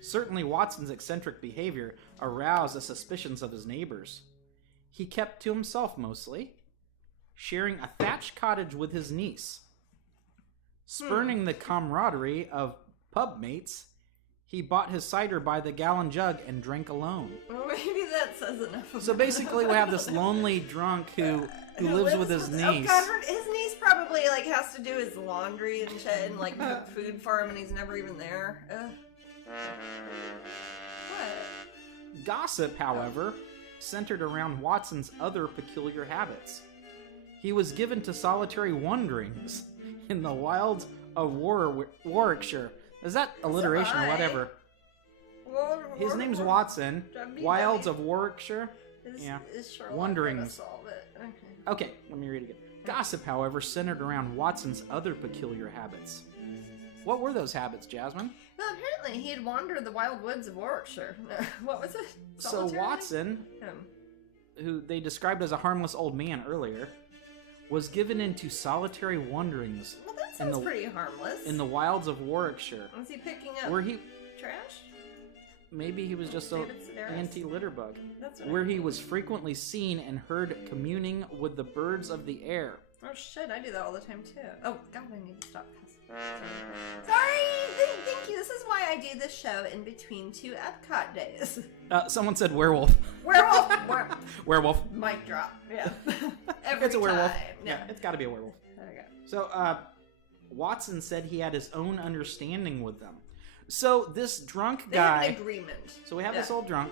Certainly Watson's eccentric behavior aroused the suspicions of his neighbors. He kept to himself mostly, sharing a thatched cottage with his niece. Spurning the camaraderie of pub mates, he bought his cider by the gallon jug and drank alone. Well, maybe that says enough. So basically we have this lonely drunk who lives with his niece. Oh God, his niece probably like has to do his laundry and shit and like cook food for him and he's never even there. Ugh. What? Gossip, however, centered around Watson's other peculiar habits. He was given to solitary wanderings in the wilds of Warwickshire. Is that alliteration or whatever? His name's Watson. Wilds of Warwickshire. Wanderings. Okay, let me read it again. Gossip, however, centered around Watson's other peculiar habits. What were those habits, Jasmine? Well, apparently he'd wandered the wild woods of Warwickshire. What was it? So Watson, who they described as a harmless old man earlier, was given into solitary wanderings. Well, that sounds pretty harmless. In the wilds of Warwickshire. Was he picking up trash? Maybe he was just an anti-litter bug. That's where he was frequently seen and heard communing with the birds of the air. Oh shit, I do that all the time too. Oh God, I need to stop cussing. Sorry, thank you. This is why I do this show in between 2 Epcot days. Someone said werewolf. Werewolf. Werewolf. Mic drop. Yeah. It's a werewolf. Time. Yeah, it's got to be a werewolf. Okay. So, Watson said he had his own understanding with them. So this drunk guy. They have an agreement. So we have this old drunk.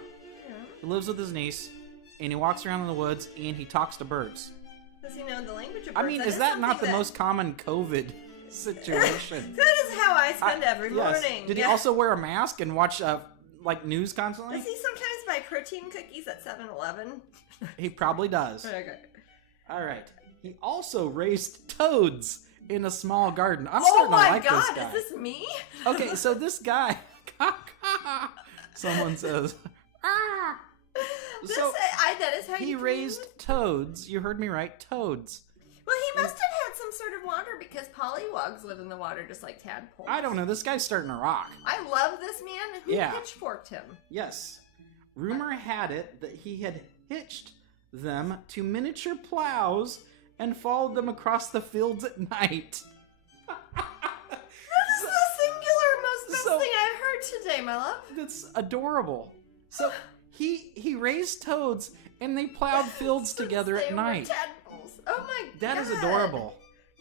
Yeah. Who lives with his niece, and he walks around in the woods and he talks to birds. Does he know the language of birds? I mean, is that not the most common COVID situation? That is how I spend every morning. Did he also wear a mask and watch like news constantly? Does he sometimes buy protein cookies at 7-Eleven? He probably does. Okay. All right. He also raised toads in a small garden. I'm starting to like this guy. Oh my God, is this me? Okay, so this guy, someone says, that is how he raised toads. You heard me right, toads. Well, he must have had some sort of water because pollywogs live in the water just like tadpoles. I don't know. This guy's starting to rock. I love this man. Who pitchforked him? Yes. Rumor had it that he had hitched them to miniature plows and followed them across the fields at night. This is the singular most best thing I've heard today, my love. That's adorable. So he raised toads and they plowed fields together at night. Tadpoles. Oh my God. That is adorable.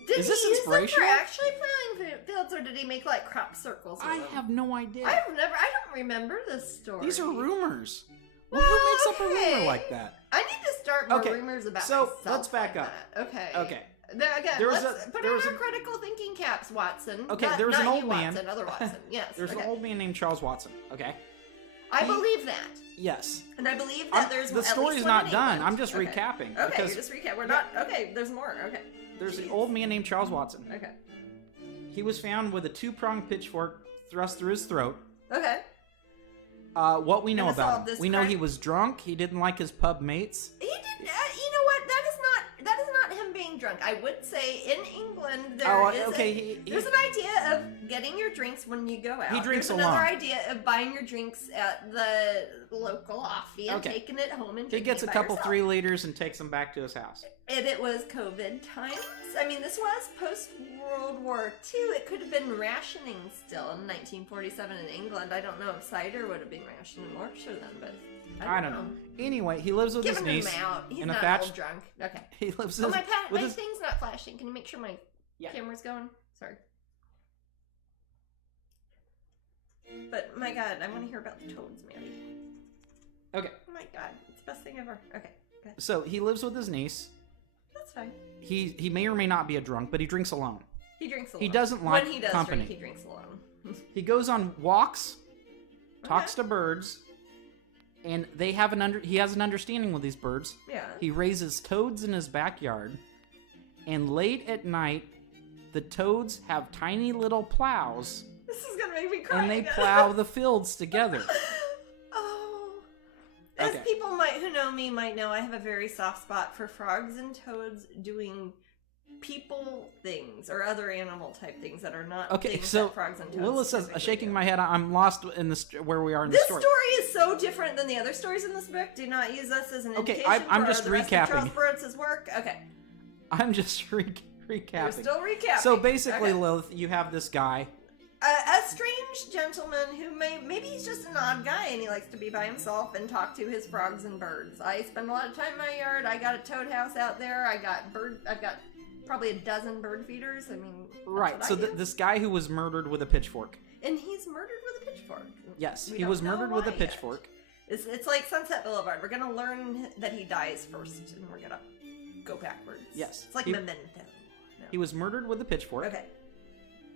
Is this inspirational? Did he use them for actually plowing fields, or did he make like crop circles with them? Have no idea. I don't remember this story. These are rumors. Well, who makes up a rumor like that? I need to start more rumors about myself. So let's back up. Okay. Okay. Let's put on our critical thinking caps, Watson. Okay, there was an old man. Watson, other Watson. Yes. There's an old man named Charles Watson. Okay. I believe that. Yes. And I believe that there's the story's not done. I'm just recapping. Okay, you're just recapping. We're not. Okay, there's more. Okay. There's an old man named Charles Watson. Okay. He was found with a 2-pronged pitchfork thrust through his throat. Okay. What we know about him. We know he was drunk. He didn't like his pub mates. He did. You know what? That is not him being drunk. I would say in England there's an idea of getting your drinks when you go out. He drinks There's alone. Another idea of buying your drinks at the local offie and taking it home and he gets a couple 3 liters and takes them back to his house. And it was COVID times. I mean, this was post World War II. It could have been rationing still in 1947 in England. I don't know if cider would have been rationed in Warwickshire then, but I don't know. Anyway, he lives with his niece. Giving him out. He's in not a thatched... old drunk. Okay. He lives my thing's not flashing. Can you make sure my camera's going? Sorry. But my God, I want to hear about the toads, Mary. Okay. Oh my God, it's the best thing ever. Okay. Good. So he lives with his niece. That's fine. He may or may not be a drunk, but he drinks alone. He drinks alone. He doesn't like when he does company. Drink, he drinks alone. He goes on walks, talks to birds, and he has an understanding with these birds. Yeah. He raises toads in his backyard, and late at night, the toads have tiny little plows, This is gonna make me cry. and they plow the fields together. Oh. As Okay. people who know me might know, I have a very soft spot for frogs and toads doing people things or other animal type things that are not things that frogs and toads Lilith says, typically shaking do. my head, I'm lost in where we are in the This story. story is so different than the other stories in this book. Do not use us as an Okay, indication I'm for just the rest of Charles recapping. Burroughs' work. Okay. I'm just You're recapping. still recapping. So basically, Okay. Lilith, you have this guy. A strange gentleman who maybe he's just an odd guy and he likes to be by himself and talk to his frogs and birds. I spend a lot of time in my yard. I got a toad house out there. I've got probably a dozen bird feeders. I mean, that's Right, what so I do. this guy who was murdered with a pitchfork. And he's murdered with a pitchfork. Yes, We he don't was know murdered with a why yet. pitchfork. It's like Sunset Boulevard. We're gonna learn that he dies first, and we're gonna go backwards. Yes. It's like He- Memento. No. He was murdered with a pitchfork. Okay.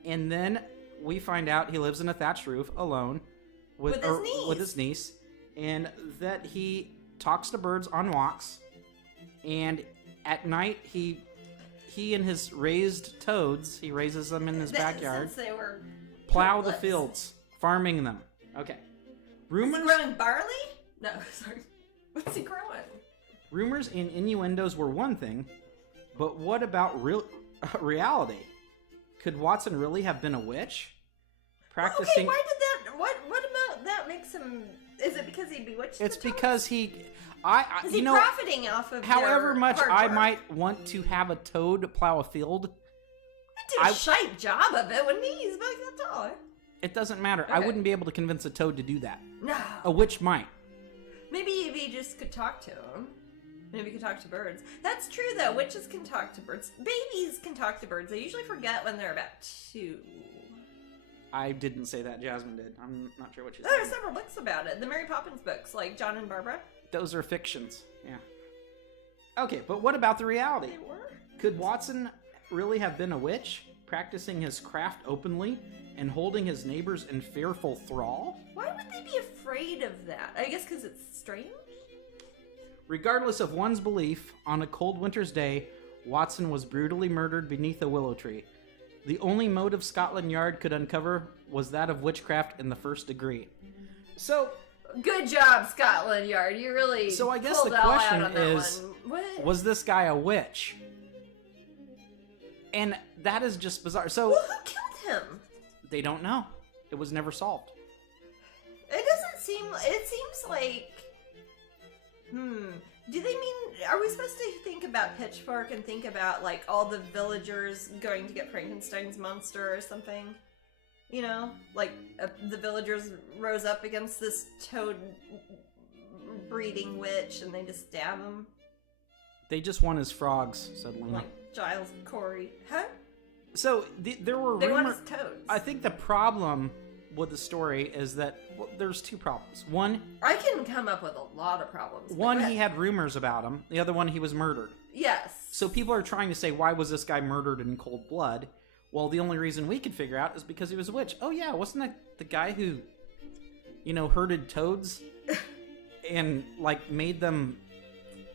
And then we find out he lives in a thatched roof alone With his niece, and that he talks to birds on walks, and at night he and his raised toads, he raises them in his backyard, Since they were plow the toadlets. fields, farming them. Okay. Is he Rumors growing barley? No, sorry. What's he growing? Rumors and innuendos were one thing, but what about reality? Could Watson really have been a witch? Practicing. Okay, why did that? What about that makes him? Is it because he bewitched? It's the toads? because Is you he know, profiting off of? however their much hard I work? might want to have a toad plow a field, He did a shite job of it, wouldn't he? He's like that tall. it doesn't matter. I Okay. wouldn't be able to convince a toad to do that. No. A witch might. Maybe if he just could talk to him. Maybe he could talk to birds. That's true, though. Witches can talk to birds. Babies can talk to birds. They usually forget when they're about 2. I didn't say that. Jasmine did. I'm not sure what you There are said. several books about it. The Mary Poppins books, like John and Barbara. Those are fictions. Yeah. Okay, but what about the reality? They were. Could Watson really have been a witch, practicing his craft openly and holding his neighbors in fearful thrall? Why would they be afraid of that? I guess because it's strange? Regardless of one's belief, on a cold winter's day, Watson was brutally murdered beneath a willow tree. The only motive Scotland Yard could uncover was that of witchcraft in the first degree. So, Good job, Scotland Yard. You really So I guess pulled the it all question out on that is, one. What? was this guy a witch? And that is just bizarre. So, Well, who killed him? they don't know. It was never solved. It doesn't seem. It seems like. Do they mean? Are we supposed to think about Pitchfork and think about like all the villagers going to get Frankenstein's monster or something? You know, like the villagers rose up against this toad breeding witch and they just stab him, They just want his frogs, said Lena. like Giles Corey. Huh? So, there were They want rumors. his toads. I think the problem with the story is that there's two problems. One, I can come up with a lot of problems. but One, go he ahead. had rumors about him. The other one, he was murdered. Yes. So people are trying to say, why was this guy murdered in cold blood? Well, the only reason we could figure out is because he was a witch. Oh yeah, wasn't that the guy who, herded toads and like made them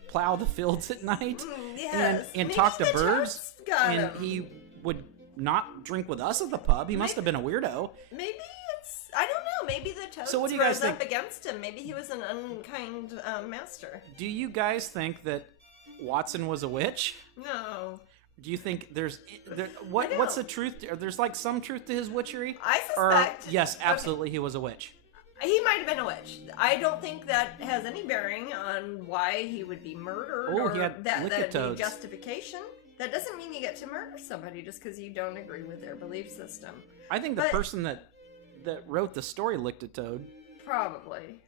plow the fields at night Yes. and Maybe talk to the birds? toads got And him. he would not drink with us at the pub. He must have been a weirdo. Maybe it's. I don't know. Maybe the toads So what do you guys rose up think? against him. Maybe he was an unkind master. Do you guys think that Watson was a witch? No. Do you think there's I what's the don't. truth? There's like some truth to his witchery? I Or suspect. yes, absolutely, he was a witch. He might have been a witch. I don't think that has any bearing on why he would be murdered Oh, or he had that wicked be toads. justification. That doesn't mean you get to murder somebody just because you don't agree with their belief system. I think the But- person that wrote the story licked a toad. Probably.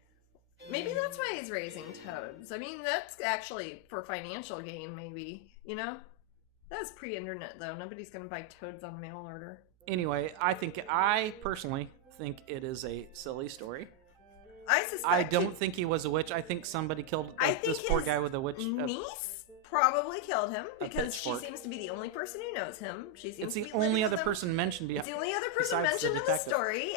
Maybe that's why he's raising toads. I mean, that's actually for financial gain, maybe. You know? That was pre-internet, though. Nobody's going to buy toads on mail order. Anyway, I personally think it is a silly story. I suspect I don't think he was a witch. I think somebody killed I think this poor his guy with a witch. niece probably killed him because she pitchfork. seems to be the only person who knows him. She seems It's to the be living only with other him. person mentioned It's the only other person besides the mentioned in the detective. story.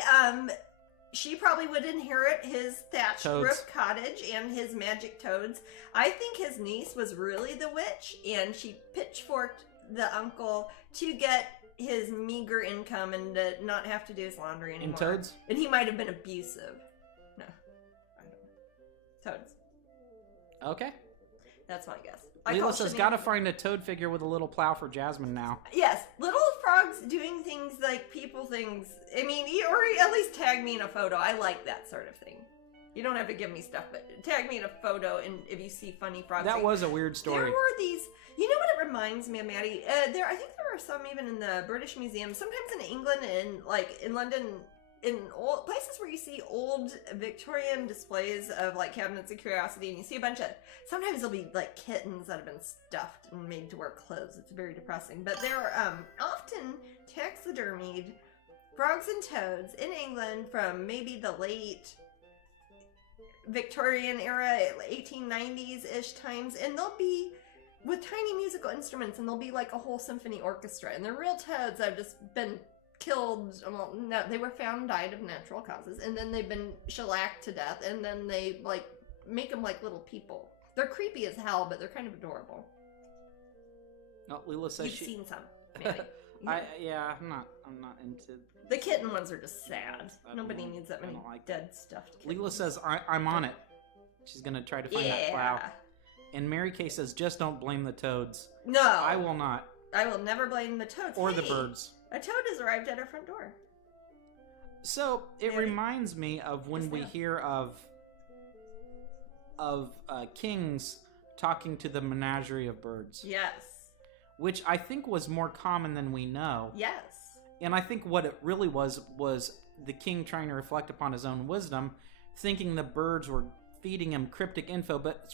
She probably would inherit his thatched Toads. roof cottage and his magic toads. I think his niece was really the witch, and she pitchforked the uncle to get his meager income and to not have to do his laundry anymore. And toads? And he might have been abusive. No, I don't know. Toads. Okay. That's my guess. Leela says, gotta find a toad figure with a little plow for Jasmine now. Yes, little frogs doing things like people things. I mean, or at least tag me in a photo. I like that sort of thing. You don't have to give me stuff, but tag me in a photo, and if you see funny frogs. That was a weird story. There were these. You know what it reminds me of, Maddie? I think there are some even in the British Museum. Sometimes in England and like in London, in old places where you see old Victorian displays of like cabinets of curiosity, and you see a bunch of. Sometimes there'll be like kittens that have been stuffed and made to wear clothes. It's very depressing. But there are often taxidermied frogs and toads in England from maybe the late Victorian era, 1890s-ish times, and they'll be with tiny musical instruments, and they'll be like a whole symphony orchestra, and they're real toads that have just been killed. Well, no, they were found died of natural causes, and then they've been shellacked to death, and then they like make them like little people. They're creepy as hell, but they're kind of adorable. No, Leela says You've she. seen some, maybe. I'm not into. The kitten ones are just sad. Nobody like- needs that I many don't like dead stuffed kittens. Leela says, I'm on it. She's gonna try to find that plow. Yeah. And Mary Kay says, just don't blame the toads. No. I will not. I will never blame the toads. Or the Hey, birds. A toad has arrived at our front door. So it Mary. reminds me of when What's we that? hear of kings talking to the menagerie of birds, Yes. which I think was more common than we know. Yes. And I think what it really was the king trying to reflect upon his own wisdom, thinking the birds were feeding him cryptic info, but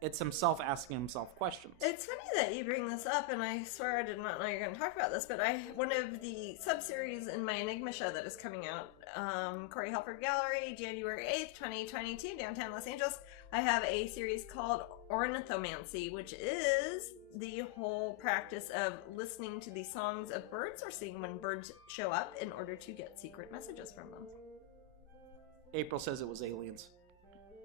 it's himself asking himself questions. It's funny that you bring this up, and I swear I did not know you were going to talk about this, but one of the sub-series in my Enigma show that is coming out, Corey Helford Gallery, January 8th, 2022, downtown Los Angeles, I have a series called Ornithomancy, which is the whole practice of listening to the songs of birds or seeing when birds show up in order to get secret messages from them. April says it was aliens.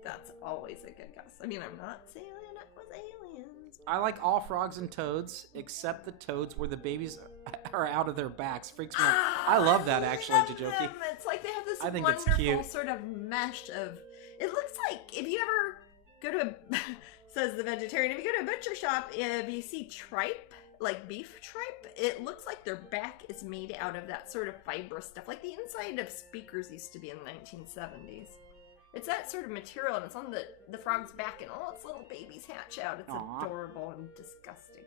That's always a good guess. I mean, I'm not saying it was aliens. I like all frogs and toads, except the toads where the babies are out of their backs. Freaks me out. I love that, actually, love Jajoki. them. It's like they have this I think it's wonderful cute. sort of mesh of. It looks like if you ever go to a, says the vegetarian, if you go to a butcher shop, if you see tripe, like beef tripe, it looks like their back is made out of that sort of fibrous stuff, like the inside of speakers used to be in the 1970s. It's that sort of material, and it's on the frog's back, and all its little babies hatch out. It's Aw. adorable and disgusting.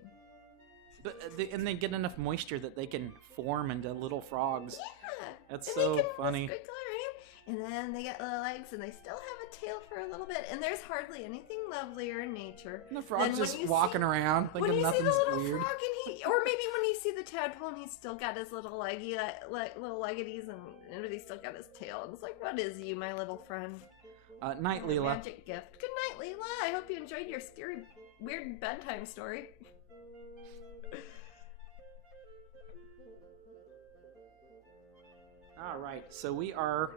But and they get enough moisture that they can form into little frogs. Yeah. That's And so they can funny. whisper Clarion, and then they get little legs, and they still have a tail for a little bit. And there's hardly anything lovelier in nature. And the frog's Then when just you walking see- around When thinking you see the nothing's little weird. frog, or maybe when you see the tadpole, and he's still got his little little leggities, and he's still got his tail. And it's like, what is you, my little friend? Night, Your Leela. Magic gift. Good night, Leela. I hope you enjoyed your scary, weird bedtime story. All right, so we are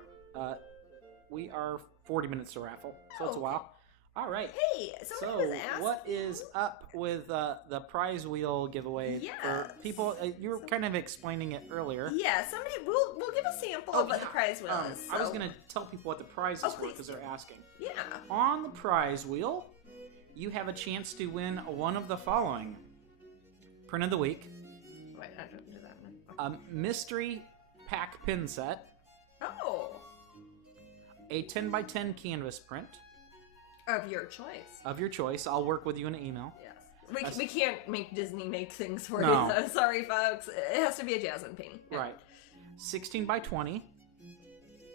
40 minutes to raffle, so it's a Oh, while. All right. Hey, somebody So was asking. what is up with the prize wheel giveaway for Yes. people? You were kind of explaining it earlier. Yeah, somebody we'll give a sample of what the prize wheel is. I was so- gonna tell people what the prizes Oh, were please because do. they're asking. Yeah. On the prize wheel, you have a chance to win one of the following: print of the week, Wait, I don't do that. a mystery pack pin set, Oh, a 10x10 canvas print of your choice. of your choice. I'll work with you in an email. Yes. We can't make Disney make things for No. you. Though. Sorry, folks. It has to be a Jasmine painting. Yeah. Right. 16x20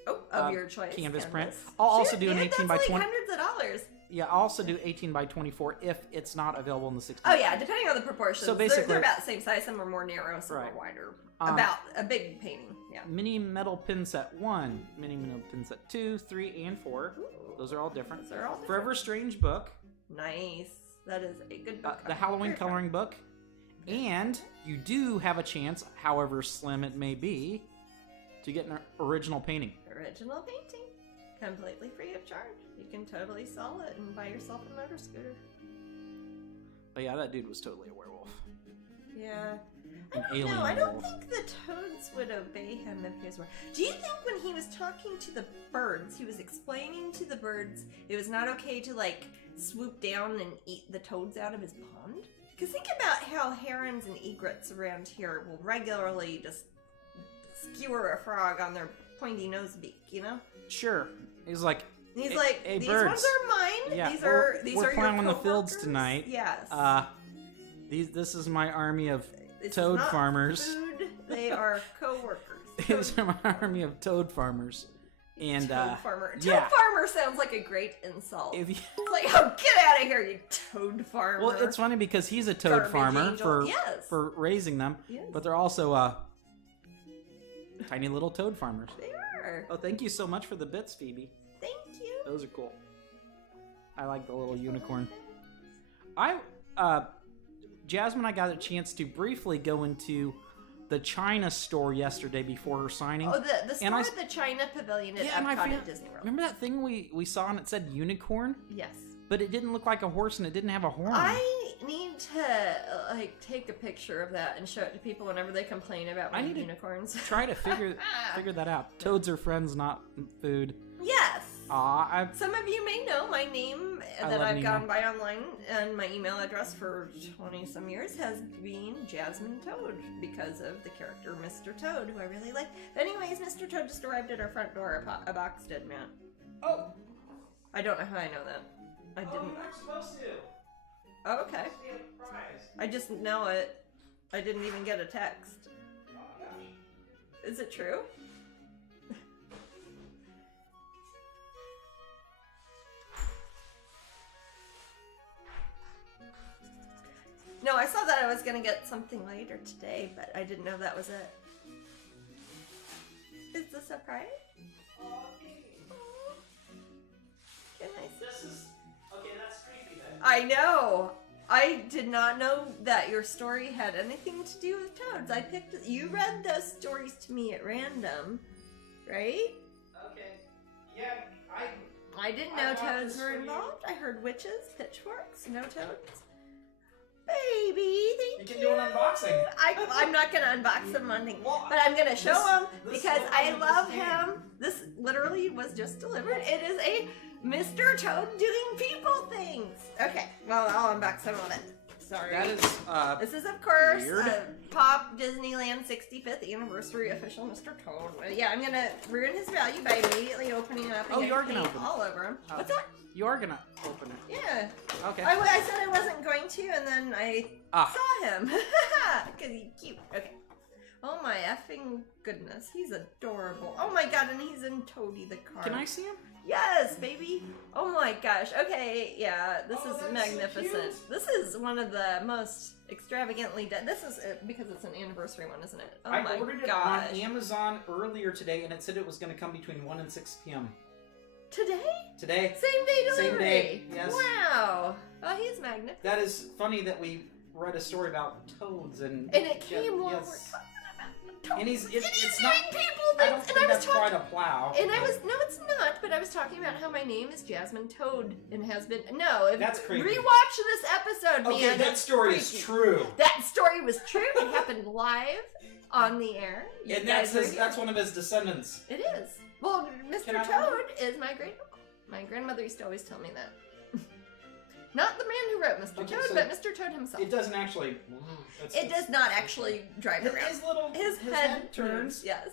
Oh, of your choice. canvas print. I'll also do an dude, 18 that's by like 20. hundreds of dollars. Yeah, I'll also do 18x24 if it's not available in the 16. Oh yeah, depending on the proportions. So they're basically- about the same size. Some are more narrow, some Right. are wider. Um, About a big painting. Yeah. Mini metal pin set 1, mini metal pin set 2, 3, and 4. Ooh. Those are all different. Those are all different. Forever Strange book, Nice. that is a good book. The Halloween coloring book. And you do have a chance, however slim it may be, to get an original painting. Original painting. Completely free of charge. You can totally sell it and buy yourself a motor scooter. But yeah, that dude was totally a werewolf. Yeah. An I don't alien know. I don't werewolf. think the toads would obey him if he was were. Do you think when he was talking to the birds, he was explaining to the birds it was not okay to like swoop down and eat the toads out of his pond? Because think about how herons and egrets around here will regularly just skewer a frog on their pointy nose beak, you know? Sure. He's like, He's like, hey, these birds. ones are mine. Yeah, these we're are plowing your on the fields coworkers." tonight. Yes. This is my army of It's toad not farmers. Food, they are co-workers. These are my army of toad farmers. And Toad farmer. Toad yeah. farmer sounds like a great insult. If you, It's like, oh, get out of here, you toad farmer. well, it's funny because he's a toad Garbage farmer angel. Yes. for raising them, Yes. but they're also tiny little toad farmers. They are. Oh, thank you so much for the bits, Phoebe. Thank you. Those are cool. I like the little unicorn. Jasmine and I got a chance to briefly go into the China store yesterday before her signing. Oh, the store And I- at the China Pavilion at and I Epcot feel- at Disney World. Remember that thing we saw and it said unicorn? Yes. But it didn't look like a horse and it didn't have a horn. I need to like take a picture of that and show it to people whenever they complain about I my need to unicorns. Try to figure that out. Toads are friends, not food. Yes. Aw, Some of you may know my name I that love I've Nemo. gone by online, and my email address for 20-some years has been Jasmine Toad because of the character Mr. Toad, who I really like. But anyways, Mr. Toad just arrived at our front door. A box did, Matt. Oh! I don't know how I know that. I didn't. you weren't supposed to. Oh, okay. It's supposed to be a surprise. I just know it. I didn't even get a text. Oh my gosh. Is it true? No, I saw that I was gonna get something later today, but I didn't know that was it. Is this a surprise? Can I see? This is... Okay, that's creepy then. I know! I did not know that your story had anything to do with toads. You read those stories to me at random, right? Okay. Yeah, I didn't I know bought toads this were for you. involved. I heard witches, pitchforks, no toads. Baby, thank You can do an unboxing. I'm not gonna unbox them on thing, Well, but I'm gonna show this- him this because will I come love with the stand. him. This literally was just delivered. It is a Mr. Toad doing people things. Okay, well I'll unbox some of it. Sorry. That is, This is, of course, weird. Pop Disneyland 65th Anniversary Official Mr. Toad. Yeah, I'm gonna ruin his value by immediately opening it up and Oh, you are getting gonna paint open it. all over him. Oh. What's that? you are gonna open it. Yeah. Okay. I said I wasn't going to, and then I saw him. Because he's cute. Okay. Oh my effing goodness. He's adorable. Oh my god, and he's in Toady the car. Can I see him? Yes, baby. Oh my gosh. Okay, yeah, this Oh, is that's so magnificent. cute. This is one of the most extravagantly done. This is because it's an anniversary one, isn't it? Oh I my ordered it gosh. on Amazon earlier today, and it said it was going to come between 1 and 6 p.m. Today? Today. Same day delivery. Same day, yes. Wow. Oh, he's magnificent. That is funny that we read a story about toads and... And it came while yes. we're talking about toads. And he's... It is it's not... doing people I things. don't And think I was that's talking. quite a plow. And I was no, it's not. But I was talking about how my name is Jasmine Toad and has been. No, if, That's creepy. Rewatch this episode, Okay, man. that It's story is freaky. true. That story was true. It happened live on the air. You And guys are here. that's one of his descendants. It is. Well, Mr. Can I- Toad is my great uncle. My grandmother used to always tell me that. Not the man who wrote Mr. Okay, Toad, so but Mr. Toad himself. It doesn't actually... It does not actually drive around. His little... His head turns, yes.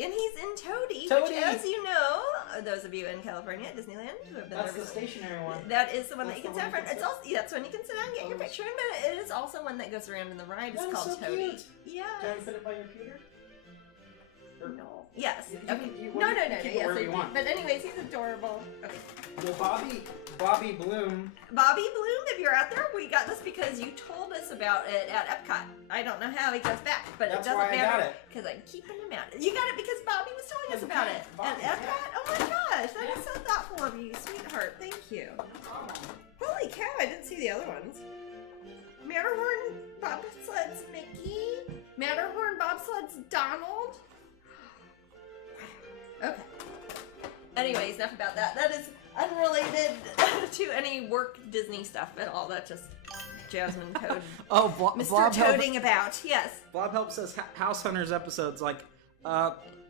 And he's in Toady, Toady. which, as you know, those of you in California at Disneyland who have been That's there the recently, stationary one. that is the one that you That's can the sit in one front. you It's can also that's when you can sit down and get your Oh. picture in, but it is also one that goes around in the ride. It's That is called so Toady. cute. Yes. Can I put it by your computer? Or- No. Yes. You Okay. can- you- No. you keep it Yes, wherever I you do. want. But anyways, he's adorable. Okay. Well, Bobby Bloom. Bobby Bloom, if you're out there, we got this because you told us about it at Epcot. I don't know how he goes back, but That's it doesn't why I got matter it. because I'm keeping him out. You got it because Bobby was telling us about it Bobby, at Epcot. yeah. Oh my gosh, that is so thoughtful of you, sweetheart. Thank you. Holy cow, I didn't see the other ones. Matterhorn bobsleds Mickey. Matterhorn bobsleds Donald. Okay. Anyways, enough about that. That is unrelated to any work Disney stuff at all. That's just Jasmine Toad. Oh, Mr. Blob Toading about. Yes. Blob Help says House Hunters episodes like,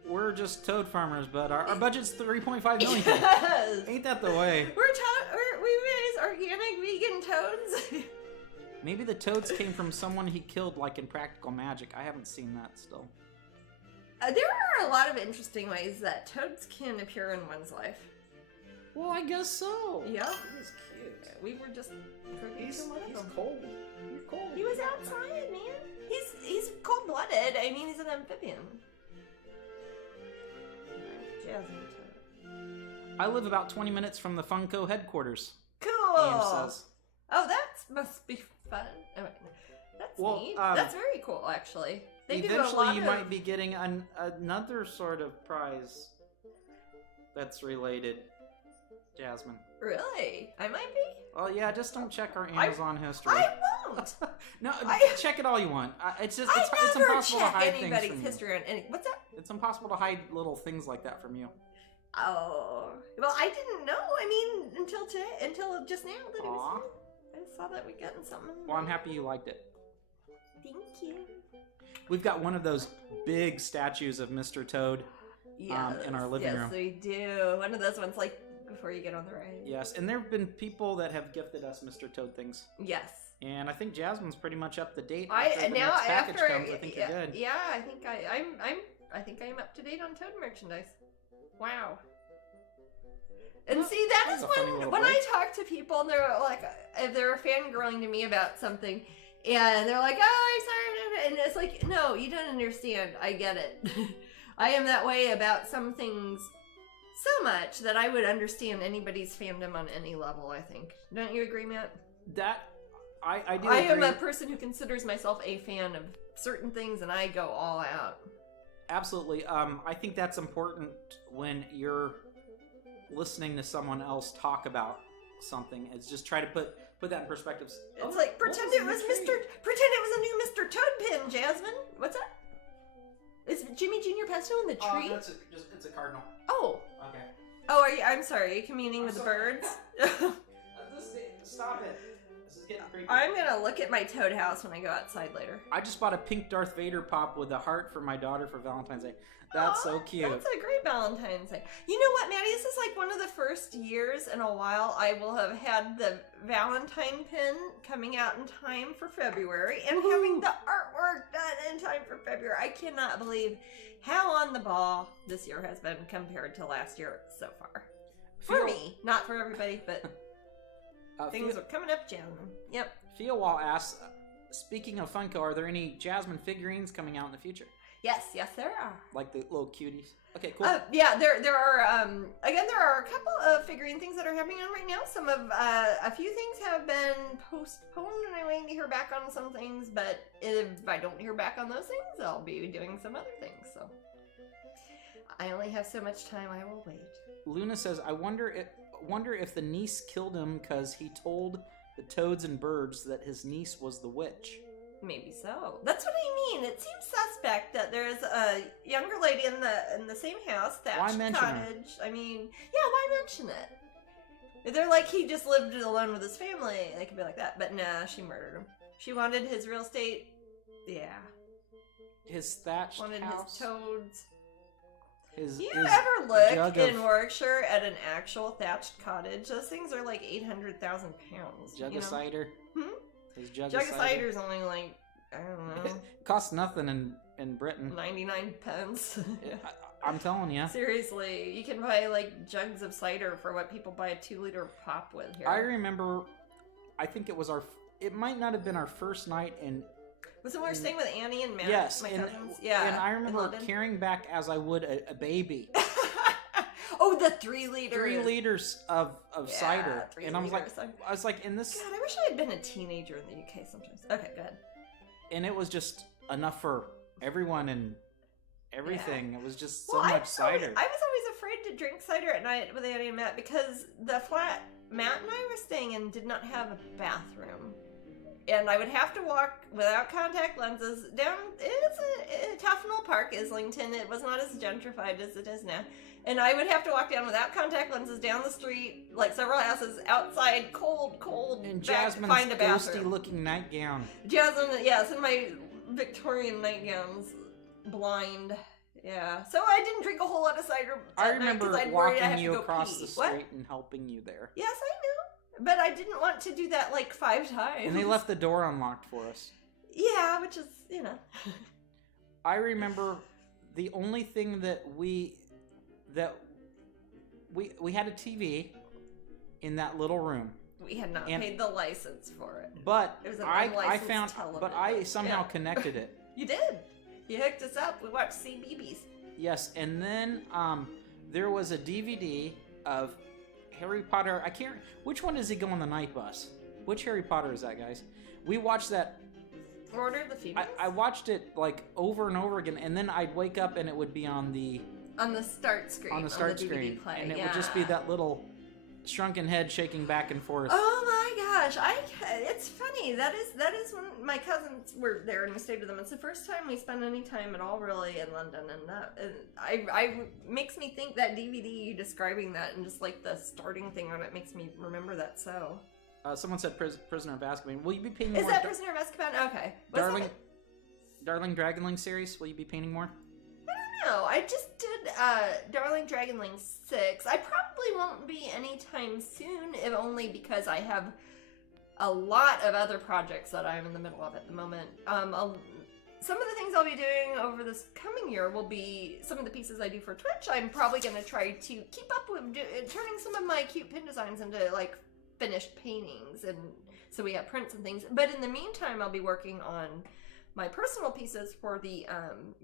we're just toad farmers, but our budget's $3.5 million. Yes. Ain't that the way? We raise organic vegan toads. Maybe the toads came from someone he killed, like in Practical Magic. I haven't seen that still. There are a lot of interesting ways that toads can appear in one's life. Well, I guess so. Yep. He's cute. We were just He's one of them. cold. You're cold. He was outside, man. He's cold-blooded. I mean, he's an amphibian. Jasmine Toad. I live about 20 minutes from the Funko headquarters. Cool. Ian says. Oh, that must be fun. Oh, wait, that's neat. That's very cool, actually. They do a Eventually, lot you of... might be getting another sort of prize that's related, Jasmine. Really? I might be? Oh yeah, just don't check our Amazon history. I won't. No, check it all you want. It's just I it's never impossible to check hide things anybody's from history on any... What's that? you. It's impossible to hide little things like that from you. Oh. Well, I didn't know. I mean, until just now that it was here. I saw that we'd gotten something. Well, I'm happy you liked it. Thank you. We've got one of those big statues of Mr. Toad in our living room. Yes, we do. One of those ones, like, before you get on the ride. Yes, and there have been people that have gifted us Mr. Toad things. Yes. And I think Jasmine's pretty much up to date. I think you're good. Yeah, I think I'm up to date on Toad merchandise. Wow. And see, that is when I talk to people and they're like, if they're fangirling to me about something, and they're like, "Oh, I'm sorry," and it's like, no, you don't understand. I get it. I am that way about some things so much that I would understand anybody's fandom on any level. I think. Don't you agree, Matt? I do. I agree. am a person who considers myself a fan of certain things, and I go all out. Absolutely. I think that's important when you're listening to someone else talk about something. It's just try to put that in perspective. It's like pretend it was a new Mr. Toad pin, Jasmine. What's that? Is Jimmy Jr. Pesto in the tree? Oh, it's a cardinal. Oh. Okay. Oh, I'm sorry. Are you communing with the birds? Stop it. This is getting creepy. I'm gonna look at my toad house when I go outside later. I just bought a pink Darth Vader pop with a heart for my daughter for Valentine's Day. That's so cute. That's a great Valentine's Day. You know what, Maddie? This is like one of the first years in a while I will have had the Valentine pin coming out in time for February and having the artwork done in time for February. I cannot believe how on the ball this year has been compared to last year so far. For me, not for everybody, but things are coming up, Jasmine. Yep. Fiawal asks, speaking of Funko, are there any Jasmine figurines coming out in the future? Yes, there are. Like the little cuties. Okay, cool. Yeah, there are. Again, there are a couple of figurine things that are happening on right now. Some of a few things have been postponed, and I'm waiting to hear back on some things. But if I don't hear back on those things, I'll be doing some other things. So I only have so much time. I will wait. Luna says, "I wonder if the niece killed him because he told the toads and birds that his niece was the witch." Maybe so. That's what I mean. It seems suspect that there's a younger lady in the same house, thatched cottage. I mean, yeah, why mention it? If they're like he just lived alone with his family, they could be like that. But nah, she murdered him. She wanted his real estate. Yeah. His thatched wanted house. His toads. His ever look in Warwickshire at an actual thatched cottage? Those things are like 800,000 pounds. Jug of cider. His jug of cider is only like, I don't know. It costs nothing in Britain. 99 pence. I'm telling you. Seriously, you can buy like jugs of cider for what people buy a 2-liter pop with here. I remember, I think it might not have been our first night in... Was it when we were staying with Annie and Matt? Yes. My cousins? Yeah. And I remember carrying back as I would a baby. Oh, the 3 liters. 3 liters of cider. And I was like, in this... God, I wish I had been a teenager in the UK sometimes. Okay, good. And it was just enough for everyone and everything. Yeah. It was just so much cider. I was always afraid to drink cider at night with Annie and Matt because the flat Matt and I were staying in did not have a bathroom. And I would have to walk without contact lenses down. It's a Tufnell Park, Islington. It was not as gentrified as it is now. And I would have to walk down without contact lenses down the street, like several houses outside, cold, And back, Jasmine's find a bathroom. ghosty-looking nightgown. Jasmine, yes, in my Victorian nightgowns, blind. Yeah. So I didn't drink a whole lot of cider. I remember walking you across pee. the street What? and helping you there. Yes, I know. But I didn't want to do that like 5 times. And they left the door unlocked for us. Yeah, which is, I remember the only thing that we had a TV in that little room. We had not paid the license for it. But It was an I unlicensed found, television. but I somehow connected it. You did. You hooked us up. We watched CBeebies. Yes, and then there was a DVD of Harry Potter. I can't. Which one does he go on the night bus? Which Harry Potter is that, guys? We watched that. Order of the Phoenix? I watched it like over and over again, and then I'd wake up and it would be on the start screen. on the start DVD screen, play. and it would just be that little shrunken head shaking back and forth. Oh my gosh! It's funny. That is when my cousins were there and we stayed with them. It's the first time we spent any time at all really in London, and I makes me think that DVD describing that and just like the starting thing on it makes me remember that. So Someone said Prisoner of Azkaban. Will you be painting is more? that Prisoner of Azkaban? Okay. Darling Dragonling series. Will you be painting more? No, I just did Darling Dragonling 6. I probably won't be anytime soon, if only because I have a lot of other projects that I'm in the middle of at the moment. Some of the things I'll be doing over this coming year will be some of the pieces I do for Twitch. I'm probably going to try to keep up with turning some of my cute pin designs into like finished paintings, and so we have prints and things. But in the meantime, I'll be working on my personal pieces for the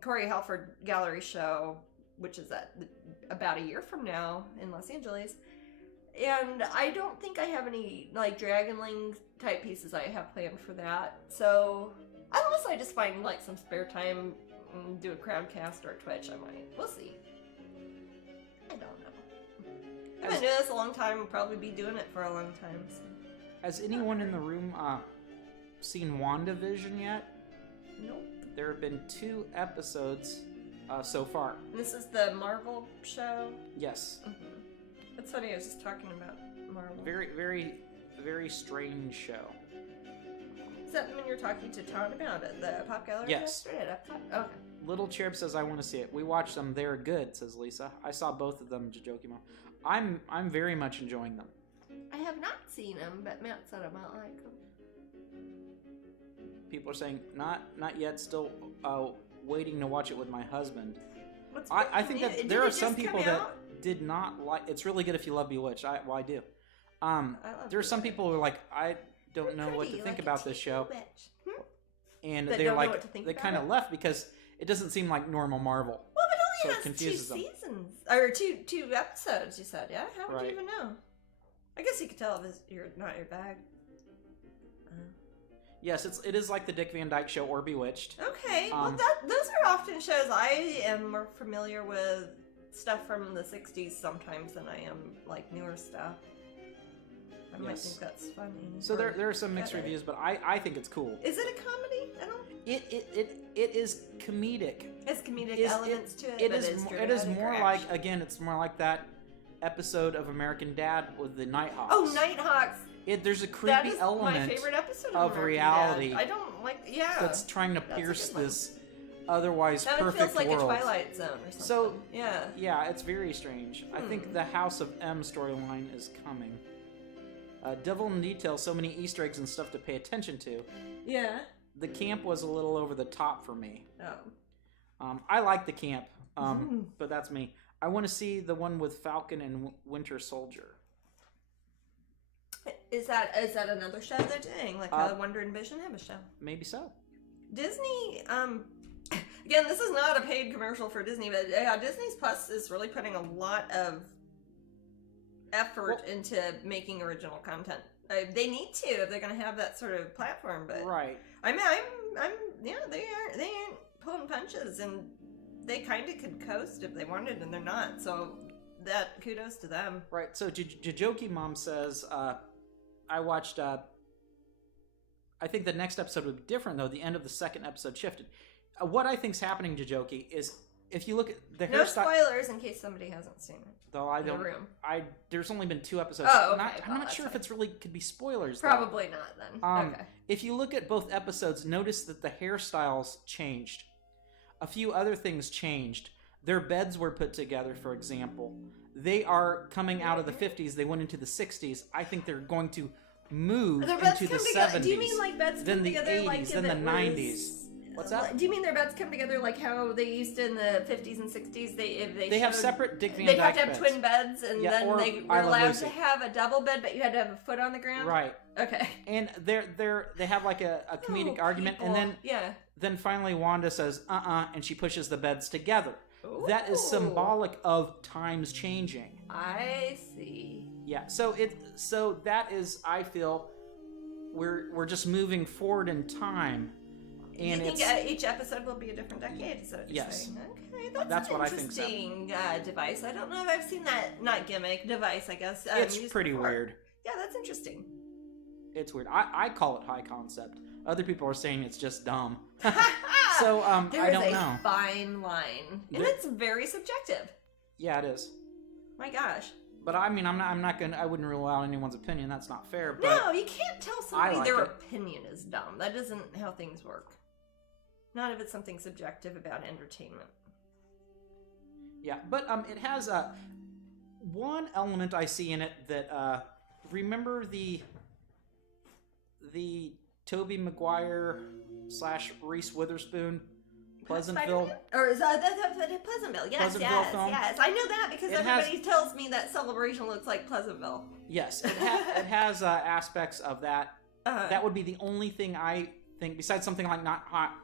Corey Halford Gallery show, which is about a year from now in Los Angeles. And I don't think I have any like Dragonling type pieces I have planned for that. So unless I just find like some spare time and do a crowdcast or a Twitch, I might. We'll see. I don't know. I've been doing this a long time. I'll probably be doing it for a long time. So. Has anyone in the room seen WandaVision yet? Nope. There have been 2 episodes so far. This is the Marvel show? Yes. Mm-hmm. It's funny, I was just talking about Marvel. Very, very, very strange show. Is that when you're talking to Todd about it? The Pop Gallery? Yes. Yesterday? Okay. Little Cherub says, I want to see it. We watched them. They're good, says Lisa. I saw both of them, Jojokimo. I'm very much enjoying them. I have not seen them, but Matt said I might like them. People are saying, not yet, still waiting to watch it with my husband. I think that there are some people that did not like. It's really good if you love Bewitched. I do. There are some people who are like, I don't know what to think about this show, and they're like, they kind of left because it doesn't seem like normal Marvel. Well, but it only So it has 2 confuses them. seasons or two episodes. You said, yeah. How would you even know? I guess you could tell if it's not your bag. Yes, it is like the Dick Van Dyke Show or Bewitched. Okay, well those are often shows I am more familiar with stuff from the 60s sometimes than I am like newer stuff. I might think that's funny. So there are some mixed reviews, but I think it's cool. Is it a comedy? I don't. It is comedic. It's comedic elements to it. It is more like, again, it's more like that episode of American Dad with the Nighthawks. Oh, Nighthawks. There's a creepy element my favorite episode of reality. Dad. I don't like. Yeah. That's trying to pierce this otherwise that perfect feels like world. a Twilight Zone or something. So yeah, it's very strange. I think the House of M storyline is coming. Devil in Detail, so many Easter eggs and stuff to pay attention to. Yeah. The camp was a little over the top for me. Oh. I like the camp, but that's me. I want to see the one with Falcon and Winter Soldier. Is that another show they're doing? Like a Wonder and Vision have a show? Maybe so. Disney, again, this is not a paid commercial for Disney, but Disney's Plus is really putting a lot of effort into making original content. They need to if they're going to have that sort of platform. But right, I'm they ain't pulling punches, and they kind of could coast if they wanted, and they're not. So that kudos to them. Right. So Jajoki Mom says, I watched. I think the next episode would be different, though. The end of the second episode shifted. What I think's happening, Jajoki, is if you look at the No hairstyle. spoilers in case somebody hasn't seen it. Though I In the don't. room. There's only been 2 episodes. Oh, okay. I'm not sure if it's really could be spoilers. Probably not then. Okay. If you look at both episodes, notice that the hairstyles changed. A few other things changed. Their beds were put together, for example. They are coming out of the 50s. They went into the 60s. I think they're going to move Their beds into the come together. 70s. Do you mean like beds then come the together 80s, like then if the it 90s. was... What's that? Do you mean their beds come together like how they used to in the 50s and 60s? They have showed- separate Dick Van They'd Dyke have to have beds. twin beds, and Yeah, then or they were I Love allowed Lucy. to have a double bed, but you had to have a foot on the ground. Right. Okay. And they have like a comedic argument, and then yeah. finally Wanda says, and she pushes the beds together. Ooh. That is symbolic of times changing. I see. Yeah, so that is, I feel, we're just moving forward in time, and you think each episode will be a different decade? Is that what you're Yes. saying? Okay, That's an what I think so. interesting device. I don't know if I've seen that. Not gimmick device, I guess. it's used pretty before. weird. Yeah, that's interesting. It's weird. I call it high concept. Other people are saying it's just dumb. So There I is don't a know. fine line, and it's very subjective. Yeah, it is. My gosh. But I mean, I'm not gonna. I wouldn't rule out anyone's opinion. That's not fair. But No, you can't tell somebody like their it. opinion is dumb. That isn't how things work. Not if it's something subjective about entertainment. yeah, but it has one element I see in it that remember the Tobey Maguire / Reese Witherspoon Pleasantville. Spider-Man? Or is that Pleasantville? Yes, Pleasantville film? yes. I know that because It everybody tells me that Celebration looks like Pleasantville. Yes, it has aspects of that. That would be the only thing I think, besides something like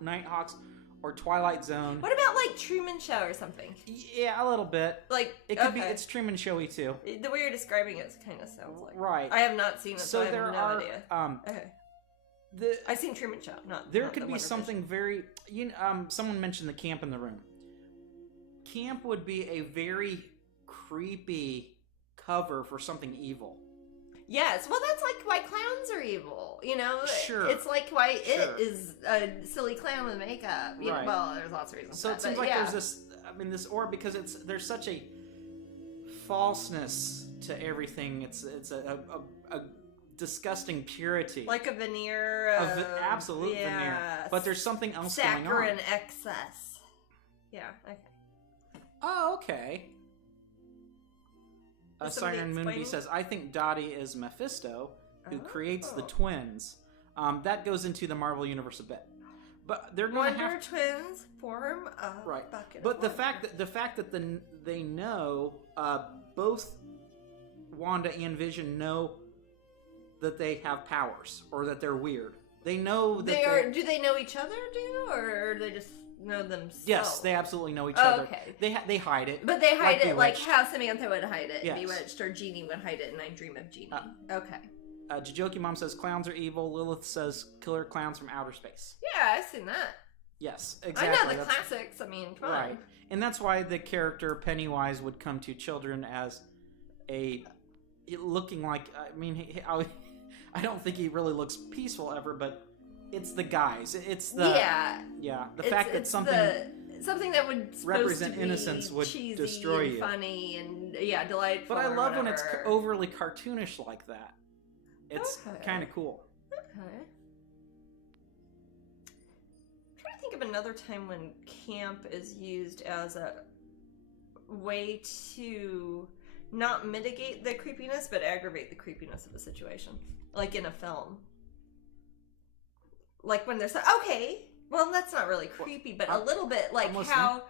Nighthawks or Twilight Zone. What about like Truman Show or something? Yeah, a little bit. Like It could be. It's Truman Showy too. The way you're describing it kind of sounds like. Right. I have not seen it, so I have there no are. idea. Okay. I've seen Truman Show. There not could the be Wonder something very. Someone mentioned the camp in the room. Camp would be a very creepy cover for something evil. Yes, well, that's like why clowns are evil. You know, Sure. It's like why Sure. it is a silly clown with makeup. You know, Right. well, there's lots of reasons. So for it that, seems but like yeah. there's this. I mean, this aura because there's such a falseness to everything. It's a disgusting purity. Like a veneer Of absolute veneer. But there's something else going on. saccharine excess. Yeah. Okay. Oh, okay. Does somebody Siren Moonbee explain? says, I think Dottie is Mephisto, who creates the Oh. twins. That goes into the Marvel Universe a bit. But they're going to Wonder have... Twins form a Right. bucket. But of the wonder. fact that they know, both Wanda and Vision know that they have powers, or that they're weird. They know that they are. Do they know each other? Or they just know themselves? Yes, they absolutely know each Oh, other. okay. They hide it. But they hide it like Bewitched. how Samantha would hide it in Yes. Bewitched, or Jeannie would hide it in I Dream of Jeannie. Okay. Jajoki Mom says clowns are evil. Lilith says killer clowns from outer space. Yeah, I've seen that. Yes, exactly. I know the That's- classics. I mean, come on. Right. And that's why the character Pennywise would come to children as looking like, I mean, I don't think he really looks peaceful ever, but it's the guys. It's the... Yeah. The fact that something... something that would represent supposed to be innocence would cheesy destroy and you. funny and delightful. But I or love when it's whatever. overly cartoonish like that. It's Okay. kind of cool. Okay. I'm trying to think of another time when camp is used as a way to not mitigate the creepiness, but aggravate the creepiness of a situation. Like in a film. Like when there's okay, well, that's not really creepy, but a little bit like how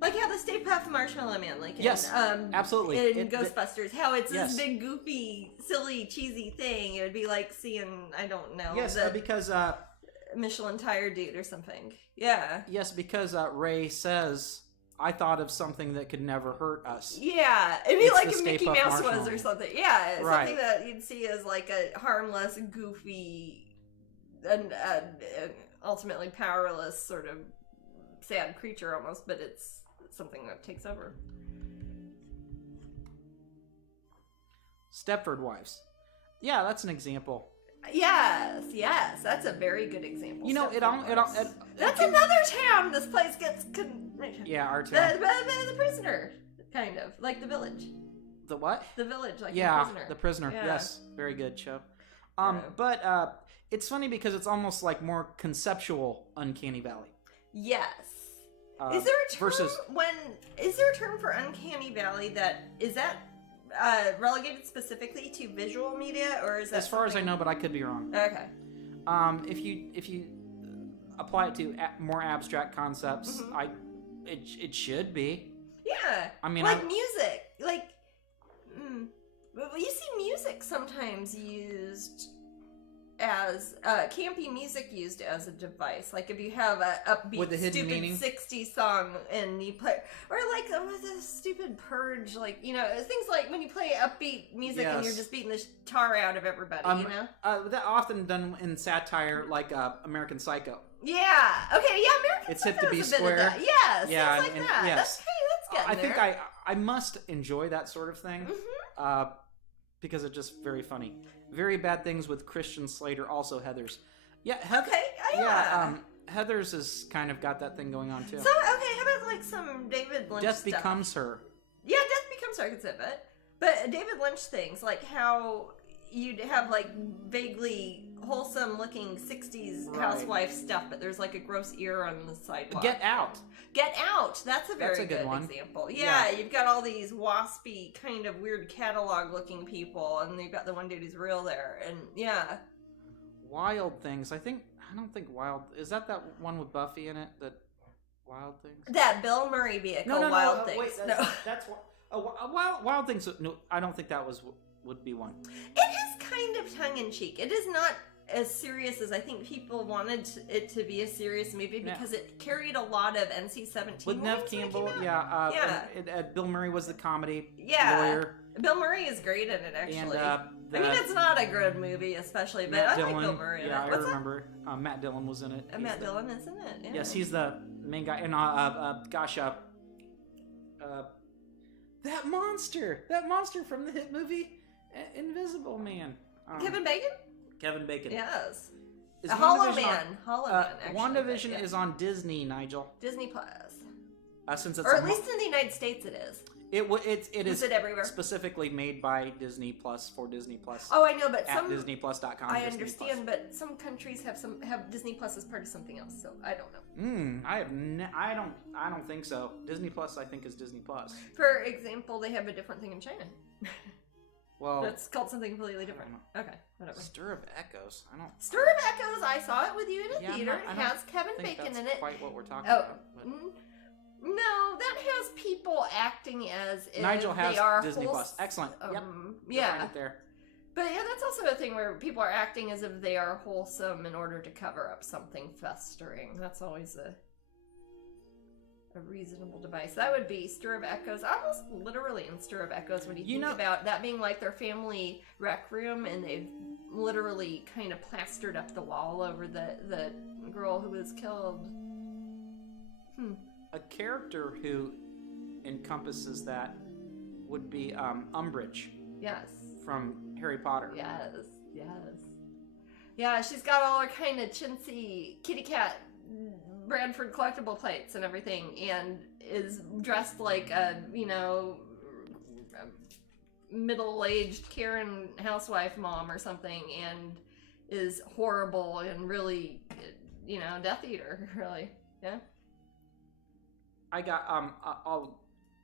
like how the Stay Puft Marshmallow Man, like Yes, in, absolutely. in Ghostbusters, how it's Yes. this big goofy, silly, cheesy thing. It would be like seeing, I don't know, Yes, the because... Michelin tire dude or something. Yeah. Yes, because Ray says, I thought of something that could never hurt us. Yeah, it'd be It's like the if Stay Mickey Puft Mouse was Marshmallow. or something. Yeah, Right. something that you'd see as like a harmless, goofy, and ultimately powerless, sort of sad creature almost, but it's something that takes over. Stepford Wives. Yeah, that's an example. Yes, that's a very good example. You know, that's another town this place gets. Yeah, our town. The prisoner, kind of like the village. The what? The village, like yeah, the prisoner. The prisoner. Yeah. Yes, very good show. But it's funny because it's almost like more conceptual Uncanny Valley. Yes. Is there a term versus is there a term for Uncanny Valley that relegated specifically to visual media, or is that as far as I know, but I could be wrong. Okay. If you apply it to more abstract concepts, it should be. Yeah. I mean, like music, like you see music sometimes used as campy music used as a device. Like if you have a upbeat, with the hidden stupid meaning? 60s song and you play, or like the stupid Purge, like things like when you play upbeat music and you're just beating the tar out of everybody. That often done in satire, like American Psycho. Yeah. Okay. Yeah. American It's Psycho hip to be is a bit of square. that. Yes. Yeah. Things like that. Yes. That's getting I there. think I must enjoy that sort of thing. Because it's just very funny. Very Bad Things with Christian Slater, also Heathers. Yeah, okay, yeah. Heathers has kind of got that thing going on too. So, okay, how about like some David Lynch Death stuff? Becomes Her. Yeah, Death Becomes Her, I could say that. But David Lynch things, like how you'd have like vaguely wholesome looking 60s housewife stuff, but there's like a gross ear on the sidewalk. Get Out. Get Out. That's a very good one. example. Yeah, you've got all these waspy kind of weird catalog looking people, and you've got the one dude who's real there, and yeah. Wild Things. I don't think Wild... Is that one with Buffy in it? That Wild Things? That Bill Murray vehicle, No, Wild Things. Wait, that's Wild Things. No, I don't think that would be one. It is kind of tongue-in-cheek. It is not as serious as I think people wanted it to be a serious movie because it carried a lot of NC-17 with Nev Campbell. Bill Murray was the comedy lawyer. Bill Murray is great in it, actually. And, I mean, it's not a good movie, especially, but I like Bill Murray in it. I remember. Matt Dillon was in it. Matt Dillon is in it. Yeah. Yes, he's the main guy. And that monster from the hit movie Invisible Man. Kevin Bacon. Kevin Bacon. Yes. Is Hollow Man. Actually, WandaVision is on Disney, Nigel. Disney Plus. Since it's or at least in the United States, it is. It is everywhere? Specifically made by Disney Plus for Disney Plus. Oh, I know, but at DisneyPlus.com. I understand, but some countries have Disney Plus as part of something else, so I don't know. I don't think so. Disney Plus, I think, is Disney Plus. For example, they have a different thing in China. Well, that's called something completely different. Okay, whatever. Stir of Echoes. Stir of Echoes. I saw it with you in a theater. It has Kevin Bacon in it. Quite what we're talking about. But... No, that has people acting as if Nigel has they are Disney Plus. Excellent. Yep. Yeah. Right there. But yeah, that's also a thing where people are acting as if they are wholesome in order to cover up something festering. That's always a reasonable device. That would be Stir of Echoes. Almost literally in Stir of Echoes when you think about that being like their family rec room, and they've literally kind of plastered up the wall over the girl who was killed. A character who encompasses that would be Umbridge. Yes. From Harry Potter. Yes. Yeah, she's got all her kind of chintzy kitty cat Bradford collectible plates and everything, and is dressed like a, middle-aged Karen housewife mom or something, and is horrible and really, Death Eater, really. Yeah. I got, I'll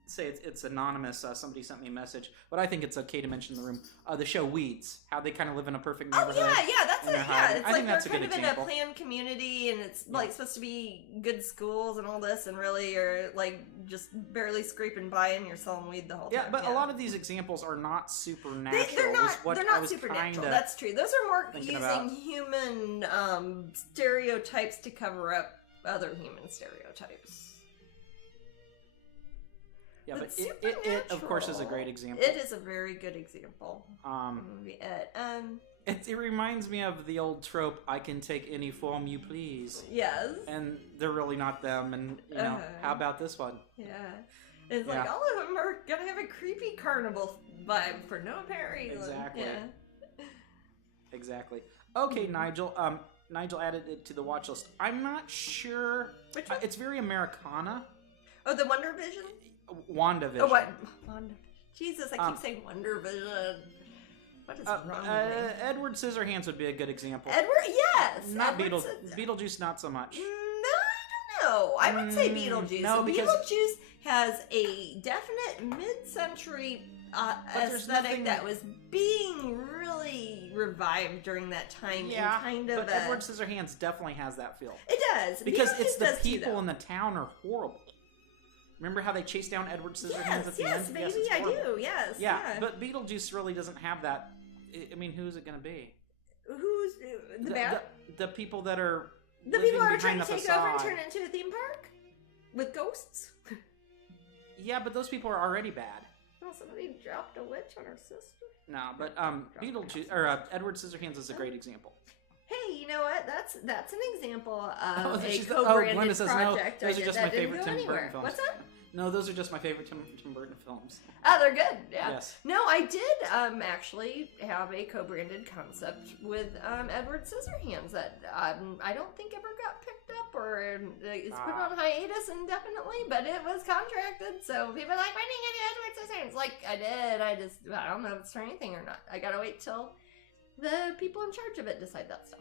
say it's anonymous. Somebody sent me a message, but I think it's okay to mention in the room. The show Weeds, how they kind of live in a perfect neighborhood. Oh, yeah, that's it. Yeah, it's like they're kind of in a planned community, and it's like supposed to be good schools and all this, and really you're like just barely scraping by and you're selling weed the whole time. Yeah, but a lot of these examples are not supernatural. They're not supernatural. That's true. Those are more using human stereotypes to cover up other human stereotypes. Yeah, but it of course is a great example. It is a very good example. It reminds me of the old trope, I can take any form you please. Yes. And they're really not them, and how about this one? Yeah. It's like all of them are gonna have a creepy carnival vibe for no apparent reason. Exactly. Yeah. Exactly. Okay, Nigel. Nigel added it to the watch list. I'm not sure. Which one? It's very Americana. Oh, the Wonder Vision? WandaVision. Oh, what? Wonder. Jesus, I keep saying Wonder Vision. What is wrong with me? Edward Scissorhands would be a good example. Edward, yes. Not Edward Beetlejuice, not so much. No, I don't know. I would say Beetlejuice. No, because Beetlejuice has a definite mid-century aesthetic that was being really revived during that time. Yeah, and kind of but Edward Scissorhands definitely has that feel. It does. Because Beetlejuice it's the does too, people though. in the town are horrible. Remember how they chased down Edward Scissorhands at the yes, end? baby, it's I horrible. do. Yes. Yeah, but Beetlejuice really doesn't have that. I mean, who's it going to be? Who's the bad? The people that are The living people are trying behind to the take over and facade. turn it into a theme park with ghosts. Yeah, but those people are already bad. Oh, somebody dropped a witch on her sister. No, but Beetlejuice Edward Scissorhands is a great example. Hey, you know what? That's an example Oh, of a she's- co-branded Glenda says no. project. Those are just my favorite Tim Burton anywhere. films. What's that? No, those are just my favorite Tim Burton films. Oh, they're good. Yeah. Yes. No, I did actually have a co-branded concept with Edward Scissorhands that I don't think ever got picked up or it's put on hiatus indefinitely, but it was contracted. So people are like, "Why didn't you do Edward Scissorhands?" Like I did. I don't know if it's for anything or not. I gotta wait till the people in charge of it decide that stuff,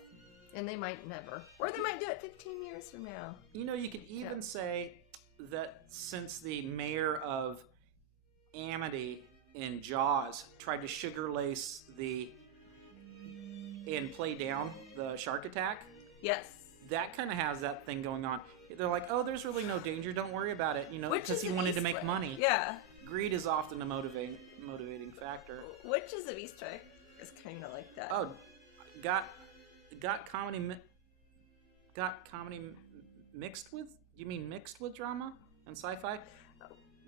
and they might never, or they might do it 15 years from now. You know, you could even say that since the mayor of Amity in Jaws tried to sugar lace and play down the shark attack, Yes. that kind of has that thing going on. They're like, oh, there's really no danger, don't worry about it, you know, Which because is he an wanted to Easter make egg. money. Yeah. Greed is often a motivating factor. Witches of Easter egg is kind of like that. Oh, got comedy mixed with? You mean mixed with drama and sci-fi?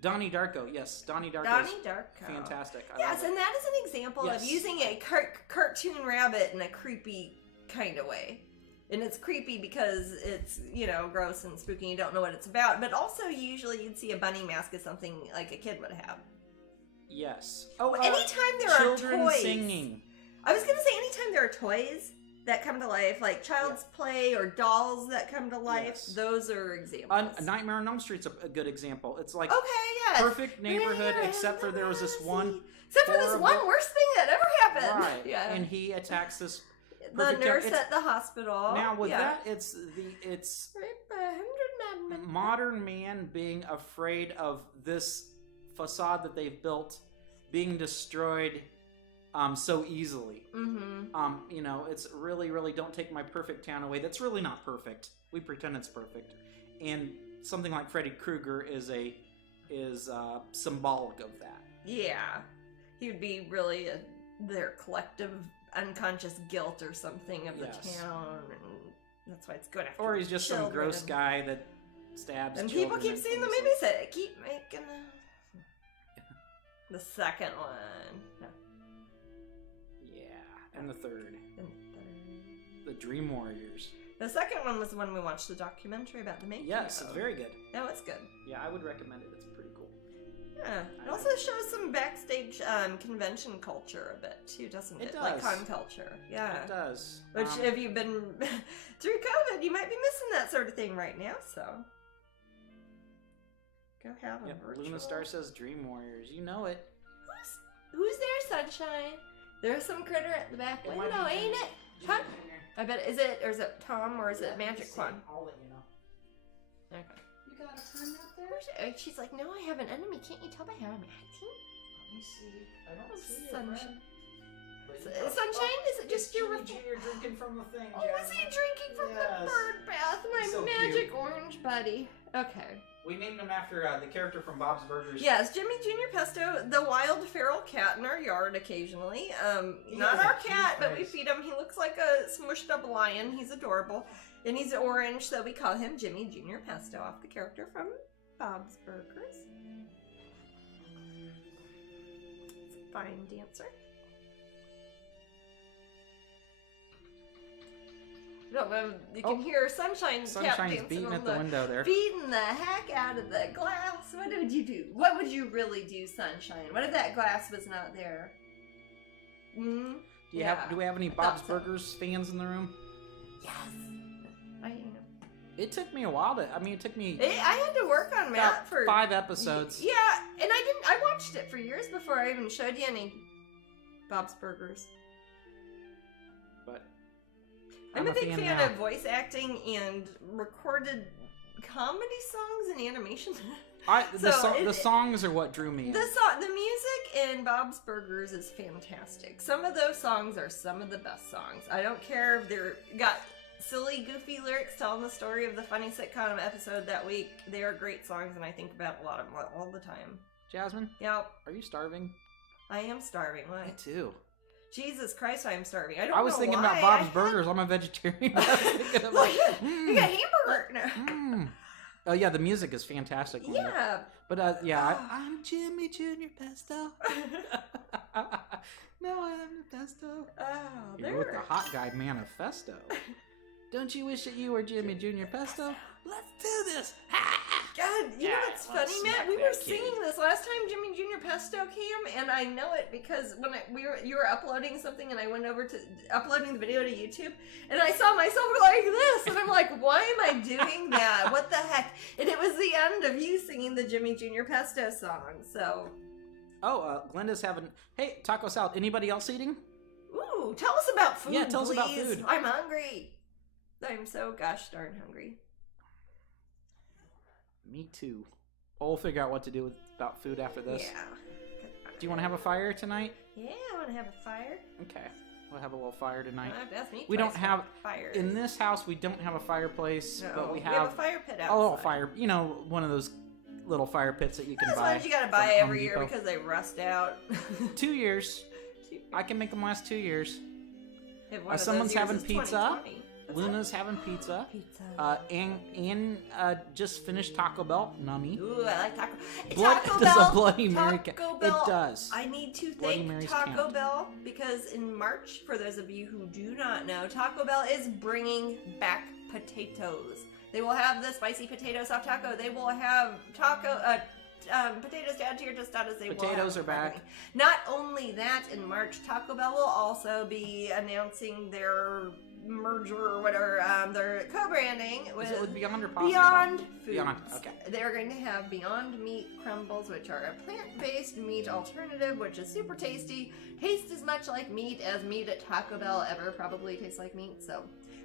Donnie Darko, yes, Donnie Darko. Donnie Darko. Fantastic. I Yes, love and that is an example of using a cartoon rabbit in a creepy kind of way. And it's creepy because it's, you know, gross and spooky and you don't know what it's about. But also, usually you'd see a bunny mask as something like a kid would have. Yes. Oh, anytime there are children toys. singing. I was going to say, anytime there are toys that come to life, like Child's Play or dolls that come to life, Yes. those are examples. Nightmare on Elm Street's a good example. It's like Okay, yes. perfect neighborhood, except for there was this one. Except for this horrible- one worst thing that ever happened. Right. Yeah. And he attacks this. The perfect nurse it's- at the hospital. Now with yeah. that, it's Rape 100 madmen. modern man being afraid of this facade that they've built being destroyed so easily. Mm-hmm. You know, it's really, really don't take my perfect town away. That's really not perfect. We pretend it's perfect. And something like Freddy Krueger is symbolic of that. Yeah. He would be really their collective unconscious guilt or something of the Yes. town, and that's why it's good after Or he's just some children. gross guy that stabs And children people keep and seeing the kills movies that keep making the second one. No. Yeah, and the third. And The Dream Warriors. the second one was the one we watched the documentary about the making Yes, of. it's very good. No, it's good. Yeah, I would recommend it. It's pretty cool. Yeah. It also shows some backstage convention culture a bit too, doesn't it? It Like does. con culture. Yeah. It does. Which, if you've been through COVID, you might be missing that sort of thing right now, so. Go have a virtual. Luna Star says Dream Warriors. You know it. Who's there, Sunshine? There's some critter at the back It window, might be ain't it? Huh? I bet, is it Tom or is it Magic One? I'll let you know. Okay. You got a friend out there? She's like, no, I have an enemy. Can't you tell by how I'm acting? Let me see. I don't see it, Sunshine. friend. Sunshine? Is it just your... Junior drinking from the thing, Oh, is he drinking from the bird bath? My So magic cute. orange buddy. Okay. We named him after the character from Bob's Burgers. Yes, Jimmy Jr. Pesto, the wild feral cat in our yard occasionally. He Not has a our cute cat, but we face. feed him. He looks like a smushed up lion. He's adorable. And he's orange, so we call him Jimmy Jr. Pesto off the character from Bob's Burgers. It's a fine dancer. I don't know. You can hear Sunshine Sunshine's beating at the window there. Beating the heck out of the glass. What would you do? What would you really do, Sunshine? What if that glass was not there? Hmm? Do we have any Bob's Burgers fans in the room? Yes. I am. It took me a while to. I mean, it took me. I had to work on Matt for 5 episodes. Yeah, and I watched it for years before I even showed you any Bob's Burgers. But I'm a big fan of voice acting and recorded comedy songs and animation. The songs are what drew me in. The music in Bob's Burgers is fantastic. Some of those songs are some of the best songs. I don't care if they're got silly, goofy lyrics telling the story of the funny sitcom episode that week. They are great songs, and I think about a lot of them all the time. Jasmine? Yep. Are you starving? I am starving. What? Me too. Jesus Christ, I am starving. I was thinking about Bob's Burgers. I'm a vegetarian. I was thinking about, you got hamburger. No. Oh yeah, the music is fantastic. Yeah. But yeah, I'm Jimmy Jr. Pesto. No, I'm the Pesto. Oh, You're with the hot guy manifesto. Don't you wish that you were Jimmy Jr. Pesto? Let's do this. God, you know what's funny, Matt? We were singing this last time Jimmy Jr. Pesto came, and I know it because when you were uploading something, and I went over to uploading the video to YouTube, and I saw myself like this, and I'm like, why am I doing that? What the heck? And it was the end of you singing the Jimmy Jr. Pesto song, so... Oh, Glenda's having... Hey, taco salad. Anybody else eating? Ooh, tell us about food, Yeah, tell us about please. food. I'm hungry. I'm so gosh darn hungry. Me too. We'll figure out what to do about food after this. Yeah. Do you want to have a fire tonight? Yeah, I want to have a fire. Okay. We'll have a little fire tonight. That's me. We don't have... fire. In this house, we don't have a fireplace, No, but we we have have a fire pit outside. a little fire... You know, one of those little fire pits that you can Those buy. ones you gotta buy from every Home year Depot. because they rust out. 2 years. I can make them last 2 years. If one of Someone's those years having is pizza. 2020. What's Luna's having pizza. Pizza. And just finished Taco Bell. Nummy. Ooh, I like Taco. Does Bell. a Bloody Mary Taco Bell. It does. I need to Bloody thank Marys Taco count. Bell because in March, for those of you who do not know, Taco Bell is bringing back potatoes. They will have the spicy potato soft taco. They will have potatoes down to your tostadas. They Potatoes will are back. Not only that, in March, Taco Bell will also be announcing their merger or whatever, their co-branding Is it with Beyond or Possible? Beyond Foods. Beyond, okay. They're going to have Beyond Meat crumbles, which are a plant-based meat alternative, which is super tasty. Tastes as much like meat as meat at Taco Bell ever probably tastes like meat. So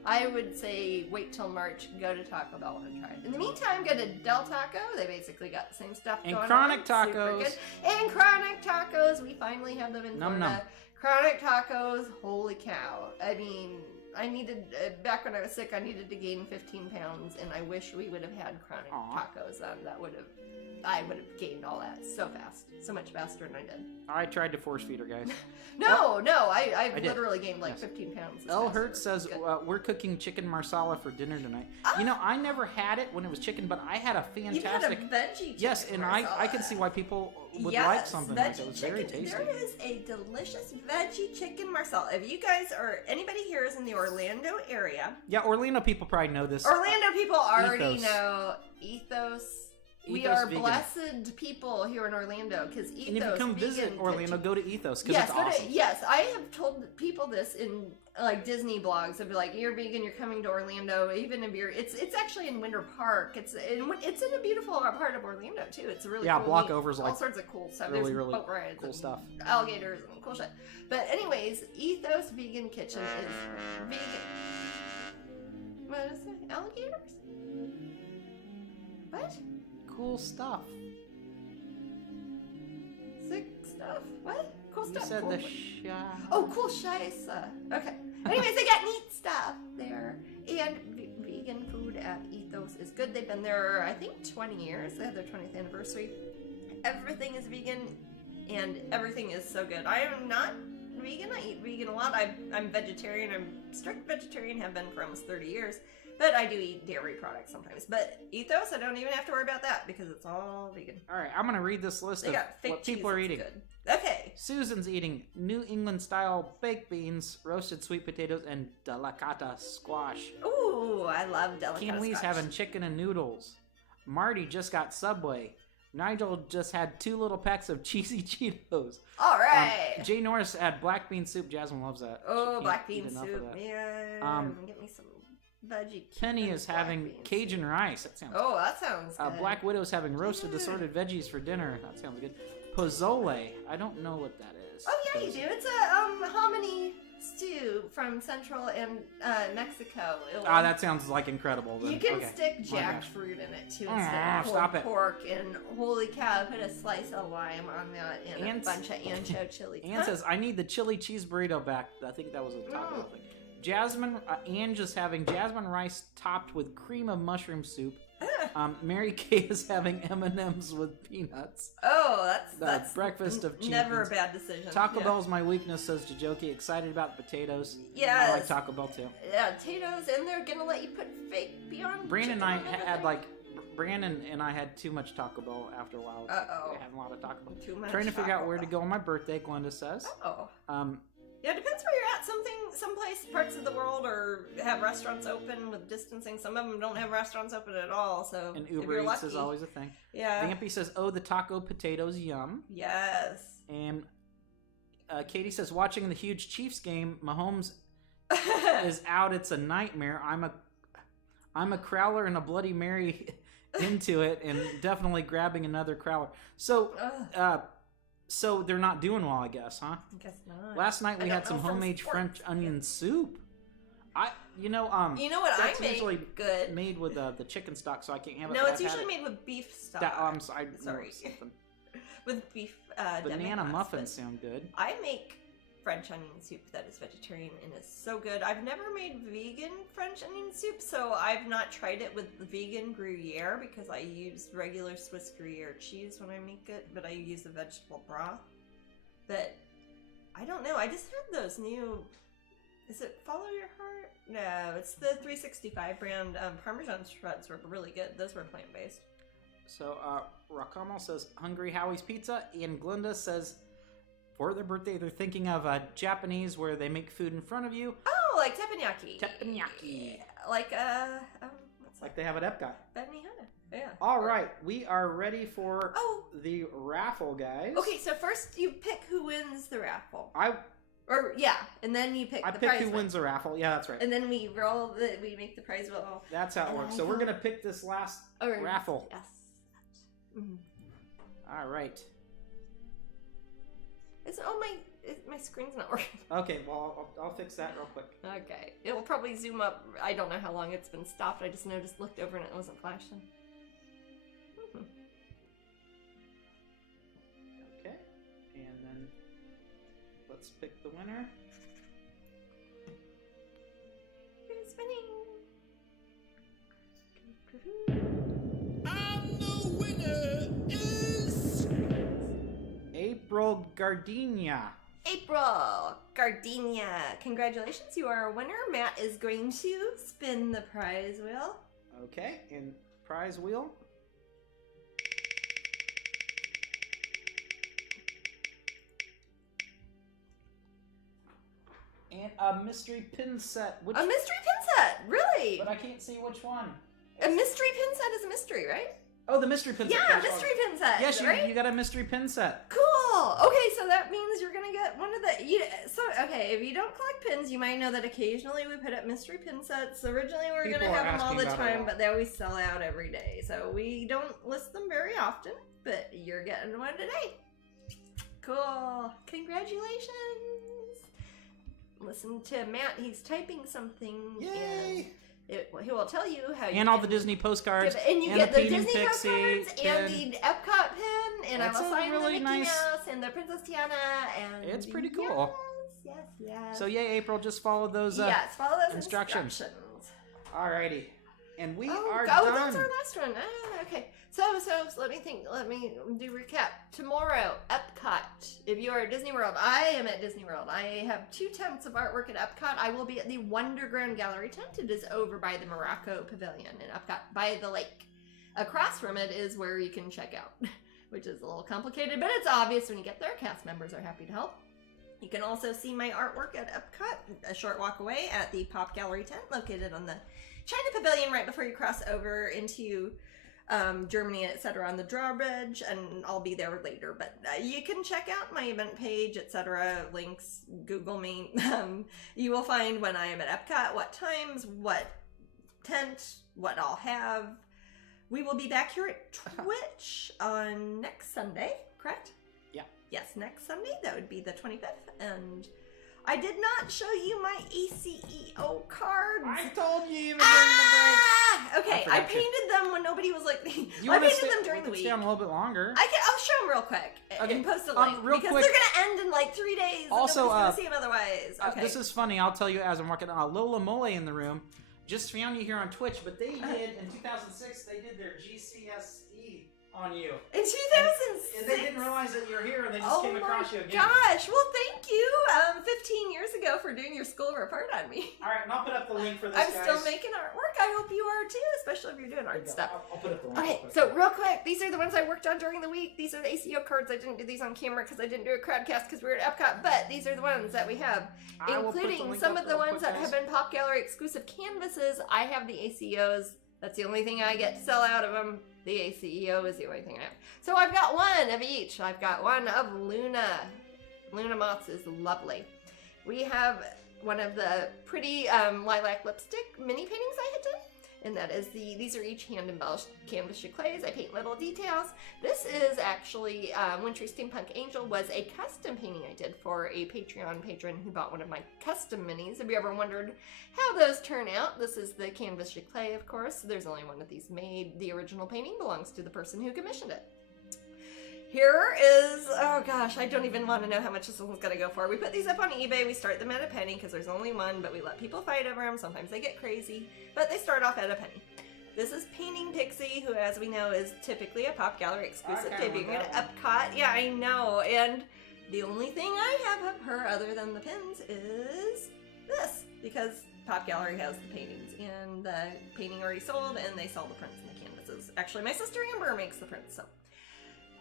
I would say wait till March, go to Taco Bell and try it. In the meantime, go to Del Taco. They basically got the same stuff And going Chronic on. Super Tacos. good. And Chronic Tacos. We finally have them in Num Florida. num. Chronic Tacos. Holy cow. I mean... I needed, back when I was sick, I needed to gain 15 pounds, and I wish we would have had Chronic Tacos. I would have gained all that so fast. So much faster than I did. I tried to force feed her, guys. I've did. literally gained like Yes. 15 pounds. L. Hertz says, we're cooking chicken marsala for dinner tonight. You know, I never had it when it was chicken, but I had a You fantastic... had a veggie chicken Yes, and I can see why people would like something like that. It was very tasty. There is a delicious veggie chicken marsala. If you guys or anybody here is in the Orlando area... Yeah, Orlando people probably know this. Orlando people already Ethos. know Ethos. We Ethos are Vegan. blessed people here in Orlando because Ethos. And if you come visit Vegan Orlando, Kitchen- go to Ethos because Yes, it's awesome. yes, I have told people this in like Disney blogs. I'd be like, "You're vegan, you're coming to Orlando." Even if you're, it's actually in Winter Park. It's in a beautiful part of Orlando too. It's a really cool, block neat- over's like all sorts of cool stuff. really, There's really boat rides, cool and stuff. alligators and cool shit. But anyways, Ethos Vegan Kitchen is vegan. What is it? Alligators? What? Cool stuff. Sick stuff? What? Cool You stuff. said cool. the shy. Oh, cool scheisse. Okay. Anyways, they got neat stuff there. And vegan food at Ethos is good. They've been there, I think, 20 years. They had their 20th anniversary. Everything is vegan, and everything is so good. I am not vegan. I eat vegan a lot. I'm vegetarian. I'm strict vegetarian, have been for almost 30 years. But I do eat dairy products sometimes. But Ethos, I don't even have to worry about that because it's all vegan. All right, I'm gonna read this list They of got fake what cheese people are that's eating. good. Okay. Susan's eating New England style baked beans, roasted sweet potatoes, and delicata squash. Ooh, I love delicate Kinley's scotch. having chicken and noodles. Marty just got Subway. Nigel just had 2 little packs of cheesy Cheetos. All right. Jay Norris had black bean soup. Jasmine loves that. She Oh, can't black eat bean enough of soup. that. Yeah. Get me some veggie. Penny and is black having bean Cajun soup. rice. That sounds Oh, that sounds good. Black Widow's having roasted assorted veggies for dinner. That sounds good. Pozole. I don't know what that is. Oh yeah, you do. It's a hominy stew from Central and Mexico. That sounds like incredible. Then. You can Okay. stick My bad. jackfruit in it too Ah, instead of stop pulled it. pork. And holy cow, put a slice of lime on that and Ann a bunch of ancho chili. Ann says, I need the chili cheese burrito back. I think that was a taco thing. Jasmine, Ann just having jasmine rice topped with cream of mushroom soup. Mary Kay is having M&Ms with peanuts. Oh, that's breakfast of never champions. a bad decision. Taco Yeah. Bell's my weakness, says Jajoki. Excited about potatoes. Yes. I like Taco Bell too. Yeah, potatoes, and they're gonna let you put fake Beyond. Brandon and I chicken on had everything. Brandon and I had too much Taco Bell after a while. Uh-oh. We had a lot of Taco Bell. Too much Trying to figure out Taco where to Bell. go on my birthday, Glenda says. Oh. Yeah, it depends where you're at. Some parts of the world are have restaurants open with distancing. Some of them don't have restaurants open at all. So and if Uber you're Eats lucky, is always a thing. yeah. Vampy says, oh, the taco potatoes, yum. Yes. And Katie says, watching the huge Chiefs game, Mahomes is out. It's a nightmare. I'm a crowler and a Bloody Mary into it, and definitely grabbing another crowler. So, so they're not doing well, I guess, huh? I guess not. Last night we I had don't some know from homemade sports. French onion soup. You know what that's I make usually good? made with the chicken stock, so I can't have it. No, but it's I've had usually it. made with beef stock. I'm sorry. Sorry. Something. With beef. Banana demi-glace, muffins but sound good. I make French onion soup that is vegetarian and is so good. I've never made vegan French onion soup, so I've not tried it with the vegan Gruyere because I use regular Swiss Gruyere cheese when I make it, but I use the vegetable broth. But I don't know. I just had those new. Is it Follow Your Heart? No, it's the 365 brand Parmesan shreds were really good. Those were plant based. So, Rakamo says, Hungry Howie's Pizza. And Glenda says, for their birthday, they're thinking of Japanese where they make food in front of you. Oh, like teppanyaki. Teppanyaki. Like, what's Like they have at Epcot. Benihana. Yeah. All right, we are ready for Oh. the raffle, guys. Okay, so first you pick who wins the raffle. Yeah, And then you pick I the pick prize who winner. wins the raffle. Yeah, that's right. And then we we make the prize roll. That's how it And works. I So we're go- going to pick this last Or- raffle. Yes. Mhm. All right. My screen's not working. Okay, well, I'll fix that real quick. Okay. It will probably zoom up. I don't know how long it's been stopped. I just looked over and it wasn't flashing. Mhm. Okay, and then let's pick the winner. Who's winning? And the winner is... April Gardenia. April Gardenia. Congratulations, you are a winner. Matt is going to spin the prize wheel. Okay, and prize wheel. And a mystery pin set. Which, A mystery pin set, really? but I can't see which one. A mystery pin set is a mystery, right? Oh, the mystery pin set. Yeah, That's mystery right. pin set. Yes, right? you got a mystery pin set. Cool. Okay, so that means you're gonna get one of the. If you don't collect pins, you might know that occasionally we put up mystery pin sets. Originally, we were People gonna are have them all asking the about it a time, lot. but they always sell out every day. So we don't list them very often. But you're getting one today. Cool. Congratulations. Listen to Matt. He's typing something. Yay! He will tell you how you And all can the Disney postcards. and you and get the Painting Disney Pixie postcards and pin. the Epcot pin, and I That's will a sign really the Mickey nice- Mouse and the Princess Tiana, and It's pretty cool. Yes. So yay, April, just follow those yes, follow those instructions. instructions. Alrighty. and we Oh, are oh, done. that's our last one. Ah, okay. So let me think. Let me do recap. Tomorrow, Epcot. If you are at Disney World, I am at Disney World. I have 2 tents of artwork at Epcot. I will be at the Wonderground Gallery tent. It is over by the Morocco Pavilion in Epcot, by the lake. Across from it is where you can check out, which is a little complicated, but it's obvious when you get there. Cast members are happy to help. You can also see my artwork at Epcot, a short walk away at the Pop Gallery tent, located on the China Pavilion right before you cross over into Germany, etc. on the drawbridge, and I'll be there later. But you can check out my event page, etc. Links, Google me. You will find when I am at Epcot, what times, what tent, what I'll have. We will be back here at Twitch on next Sunday, correct? Yeah. Yes, next Sunday. That would be the 25th. And I did not show you my ACEO cards. I told you even during the break. Okay, I painted them when nobody was like. You I wanna painted them during the week. Stay on a little bit longer. I'll show them real quick and post a link real because quick, they're gonna end in like 3 days. Also, and nobody's gonna see them otherwise. Okay. This is funny. I'll tell you as I'm working on Lola Mole in the room. Just found you here on Twitch, but they did in 2006. They did their GCSE on you. In 2006. And they didn't realize that you were here, and they just came across you again. Gosh, well, thank you 15 years ago for doing your school report on me. All right, and I'll put up the link for this, I'm guys. still making artwork. I hope you are too, especially if you're doing art stuff. I'll put up the link. Okay, so real quick, these are the ones I worked on during the week. These are the ACO cards. I didn't do these on camera because I didn't do a crowdcast because we were at Epcot, but these are the ones that we have, including some of the ones that have been Pop Gallery exclusive canvases. I have the ACOs. That's the only thing I get to sell out of them. The ACEO is the only thing I have. So I've got one of each. I've got one of Luna. Luna Moths is lovely. We have one of the pretty lilac lipstick mini paintings I had done. And that is these are each hand embellished canvas clays. I paint little details. This is actually, Wintry Steampunk Angel was a custom painting I did for a Patreon patron who bought one of my custom minis. Have you ever wondered how those turn out? This is the canvas clay, of course. There's only one of these made. The original painting belongs to the person who commissioned it. Here is, oh gosh, I don't even want to know how much this one's going to go for. We put these up on eBay. We start them at a penny because there's only one, but we let people fight over them. Sometimes they get crazy, but they start off at a penny. This is Painting Pixie, who, as we know, is typically a Pop Gallery exclusive, debuting at Epcot. Yeah, I know. And the only thing I have of her, other than the pins, is this, because Pop Gallery has the paintings, and the painting already sold, and they sell the prints and the canvases. Actually, my sister Amber makes the prints, so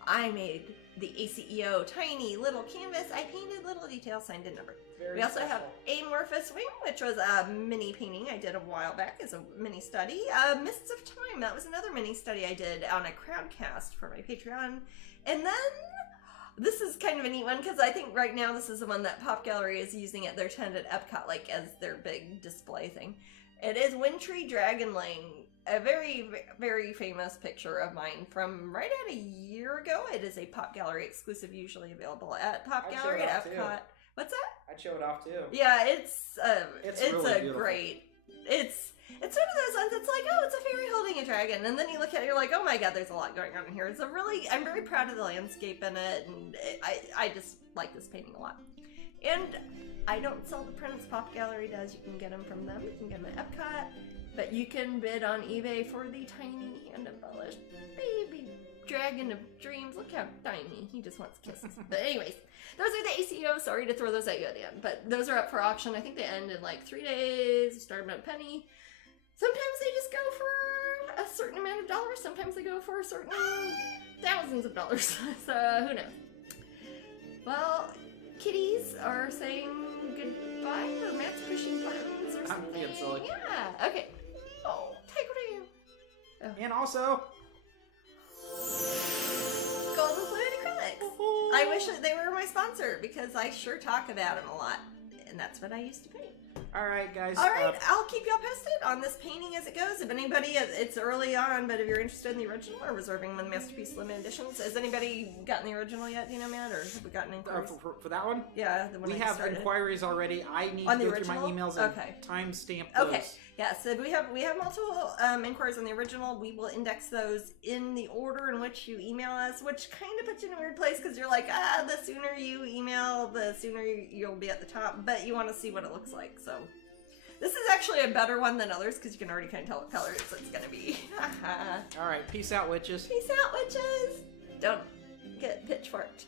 I made the ACEO tiny little canvas. I painted little details, signed and numbered. We also have Amorphous Wing, which was a mini painting I did a while back as a mini study. Mists of Time, that was another mini study I did on a crowdcast for my Patreon. And then this is kind of a neat one because I think right now this is the one that Pop Gallery is using at their tent at Epcot, like as their big display thing. It is Wintry Dragonling, a very, very famous picture of mine from right at a year ago. It is a Pop Gallery exclusive, usually available at Pop Gallery at Epcot. Too. What's that? I'd show it off too. Yeah, it's really a great. It's one of those ones that's like, oh, it's a fairy holding a dragon, and then you look at it, you're like, oh my god, there's a lot going on in here. It's a really, I'm very proud of the landscape in it, and I just like this painting a lot. And I don't sell the prints. Pop Gallery does. You can get them from them. You can get them at Epcot. But you can bid on eBay for the tiny hand embellished baby dragon of dreams. Look how tiny. He just wants kisses. But anyways, those are the ACO. Sorry to throw those at you at the end. But those are up for auction. I think they end in like 3 days. You start them at a penny. Sometimes they just go for a certain amount of dollars. Sometimes they go for certain thousands of dollars. So who knows? Well, kitties are saying goodbye, or Matt's pushing buttons or something. I'm being silly. Yeah. Okay. Oh, take what are you? Oh. And also, Golden Fluid Acrylics. I wish that they were my sponsor because I sure talk about them a lot, and that's what I used to paint. all right, guys. All right, I'll keep y'all posted on this painting as it goes. If anybody, it's early on, but if you're interested in the original or reserving one of the Masterpiece Limited Editions, has anybody gotten the original yet, do you know, Matt, or have we gotten inquiries? For that one? Yeah, the one we I have started. inquiries already. I need On to the go through my original? emails and Okay. timestamp those. Okay, yeah, so we have multiple inquiries on the original. We will index those in the order in which you email us, which kind of puts you in a weird place because you're like, the sooner you email, the sooner you'll be at the top, but you want to see what it looks like, so This is actually a better one than others because you can already kind of tell what colors it's gonna be. All right, peace out, witches. Peace out, witches. Don't get pitchforked.